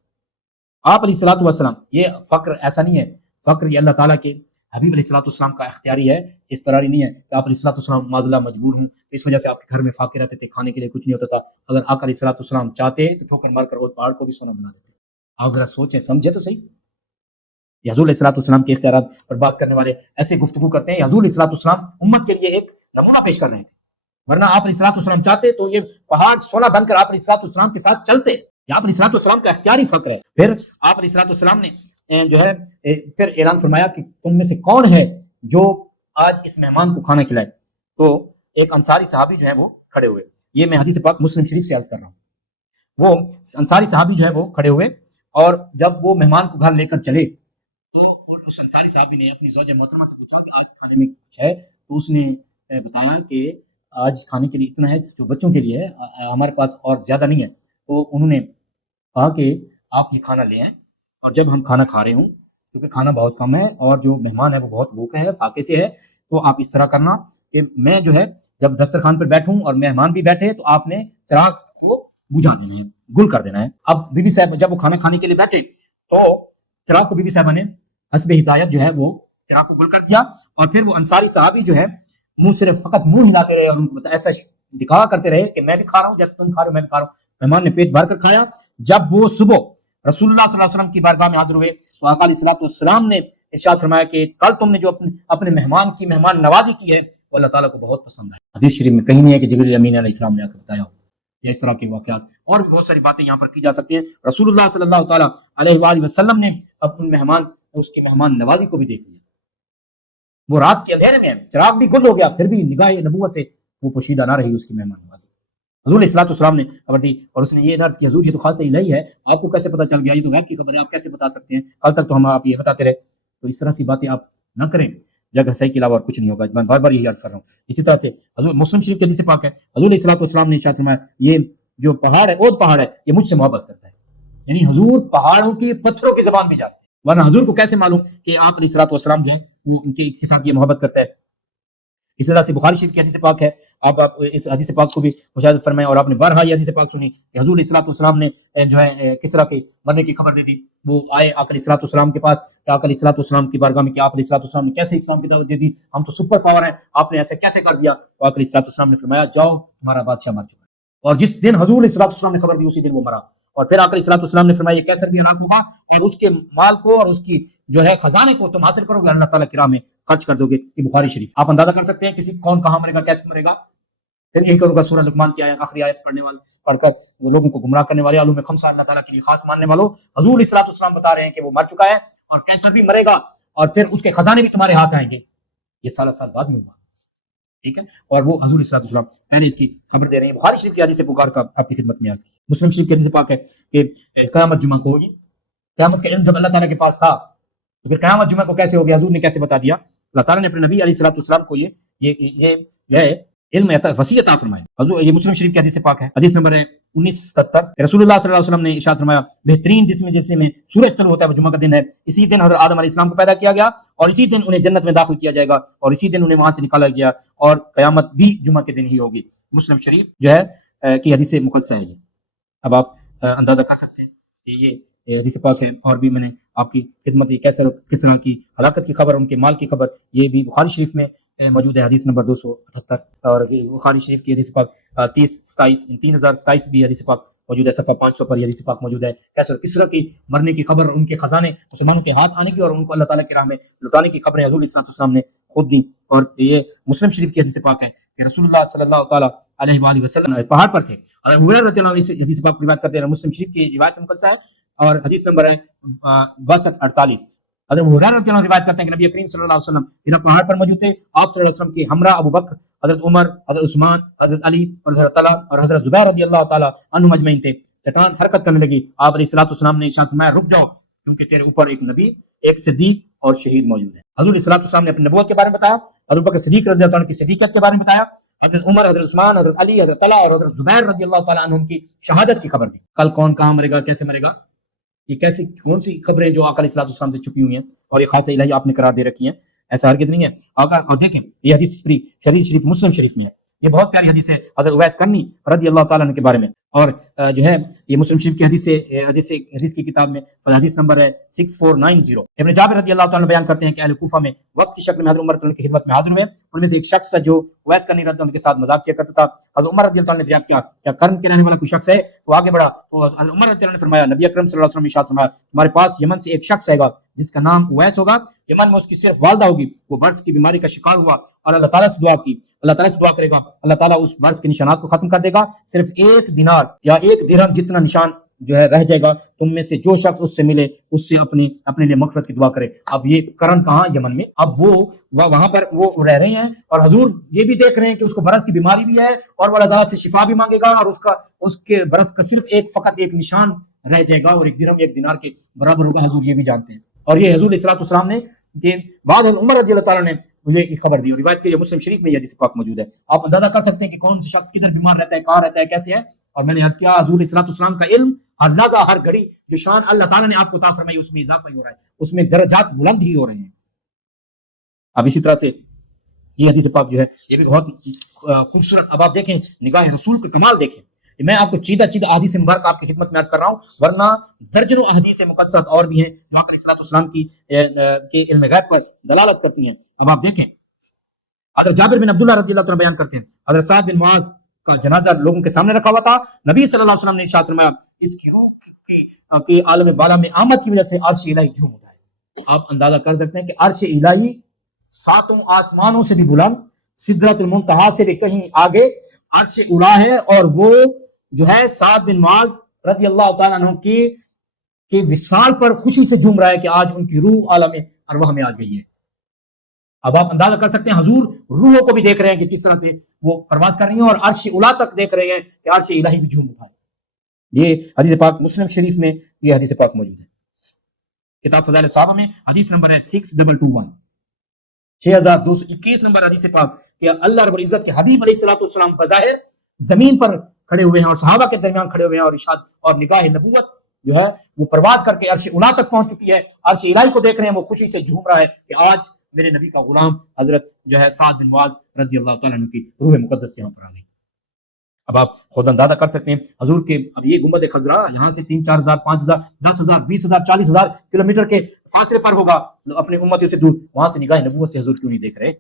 آپ علیہ السلام، یہ فقر ایسا نہیں ہے، فقر یہ اللہ تعالیٰ کے حبیب علیہ السلام کا اختیاری ہے، اضطراری نہیں ہے کہ آپ علیہ السلام معذلہ مجبور ہوں، اس وجہ سے آپ کے گھر میں فاقے رہتے تھے، کھانے کے لیے کچھ نہیں ہوتا تھا۔ اگر آقا علیہ السلام چاہتے تو ٹھوکر مار کر اور پہاڑ کو بھی سونا بنا دیتے۔ آپ ذرا سوچیں سمجھے تو صحیح، یہ حضور علیہ السلام کے اختیارات پر بات کرنے والے ایسے گفتگو کرتے ہیں۔ حضور علیہ السلام امت کے لیے ایک نمونہ پیش کر رہے تھے، ورنہ آپ علیہ السلام چاہتے تو یہ پہاڑ سونا بن کر آپ علیہ السلام کے ساتھ چلتے۔ یہ آپ علیہ السلام کا اختیاری فقر ہے۔ پھر آپ علیہ السلام نے جو ہے پھر اعلان فرمایا کہ تم میں سے کون ہے جو آج اس مہمان کو کھانا کھلائے؟ تو ایک انصاری صحابی جو ہے وہ کھڑے ہوئے، یہ میں حدیث پاک مسلم شریف سے عرض کر رہا ہوں۔ وہ انصاری صحابی جو ہے وہ کھڑے ہوئے اور جب وہ مہمان کو گھر لے کر چلے تو اس انصاری صحابی نے اپنی زوجہ محترمہ سے پوچھا کہ آج کھانے میں کچھ ہے؟ تو اس نے بتایا کہ آج کھانے کے لیے اتنا ہے جو بچوں کے لیے ہے، ہمارے پاس اور زیادہ نہیں ہے۔ تو انہوں نے کہا کہ آپ یہ کھانا لے آئیں اور جب ہم کھانا کھا رہے ہوں، کیونکہ کھانا بہت کم ہے اور جو مہمان ہے وہ بہت بھوکا ہے، فاقے سے ہے، تو آپ اس طرح کرنا کہ میں جو ہے جب دسترخوان پر بیٹھوں اور مہمان بھی بیٹھے تو آپ نے چراغ کو بجھا دینا ہے، گل کر دینا ہے۔ اب بی بی صاحب جب وہ کھانا کھانے کے لیے بیٹھے تو چراغ کو بی بی صاحبہ نے حسب ہدایت جو ہے وہ چراغ کو گل کر دیا، اور پھر وہ انصاری صحابی جو ہے صرف فقط منہ ہلاتے رہے اور ان کو ایسا دکھاوا کرتے رہے کہ میں بھی کھا رہا ہوں جیسے تم کھا رہے ہو، میں بھی کھا رہا ہوں۔ مہمان نے پیٹ بھر کر کھایا۔ جب وہ صبح رسول اللہ صلی اللہ علیہ وسلم کی بارگاہ میں حاضر ہوئے تو آقا علیہ السلام نے ارشاد فرمایا کہ کل تم نے جو اپنے مہمان کی مہمان نوازی کی ہے وہ اللہ تعالیٰ کو بہت پسند ہے۔ حدیث شریف میں کہیں نہیں ہے کہ جبریل امین علیہ السلام نے آ کر بتایا ہو، یا اس طرح کے واقعات اور بھی بہت ساری باتیں یہاں پر کی جا سکتی ہیں۔ رسول اللہ صلی اللہ تعالیٰ علیہ وآلہ وسلم نے اپنے اس کی مہمان نوازی کو بھی دیکھ لیا۔ وہ رات کے اندھیرے میں چراغ بھی گل ہو گیا، پھر بھی نگاہ نبوت سے وہ پوشیدہ نہ رہی اس کی مہمان نوازی۔ حضور علیہ السلام نے خبر دی اور اس نے یہ عرض کی حضور یہ تو خاص الہی ہے، آپ کو کیسے پتہ چل گیا؟ یہ تو غیب کی خبر ہے، آپ کیسے بتا سکتے ہیں؟ کل تک تو ہم آپ یہ بتاتے رہے۔ تو اس طرح سی باتیں آپ نہ کریں، جگہ صحیح کے علاوہ اور کچھ نہیں ہوگا۔ میں بار بار یہی عرض کر رہا ہوں۔ اسی طرح سے حضور مسلم شریف کے حدیث پاک ہے، حضور علیہ السلام نے ارشاد فرمایا یہ جو پہاڑ ہے، اود پہاڑ ہے، یہ مجھ سے محبت کرتا ہے۔ یعنی حضور پہاڑوں کی پتھروں کی زبان بھی جانتے ہیں، ورنہ حضور کو کیسے معلوم کہ آپ علیہ السلام جو ہے وہ ان کے ساتھ یہ محبت کرتا ہے۔ اس طرح سے بخاری شریف کی حدیث پاک ہے، آپ اس حدیث پاک کو بھی مشاہدہ فرمائیں، اور آپ نے بارہا یہ حدیث پاک سنی کہ حضور علیہ السلام نے جو ہے کسرا کے مرنے کی خبر دے دی۔ وہ آئے آقا علیہ السلام کے پاس کہ آقا علیہ السلام کی بارگاہ میں کہ آپ علیہ السلام نے کیسے اسلام کی دعوت دے دی، ہم تو سپر پاور ہیں، آپ نے ایسے کیسے کر دیا؟ تو آقا علیہ السلام نے فرمایا جاؤ تمہارا بادشاہ مر چکا ہے۔ اور جس دن حضور علیہ السلام نے خبر دی اسی دن وہ مرا۔ اور پھر آقا علیہ السلام نے فرمایا یہ کیسر بھی ہلاک ہوگا اور اس کے مال کو اور اس کی جو ہے خزانے کو تم حاصل کرو گے، اللہ تعالیٰ کی راہ میں خرچ کر دو گے۔ یہ بخاری شریف۔ آپ اندازہ کر سکتے ہیں کسی کون کہاں مرے گا، کیسے مرے گا۔ پھر یہی کروں گا سورہ لقمان کی آیت، آخری آیت پڑھ کر وہ لوگوں کو گمراہ کرنے والے علوم خمسہ اللہ تعالیٰ کے لیے خاص ماننے والوں، حضور علیہ السلام بتا رہے ہیں کہ وہ مر چکا ہے اور کیسر بھی مرے گا اور پھر اس کے خزانے بھی تمہارے ہاتھ آئیں گے۔ یہ سالہ سال بعد میں ہوا۔ ٹھیک ہے، اور وہ حضور صلی اللہ علیہ وسلم پہلے اس کی خبر دے رہے ہیں۔ بخاری شریف کی حدیث پکار کا آپ کی خدمت میں عرض کی، مسلم شریف کی حدیث پاک ہے کہ قیامت جمعہ کو ہوگی۔ قیامت کا علم جب اللہ تعالیٰ کے پاس تھا تو پھر قیامت جمعہ کو کیسے ہو گیا، حضور نے کیسے بتا دیا؟ اللہ تعالیٰ نے اپنے نبی علیہ الصلوۃ والسلام کو یہ علم وسیع عطا فرمایا۔ حضور یہ مسلم شریف کی حدیث پاک ہے، حدیث نمبر ہے 1977۔ رسول اللہ صلی اللہ علیہ وسلم نے ارشاد فرمایا بہترین جس میں سورج طلوع ہوتا ہے وہ جمعہ کا دن ہے، اسی دن حضرت آدم علیہ السلام کو پیدا کیا گیا اور اسی دن انہیں جنت میں داخل کیا جائے گا اور اسی دن انہیں وہاں سے نکالا گیا اور قیامت بھی جمعہ کے دن ہی ہوگی۔ مسلم شریف جو ہے کی حدیث مقدسہ ہے یہ۔ اب آپ اندازہ کر سکتے ہیں کہ یہ حدیث پاک ہے، اور بھی میں نے آپ کی خدمت کس طرح کی ہلاکت کی خبر، ان کے مال کی خبر، یہ بھی بخاری شریف میں موجود ہے، حدیث نمبر 278۔ اور بخاری شریف کی حدیث پاک 3027 بھی حدیث پاک موجود ہے، صفحہ 500 پر یہ حدیث پاک موجود ہے۔ کس طرح کی مرنے کی خبر، ان کے خزانے مسلمانوں کے ہاتھ آنے کی اور ان کو اللہ تعالیٰ کی راہ میں لٹانے کی خبریں حضور صلی اللہ علیہ وسلم نے خود دی۔ اور یہ مسلم شریف کی حدیث پاک ہے کہ رسول اللہ صلی اللہ تعالیٰ علیہ وآلہ وسلم پہاڑ پر تھے، اور ابو ہریرہ رضی اللہ عنہ سے حدیث پاک روایت کرتے ہیں، مسلم شریف کی روایت مقدسہ ہے اور حدیث نمبر ہے 6248۔ حضرت ابو ہریرہ رضی اللہ عنہ روایت کرتے ہیں کہ نبی کریم صلی اللہ علیہ وسلم بنا پہاڑ پر موجود تھے، آپ صلی اللہ علیہ وسلم کے ہمراہ ابو بکر، حضرت عمر، حضرت عثمان، حضرت علی اور حضرت طلحہ اور حضرت زبیر رضی اللہ تعالیٰ عنہم اجمعین تھے۔ چٹان حرکت کرنے لگی، آپ علیہ الصلوۃ والسلام نے ارشاد فرمایا رک جاؤ کیونکہ تیرے اوپر ایک نبی، ایک صدیق اور شہید موجود ہے۔ حضور علیہ الصلوۃ والسلام نے اپنی نبوت کے بارے میں بتایا، حضرت بکر صدیق رضی اللہ عنہ کی صدیقیت کے بارے میں بتایا، حضرت عمر، حضرت عثمان، حضرت علی، حضرت طلحہ اور حضرت زبیر رضی اللہ تعالیٰ عنہم کی شہادت کی خبر دی۔ کل کون کہاں مرے گا، کیسے مرے گا، یہ کیسی کون سی خبریں جو آقا علیہ الصلوۃ والسلام سے چھپی ہوئی ہیں اور یہ خاص الہی آپ نے قرار دے رکھی ہیں، ایسا ہرگز نہیں ہے۔ اور دیکھیں یہ حدیث شریف مسلم شریف میں ہے، یہ بہت پیاری حدیث ہے حضرت اویس کرنی رضی اللہ تعالیٰ عنہ کے بارے میں، اور جو ہے یہ مسلم شریف کی حدیث کی کتاب میں حدیث نمبر ہے 6490۔ ابن جابر رضی اللہ تعالیٰ عنہ بیان کرتے ہیں کہ اہل کوفہ میں وقت کی شکل میں حضرت عمر رضی اللہ عنہ کی خدمت میں حاضر ہوئے، ان میں سے ایک شخص جو اویس کرنی رضی اللہ عنہ کے ساتھ مذاق کیا کرتا تھا، حضرت عمر رضی اللہ عنہ نے دریافت کیا کیا کرن کے رہنے والا کوئی شخص ہے، تو آگے بڑھا تو حضرت عمر رضی اللہ عنہ نے فرمایا نبی اکرم صلی اللہ علیہ وسلم نے ارشاد فرمایا ہمارے پاس یمن سے ایک شخص آئے گا جس کا نام اویس ہوگا، یمن میں اس کی صرف والدہ ہوگی، وہ برس کی بیماری کا شکار ہوا اور اللہ تعالیٰ سے دعا کرے گا، اللہ تعالیٰ اس برس کے نشانات کو ختم کر دے گا، صرف ایک دینار یا ایک درہم جتنا نشان جو ہے رہ جائے گا، تم میں سے جو شخص اس سے ملے اس سے اپنے لیے مغفرت کی دعا کرے۔ اب یہ کرن کہاں، یمن میں، اب وہ وہاں پر وہ رہ رہے ہیں اور حضور یہ بھی دیکھ رہے ہیں کہ اس کو برس کی بیماری بھی ہے اور وہ اللہ تعالیٰ سے شفا بھی مانگے گا، اور اس کے برس کا صرف فقط ایک نشان رہ جائے گا اور ایک درہم ایک دینار کے برابر ہوگا، حضور یہ بھی جانتے ہیں۔ اور یہ حضور علیہ الصلوۃ والسلام نے کہ بعد حضرت عمر رضی اللہ تعالیٰ نے مجھے یہ خبر دی، اور روایت کے مسلم شریف میں یہ حدیث پاک موجود ہے۔ آپ اندازہ کر سکتے ہیں کہ کون سے شخص کدھر بیمار رہتا ہے، کہاں رہتا ہے، کیسے ہے، اور میں نے عرض کیا حضور علیہ الصلوۃ والسلام کا علم ہر لحظہ ہر گھڑی جو شان اللہ تعالیٰ نے آپ کو عطا فرمائی اس میں اضافہ ہی ہو رہا ہے، اس میں درجات بلند ہی ہو رہے ہیں۔ اب اسی طرح سے یہ حدیث پاک جو ہے یہ بھی بہت خوبصورت، اب آپ دیکھیں نگاہ رسول کا کمال دیکھیں، میں آپ کو چیدہ احادیث مبارک آپ کی خدمت میں عرض کر رہا ہوں، ورنہ درجنوں احادیث مقدسات اور بھی ہیں جو آقا علیہ الصلوۃ والسلام کے علم غیب پر دلالت کرتی ہیں۔ اب آپ دیکھیں حضرت جابر بن عبداللہ رضی اللہ عنہ بیان کرتے ہیں حضرت سعد بن معاذ کا جنازہ لوگوں کے سامنے رکھا ہوا تھا، نبی صلی اللہ علیہ وسلم نے ارشاد فرمایا اس کی روح کی عالم بالا میں آمد کی وجہ سے عرش الہی جھوم اٹھا ہے۔ آپ اندازہ کر سکتے ہیں کہ عرش الہی ساتوں آسمانوں سے بھی بلند، سدرۃ المنتہا سے بھی کہیں آگے عرش اولی ہے، اور وہ جو ہے سعد بن معاذ رضی اللہ تعالیٰ عنہ کے وصال پر خوشی سے جھوم رہا ہے کہ آج ان کی روح عالم ارواح میں آ گئی ہے۔ اب آپ اندازہ کر سکتے ہیں حضور روحوں کو بھی دیکھ رہے ہیں کہ کس طرح سے وہ پرواز کر رہی ہیں، اور عرش اولی تک دیکھ رہے ہیں کہ عرش الہی بھی جھوم اٹھا ہے۔ یہ حدیث پاک مسلم شریف میں یہ حدیث پاک موجود ہے، کتاب فضائل الصحابہ میں حدیث نمبر ہے 6221، 6221 نمبر حدیث پاک کہ اللہ رب العزت کے حبیب علیہ الصلوۃ والسلام بظاہر زمین پر کھڑے ہوئے ہیں اور صحابہ کے درمیان کھڑے ہوئے ہیں، اور ارشاد اور نگاہ نبوت جو ہے وہ پرواز کر کے عرش اولی تک پہنچ چکی ہے، عرش الہی کو دیکھ رہے ہیں، وہ خوشی سے جھوم رہا ہے کہ آج میرے نبی کا غلام حضرت جو ہے سعد بن معاذ رضی اللہ تعالیٰ عنہ کی روح مقدس یہاں پر آ گئی۔ اب آپ خود اندازہ کر سکتے ہیں حضور کے اب یہ گنبد خضرا یہاں سے 3-4 ہزار 5 ہزار 10 ہزار 20 ہزار 40 ہزار کلومیٹر کے فاصلے پر ہوگا اپنے امتیوں سے دور، وہاں سے نگاہ نبوت سے حضور کیوں نہیں دیکھ رہے،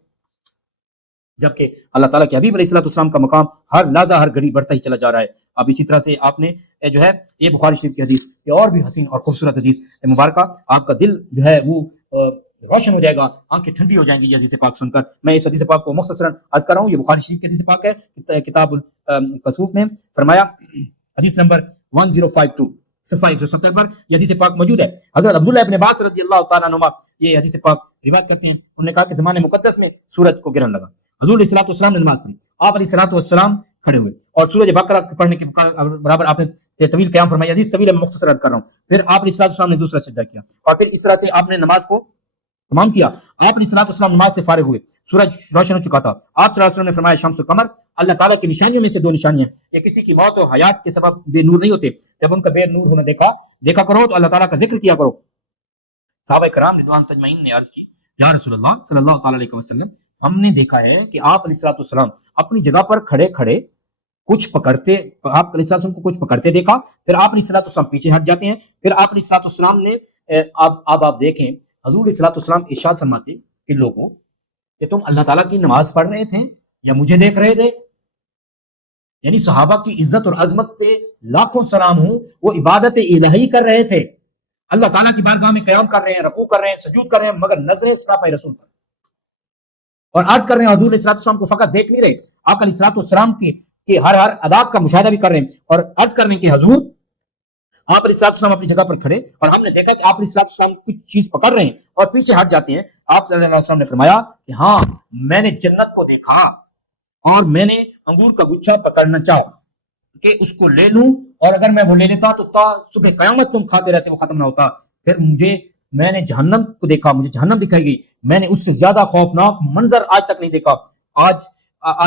جبکہ اللہ تعالیٰ کے حبیب علیہ الصلوۃ والسلام کا مقام ہر لحظہ ہر گھڑی بڑھتا ہی چلا جا رہا ہے۔ اب اسی طرح سے آپ نے جو ہے یہ بخاری شریف کی حدیث، یہ اور بھی حسین اور خوبصورت حدیث مبارکہ، آپ کا دل جو ہے وہ روشن ہو جائے گا، آنکھیں ٹھنڈی ہو جائیں گی یہ حدیث پاک سن کر۔ میں اس حدیث پاک کو مختصراً عرض کر رہا ہوں، یہ بخاری شریف کی حدیث پاک ہے، کتاب الکسوف میں فرمایا حدیث نمبر 1052 صفحہ 170 پر یہ حدیث پاک موجود ہے۔ حضرت عبداللہ ابن عباس رضی اللہ تعالیٰ عنہ یہ حدیث پاک روایت کرتے ہیں، انہوں نے کہا کہ زمانے مقدس میں سورج کو گرہن لگا، حضور علیہ الصلوۃ والسلام نے نماز پڑھی، آپ علیہ الصلوۃ والسلام کھڑے ہوئے اور سورہ بقرہ پڑھنے کے برابر آپ نے طویل قیام فرمایا، حدیث طویل ہے میں مختصر عرض کر رہا ہوں. پھر آپ علیہ الصلوۃ والسلام نے دوسرا سجدہ کیا اور پھر اس طرح سے آپ نے نماز کو تمام کیا. آپ علیہ الصلوۃ والسلام نماز سے فارغ ہوئے، سورج روشن ہو چکا تھا. آپ صلی اللہ علیہ وسلم نے فرمایا شمس و قمر اللہ تعالیٰ کی نشانیوں میں سے دو نشانیاں ہیں، یہ کسی کی موت و حیات کے سبب بے نور نہیں ہوتے، جب ان کا بے نور ہونا دیکھا کرو تو اللہ تعالیٰ کا ذکر کیا کرو. صحابہ کرام رضوان تجمعین نے عرض کی یا رسول اللہ صلی اللہ تعالیٰ علیہ وسلم، ہم نے دیکھا ہے کہ آپ علیہ الصلوۃ والسلام اپنی جگہ پر کھڑے کھڑے کچھ پکڑتے، آپ علیہ السلام کو کچھ پکڑتے دیکھا، پھر آپ علیہ الصلوۃ والسلام پیچھے ہٹ جاتے ہیں، پھر آپ علیہ الصلوۃ والسلام نے اب آپ دیکھیں حضور علیہ الصلوۃ والسلام ارشاد فرماتے کہ لوگوں کہ تم اللہ تعالیٰ کی نماز پڑھ رہے تھے یا مجھے دیکھ رہے تھے؟ یعنی صحابہ کی عزت اور عظمت پہ لاکھوں سلام ہوں، وہ عبادت الہی کر رہے تھے، اللہ تعالیٰ کی بارگاہ میں قیام کر رہے ہیں، رکوع کر رہے ہیں، سجود کر رہے ہیں، مگر نظریں صراط رسول پر اور عرض کر رہے ہیں. حضور علیہ الصلوۃ والسلام کو فقط دیکھ نہیں رہے، آپ علیہ الصلوۃ والسلام کے ہر ادا کا مشاہدہ بھی کر رہے ہیں اور عرض کر رہے ہیں کہ حضور آپ علیہ الصلوۃ والسلام اپنی جگہ پر کھڑے اور ہم نے دیکھا کہ آپ علیہ الصلوۃ والسلام کچھ چیز پکڑ رہے ہیں اور پیچھے ہٹ جاتے ہیں. آپ صلی اللہ علیہ وسلم نے فرمایا کہ ہاں میں نے جنت کو دیکھا اور میں نے انگور کا گچھا پکڑنا چاہا کہ اس کو لے لوں، اور اگر میں وہ لے لیتا تو تا صبح قیامت تم کھاتے رہتے وہ ختم نہ ہوتا. پھر میں نے جہنم کو دیکھا، مجھے جہنم دکھائی گئی، میں نے اس سے زیادہ خوفناک منظر آج تک نہیں دیکھا. آج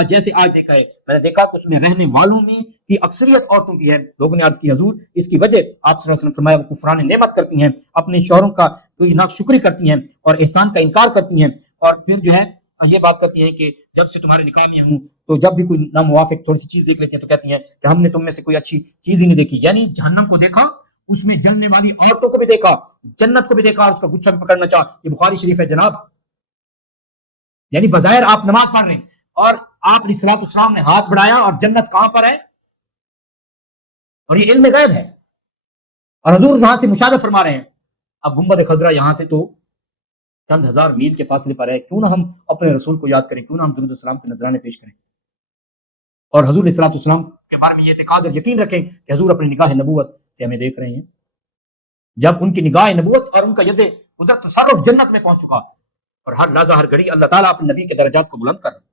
جیسے آج دیکھا ہے، میں نے دیکھا کہ اس میں رہنے والوں میں کی اکثریت عورتوں کی ہے. لوگوں نے عرض کی حضور اس کی وجہ، آپ صلی اللہ علیہ وسلم فرمایا وہ کفران نعمت کرتی ہیں، اپنے شوہروں کا کوئی ناشکری کرتی ہیں اور احسان کا انکار کرتی ہیں، اور پھر جو ہے یہ بات کرتی ہیں کہ جب سے تمہارے نکاح میں ہوں تو جب بھی کوئی ناموافق تھوڑی سی چیز دیکھ لیتی ہیں تو کہتی ہیں کہ ہم نے تم میں سے کوئی اچھی چیز ہی نہیں دیکھی. یعنی جہنم کو دیکھا، اس میں جلنے والی عورتوں کو بھی دیکھا، جنت کو بھی دیکھا، اور اس کا گچھا بھی پکڑنا چاہا. یہ بخاری شریف ہے جناب. یعنی بظاہر آپ نماز پڑھ رہے ہیں اور آپ علیہ الصلوۃ والسلام نے ہاتھ بڑھایا اور جنت کہاں پر ہے، اور یہ علم غیب ہے اور حضور وہاں سے مشاہدہ فرما رہے ہیں. اب گنبد خضرا یہاں سے تو چند ہزار میل کے فاصلے پر ہے، کیوں نہ ہم اپنے رسول کو یاد کریں، کیوں نہ ہم درود السلام کے نذرانے پیش کریں اور حضور علیہ الصلوۃ والسلام کے بارے میں یہ اعتقاد اور یقین رکھیں کہ حضور اپنی نگاہ نبوت سے ہمیں دیکھ رہے ہیں. جب ان کی نگاہ نبوت اور ان کا ید قدرت تصرف جنت میں پہنچ چکا اور ہر لحظہ ہر گھڑی اللہ تعالیٰ اپنے نبی کے درجات کو بلند کر رہے ہیں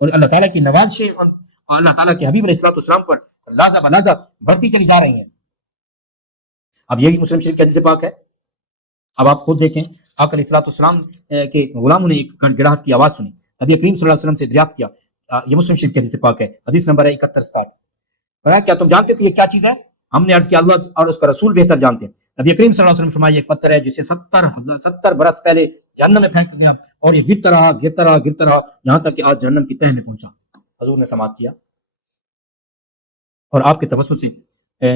اور اللہ تعالیٰ کی نوازشیں اور اللہ تعالیٰ کے حبیب علیہ الصلوۃ والسلام پر لحظہ بلحظہ بڑھتی چلی جا رہی ہیں. اب یہ بھی مسلم شریف کی حدیث پاک ہے. اب آپ خود دیکھیں، آپ علیہ الصلوۃ والسلام کے غلاموں نے ایک گڑگڑاہٹ کی آواز سنی، نبی کریم صلی اللہ علیہ وسلم سے دریافت کیا. یہ مسلم شریف کی حدیث پاک ہے، حدیث نمبر ہے 7167. کیا تم جانتے ہو کہ یہ کیا چیز ہے؟ ہم نے عرض کیا اللہ اور اس کا رسول بہتر جانتے ہیں. نبی کریم صلی اللہ علیہ وسلم فرمایا ایک پتھر ہے جسے 70 برس پہلے جہنم میں پھینک گیا اور یہ گرتا رہا یہاں تک کہ آج جہنم کی تہ میں پہنچا. حضور نے سماعت کیا اور آپ کے توسط سے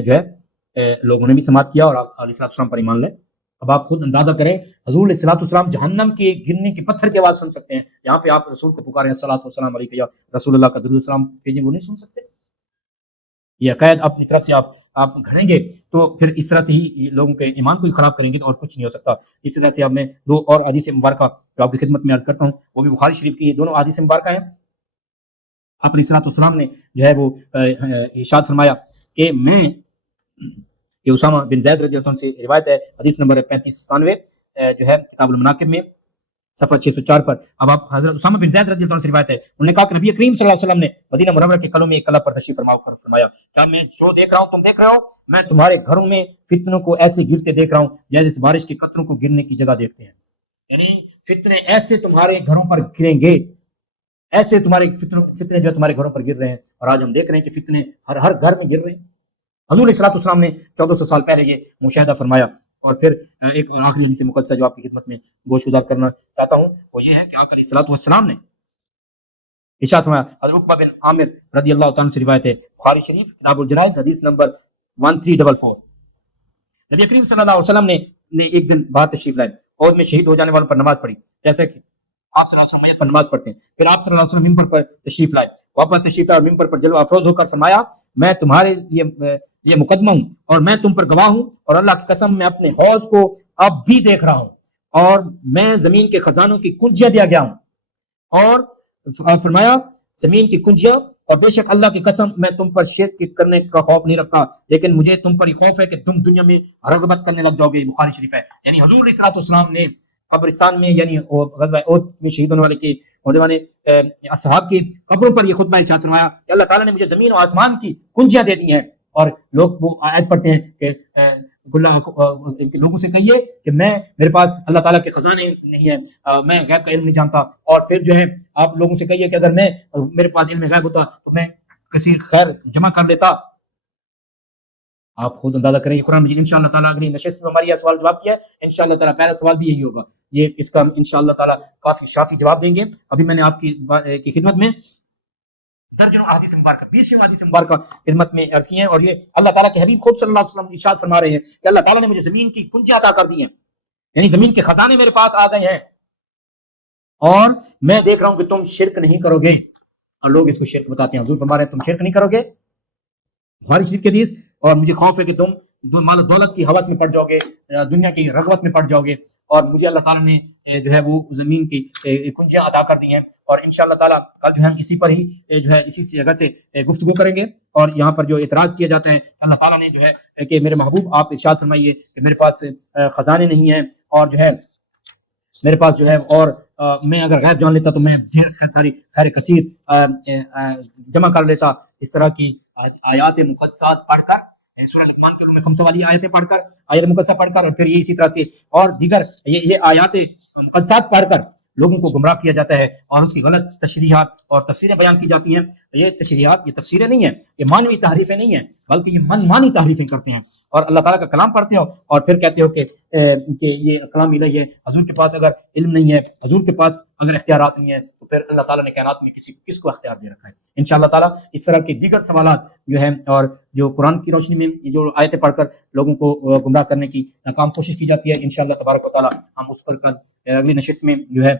جو ہے لوگوں نے بھی سماعت کیا اور علیہ الصلوۃ والسلام پر ایمان لائے. اب آپ خود اندازہ کریں، حضور علیہ الصلوۃ والسلام جہنم کے گرنے کے پتھر کی آواز سن سکتے ہیں، یہاں پہ آپ رسول کو پکارے الصلوۃ والسلام علیک یا رسول اللہ کا درود السلام بھیجیں، وہ نہیں سن سکتے؟ یہ عقائد اپنی طرف سے آپ گھڑیں گے تو پھر اس طرح سے ہی لوگوں کے ایمان کو ہی خراب کریں گے تو اور کچھ نہیں ہو سکتا. اس طرح سے اب میں دو اور حدیث مبارکہ جو آپ کی خدمت میں عرض کرتا ہوں، وہ بھی بخاری شریف کی یہ دونوں حدیث مبارکہ ہیں. آپ علیہ الصلوۃ والسلام نے جو ہے وہ ارشاد فرمایا کہ میں، یہ اسامہ بن زید رضی اللہ عنہ سے روایت ہے، حدیث نمبر 3597 جو ہے کتاب المناقب میں صفحہ 604 پر. اب آپ حضرت اسامہ بن زید رضی اللہ عنہ سے روایت ہے، انہوں نے کہا کہ نبی کریم صلی اللہ علیہ وسلم نے مدینہ منورہ کے قلعوں میں ایک قلعہ پر تشریف فرمایا، کیا میں جو دیکھ رہا ہوں تم دیکھ رہے ہو؟ میں تمہارے گھروں میں فتنوں کو ایسے گرتے دیکھ رہا ہوں جیسے بارش کے قطروں کو گرنے کی جگہ دیکھتے ہیں. یعنی فتنے ایسے تمہارے گھروں پر گریں گے، ایسے تمہارے فتنے جو تمہارے گھروں پر گر رہے ہیں، اور آج ہم دیکھ رہے ہیں کہ فتنے ہر گھر میں گر رہے ہیں. حضور علیہ الصلوۃ والسلام نے 1400 سال پہلے یہ مشاہدہ فرمایا. اور پھر ایک آخری حدیث مقدسہ جو آپ کی خدمت میں گوش گزار کرنا چاہتا ہوں وہ یہ ہے کہ آپ علیہ الصلوۃ والسلام نے ارشاد فرمایا. حضرت عقبہ بن عامر رضی اللہ تعالیٰ سے روایت ہے، بخاری شریف کتاب الجنائز حدیث نمبر 1344. نبی کریم صلی اللہ علیہ وسلم نے ایک دن باہر تشریف لائے اور میں شہید ہو جانے والوں پر نماز پڑھی، جیسے کہ آپ صلی اللہ علیہ وسلم میت پر نماز پڑھتے ہیں. پھر آپ صلی اللہ علیہ وسلم ممبر پر تشریف لائے، واپس تشریف لائے اور ممبر پر جلوہ افروز ہو کر فرمایا میں تمہارے یہ مقدمہ ہوں اور میں تم پر گواہ ہوں، اور اللہ کی قسم میں اپنے حوض کو اب بھی دیکھ رہا ہوں اور میں زمین کے خزانوں کی کنجیاں دیا گیا ہوں. اور فرمایا زمین کی کنجیاں، اور بے شک اللہ کی قسم میں تم پر شرک کرنے کا خوف نہیں رکھتا، لیکن مجھے تم پر یہ خوف ہے کہ تم دنیا میں رغبت کرنے لگ جاؤ گے. بخاری شریف ہے. یعنی حضور علیہ الصلوۃ والسلام نے قبرستان میں یعنی غزوہ احد میں شہید ہونے والے کے ہونے والے اصحاب کی قبروں پر یہ خطبہ ارشاد فرمایا کہ اللہ تعالیٰ نے مجھے زمین و آسمان کی کنجیاں دے دی ہیں، اور لوگ وہ آیت پڑھتے ہیں کہ لوگوں سے کہیے کہ میرے پاس اللہ تعالیٰ کے خزانے نہیں ہیں، میں غیب کا علم نہیں جانتا، اور پھر جو ہے آپ لوگوں سے کہیے کہ اگر میرے پاس علم غیب ہوتا تو میں کسی خیر جمع کر لیتا۔ آپ خود اندازہ کریں یہ قرآن مجید انشاءاللہ تعالیٰ اگر نشست میں ہماری یہ سوال جواب کیا ہے، انشاءاللہ تعالیٰ پہلا سوال بھی یہی ہوگا، یہ اس کا انشاءاللہ تعالیٰ کافی شافی جواب دیں گے۔ ابھی میں نے آپ کی خدمت میں درجنوں احادیث مبارکہ 20 احادیث مبارکہ خدمت میں عرض کی ہیں، اور یہ اللہ تعالیٰ کے حبیب خود صلی اللہ علیہ وسلم ارشاد فرما رہے ہیں کہ اللہ تعالیٰ نے مجھے زمین کی کنجیاں عطا کر دی ہیں، یعنی زمین کے خزانے میرے پاس آ گئے ہیں، اور میں دیکھ رہا ہوں کہ تم شرک نہیں کرو گے، اور لوگ اس کو شرک بتاتے ہیں۔ حضور فرما رہے ہیں تم شرک نہیں کرو گے، بخاری شریف کی حدیث، اور مجھے خوف ہے کہ تم مال و دولت کی ہوس میں پڑ جاؤ گے، دنیا کی رغبت میں پڑ جاؤ گے، اور مجھے اللہ تعالیٰ نے جو ہے وہ زمین کی کنجیاں عطا کر دی ہیں، اور انشاءاللہ تعالیٰ کل جو ہے ہم اسی پر ہی جو ہے اسی جگہ سے گفتگو کریں گے۔ اور یہاں پر جو اعتراض کیا جاتا ہے اللہ تعالیٰ نے جو ہے کہ میرے محبوب آپ ارشاد فرمائیے کہ میرے پاس خزانے نہیں ہیں، اور جو ہے میرے پاس جو ہے، اور میں اگر غیب جان لیتا تو میں ڈھیر ساری خیر کثیر جمع کر لیتا۔ اس طرح کی آیات مقدسات پڑھ کر، سورہ لقمان کے میں 5 والی آیتیں پڑھ کر، آیت مقدسہ پڑھ کر، اور پھر یہ اسی طرح سے اور دیگر یہ آیات مقدسات پڑھ کر لوگوں کو گمراہ کیا جاتا ہے، اور اس کی غلط تشریحات اور تفسیریں بیان کی جاتی ہیں۔ یہ تشریحات، یہ تفسیریں نہیں ہیں، یہ مانوی تحریفیں نہیں ہیں، بلکہ یہ من مانی تحریفیں کرتے ہیں، اور اللہ تعالیٰ کا کلام پڑھتے ہو اور پھر کہتے ہو کہ یہ کلام الہی ہے۔ حضور کے پاس اگر علم نہیں ہے، حضور کے پاس اگر اختیارات نہیں ہیں، تو پھر اللہ تعالیٰ نے کائنات میں کس کو اختیار دے رکھا ہے؟ انشاءاللہ تعالیٰ اس طرح کے دیگر سوالات جو ہیں، اور جو قرآن کی روشنی میں جو آیتیں پڑھ کر لوگوں کو گمراہ کرنے کی ناکام کوشش کی جاتی ہے، انشاءاللہ تبارک و تعالیٰ ہم اس پر کل اگلی نشست میں جو ہے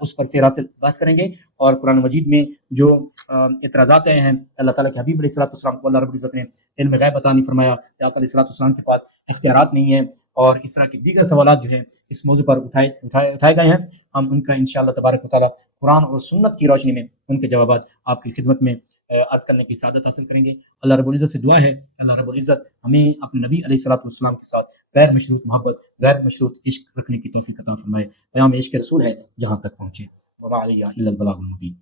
اس پر سیرا سے بحث کریں گے۔ اور قرآن مجید میں جو اعتراضات آئے ہیں، اللہ تعالیٰ کے حبیب علیہ الصلوۃ والسلام کو اللہ رب العزت نے علم غیب عطا نہیں فرمایا، کہ آقا علیہ الصلوۃ والسلام کے پاس اختیارات نہیں ہیں، اور اس طرح کے دیگر سوالات جو ہیں اس موضوع پر اٹھائے گئے ہیں، ہم ان کا انشاءاللہ تبارک و تعالیٰ قرآن اور سنت کی روشنی میں ان کے جوابات آپ کی خدمت میں عرض کرنے کی سعادت حاصل کریں گے۔ اللہ رب العزت سے دعا ہے کہ اللہ رب العزت ہمیں اپنے نبی علیہ الصلوۃ والسلام کے ساتھ غیر مشروط محبت، غیر مشروط عشق رکھنے کی توفیق عطا فرمائے۔ پیام عشق رسول ہے جہاں تک پہنچے۔ وما علیہ الا البلاغ المبین۔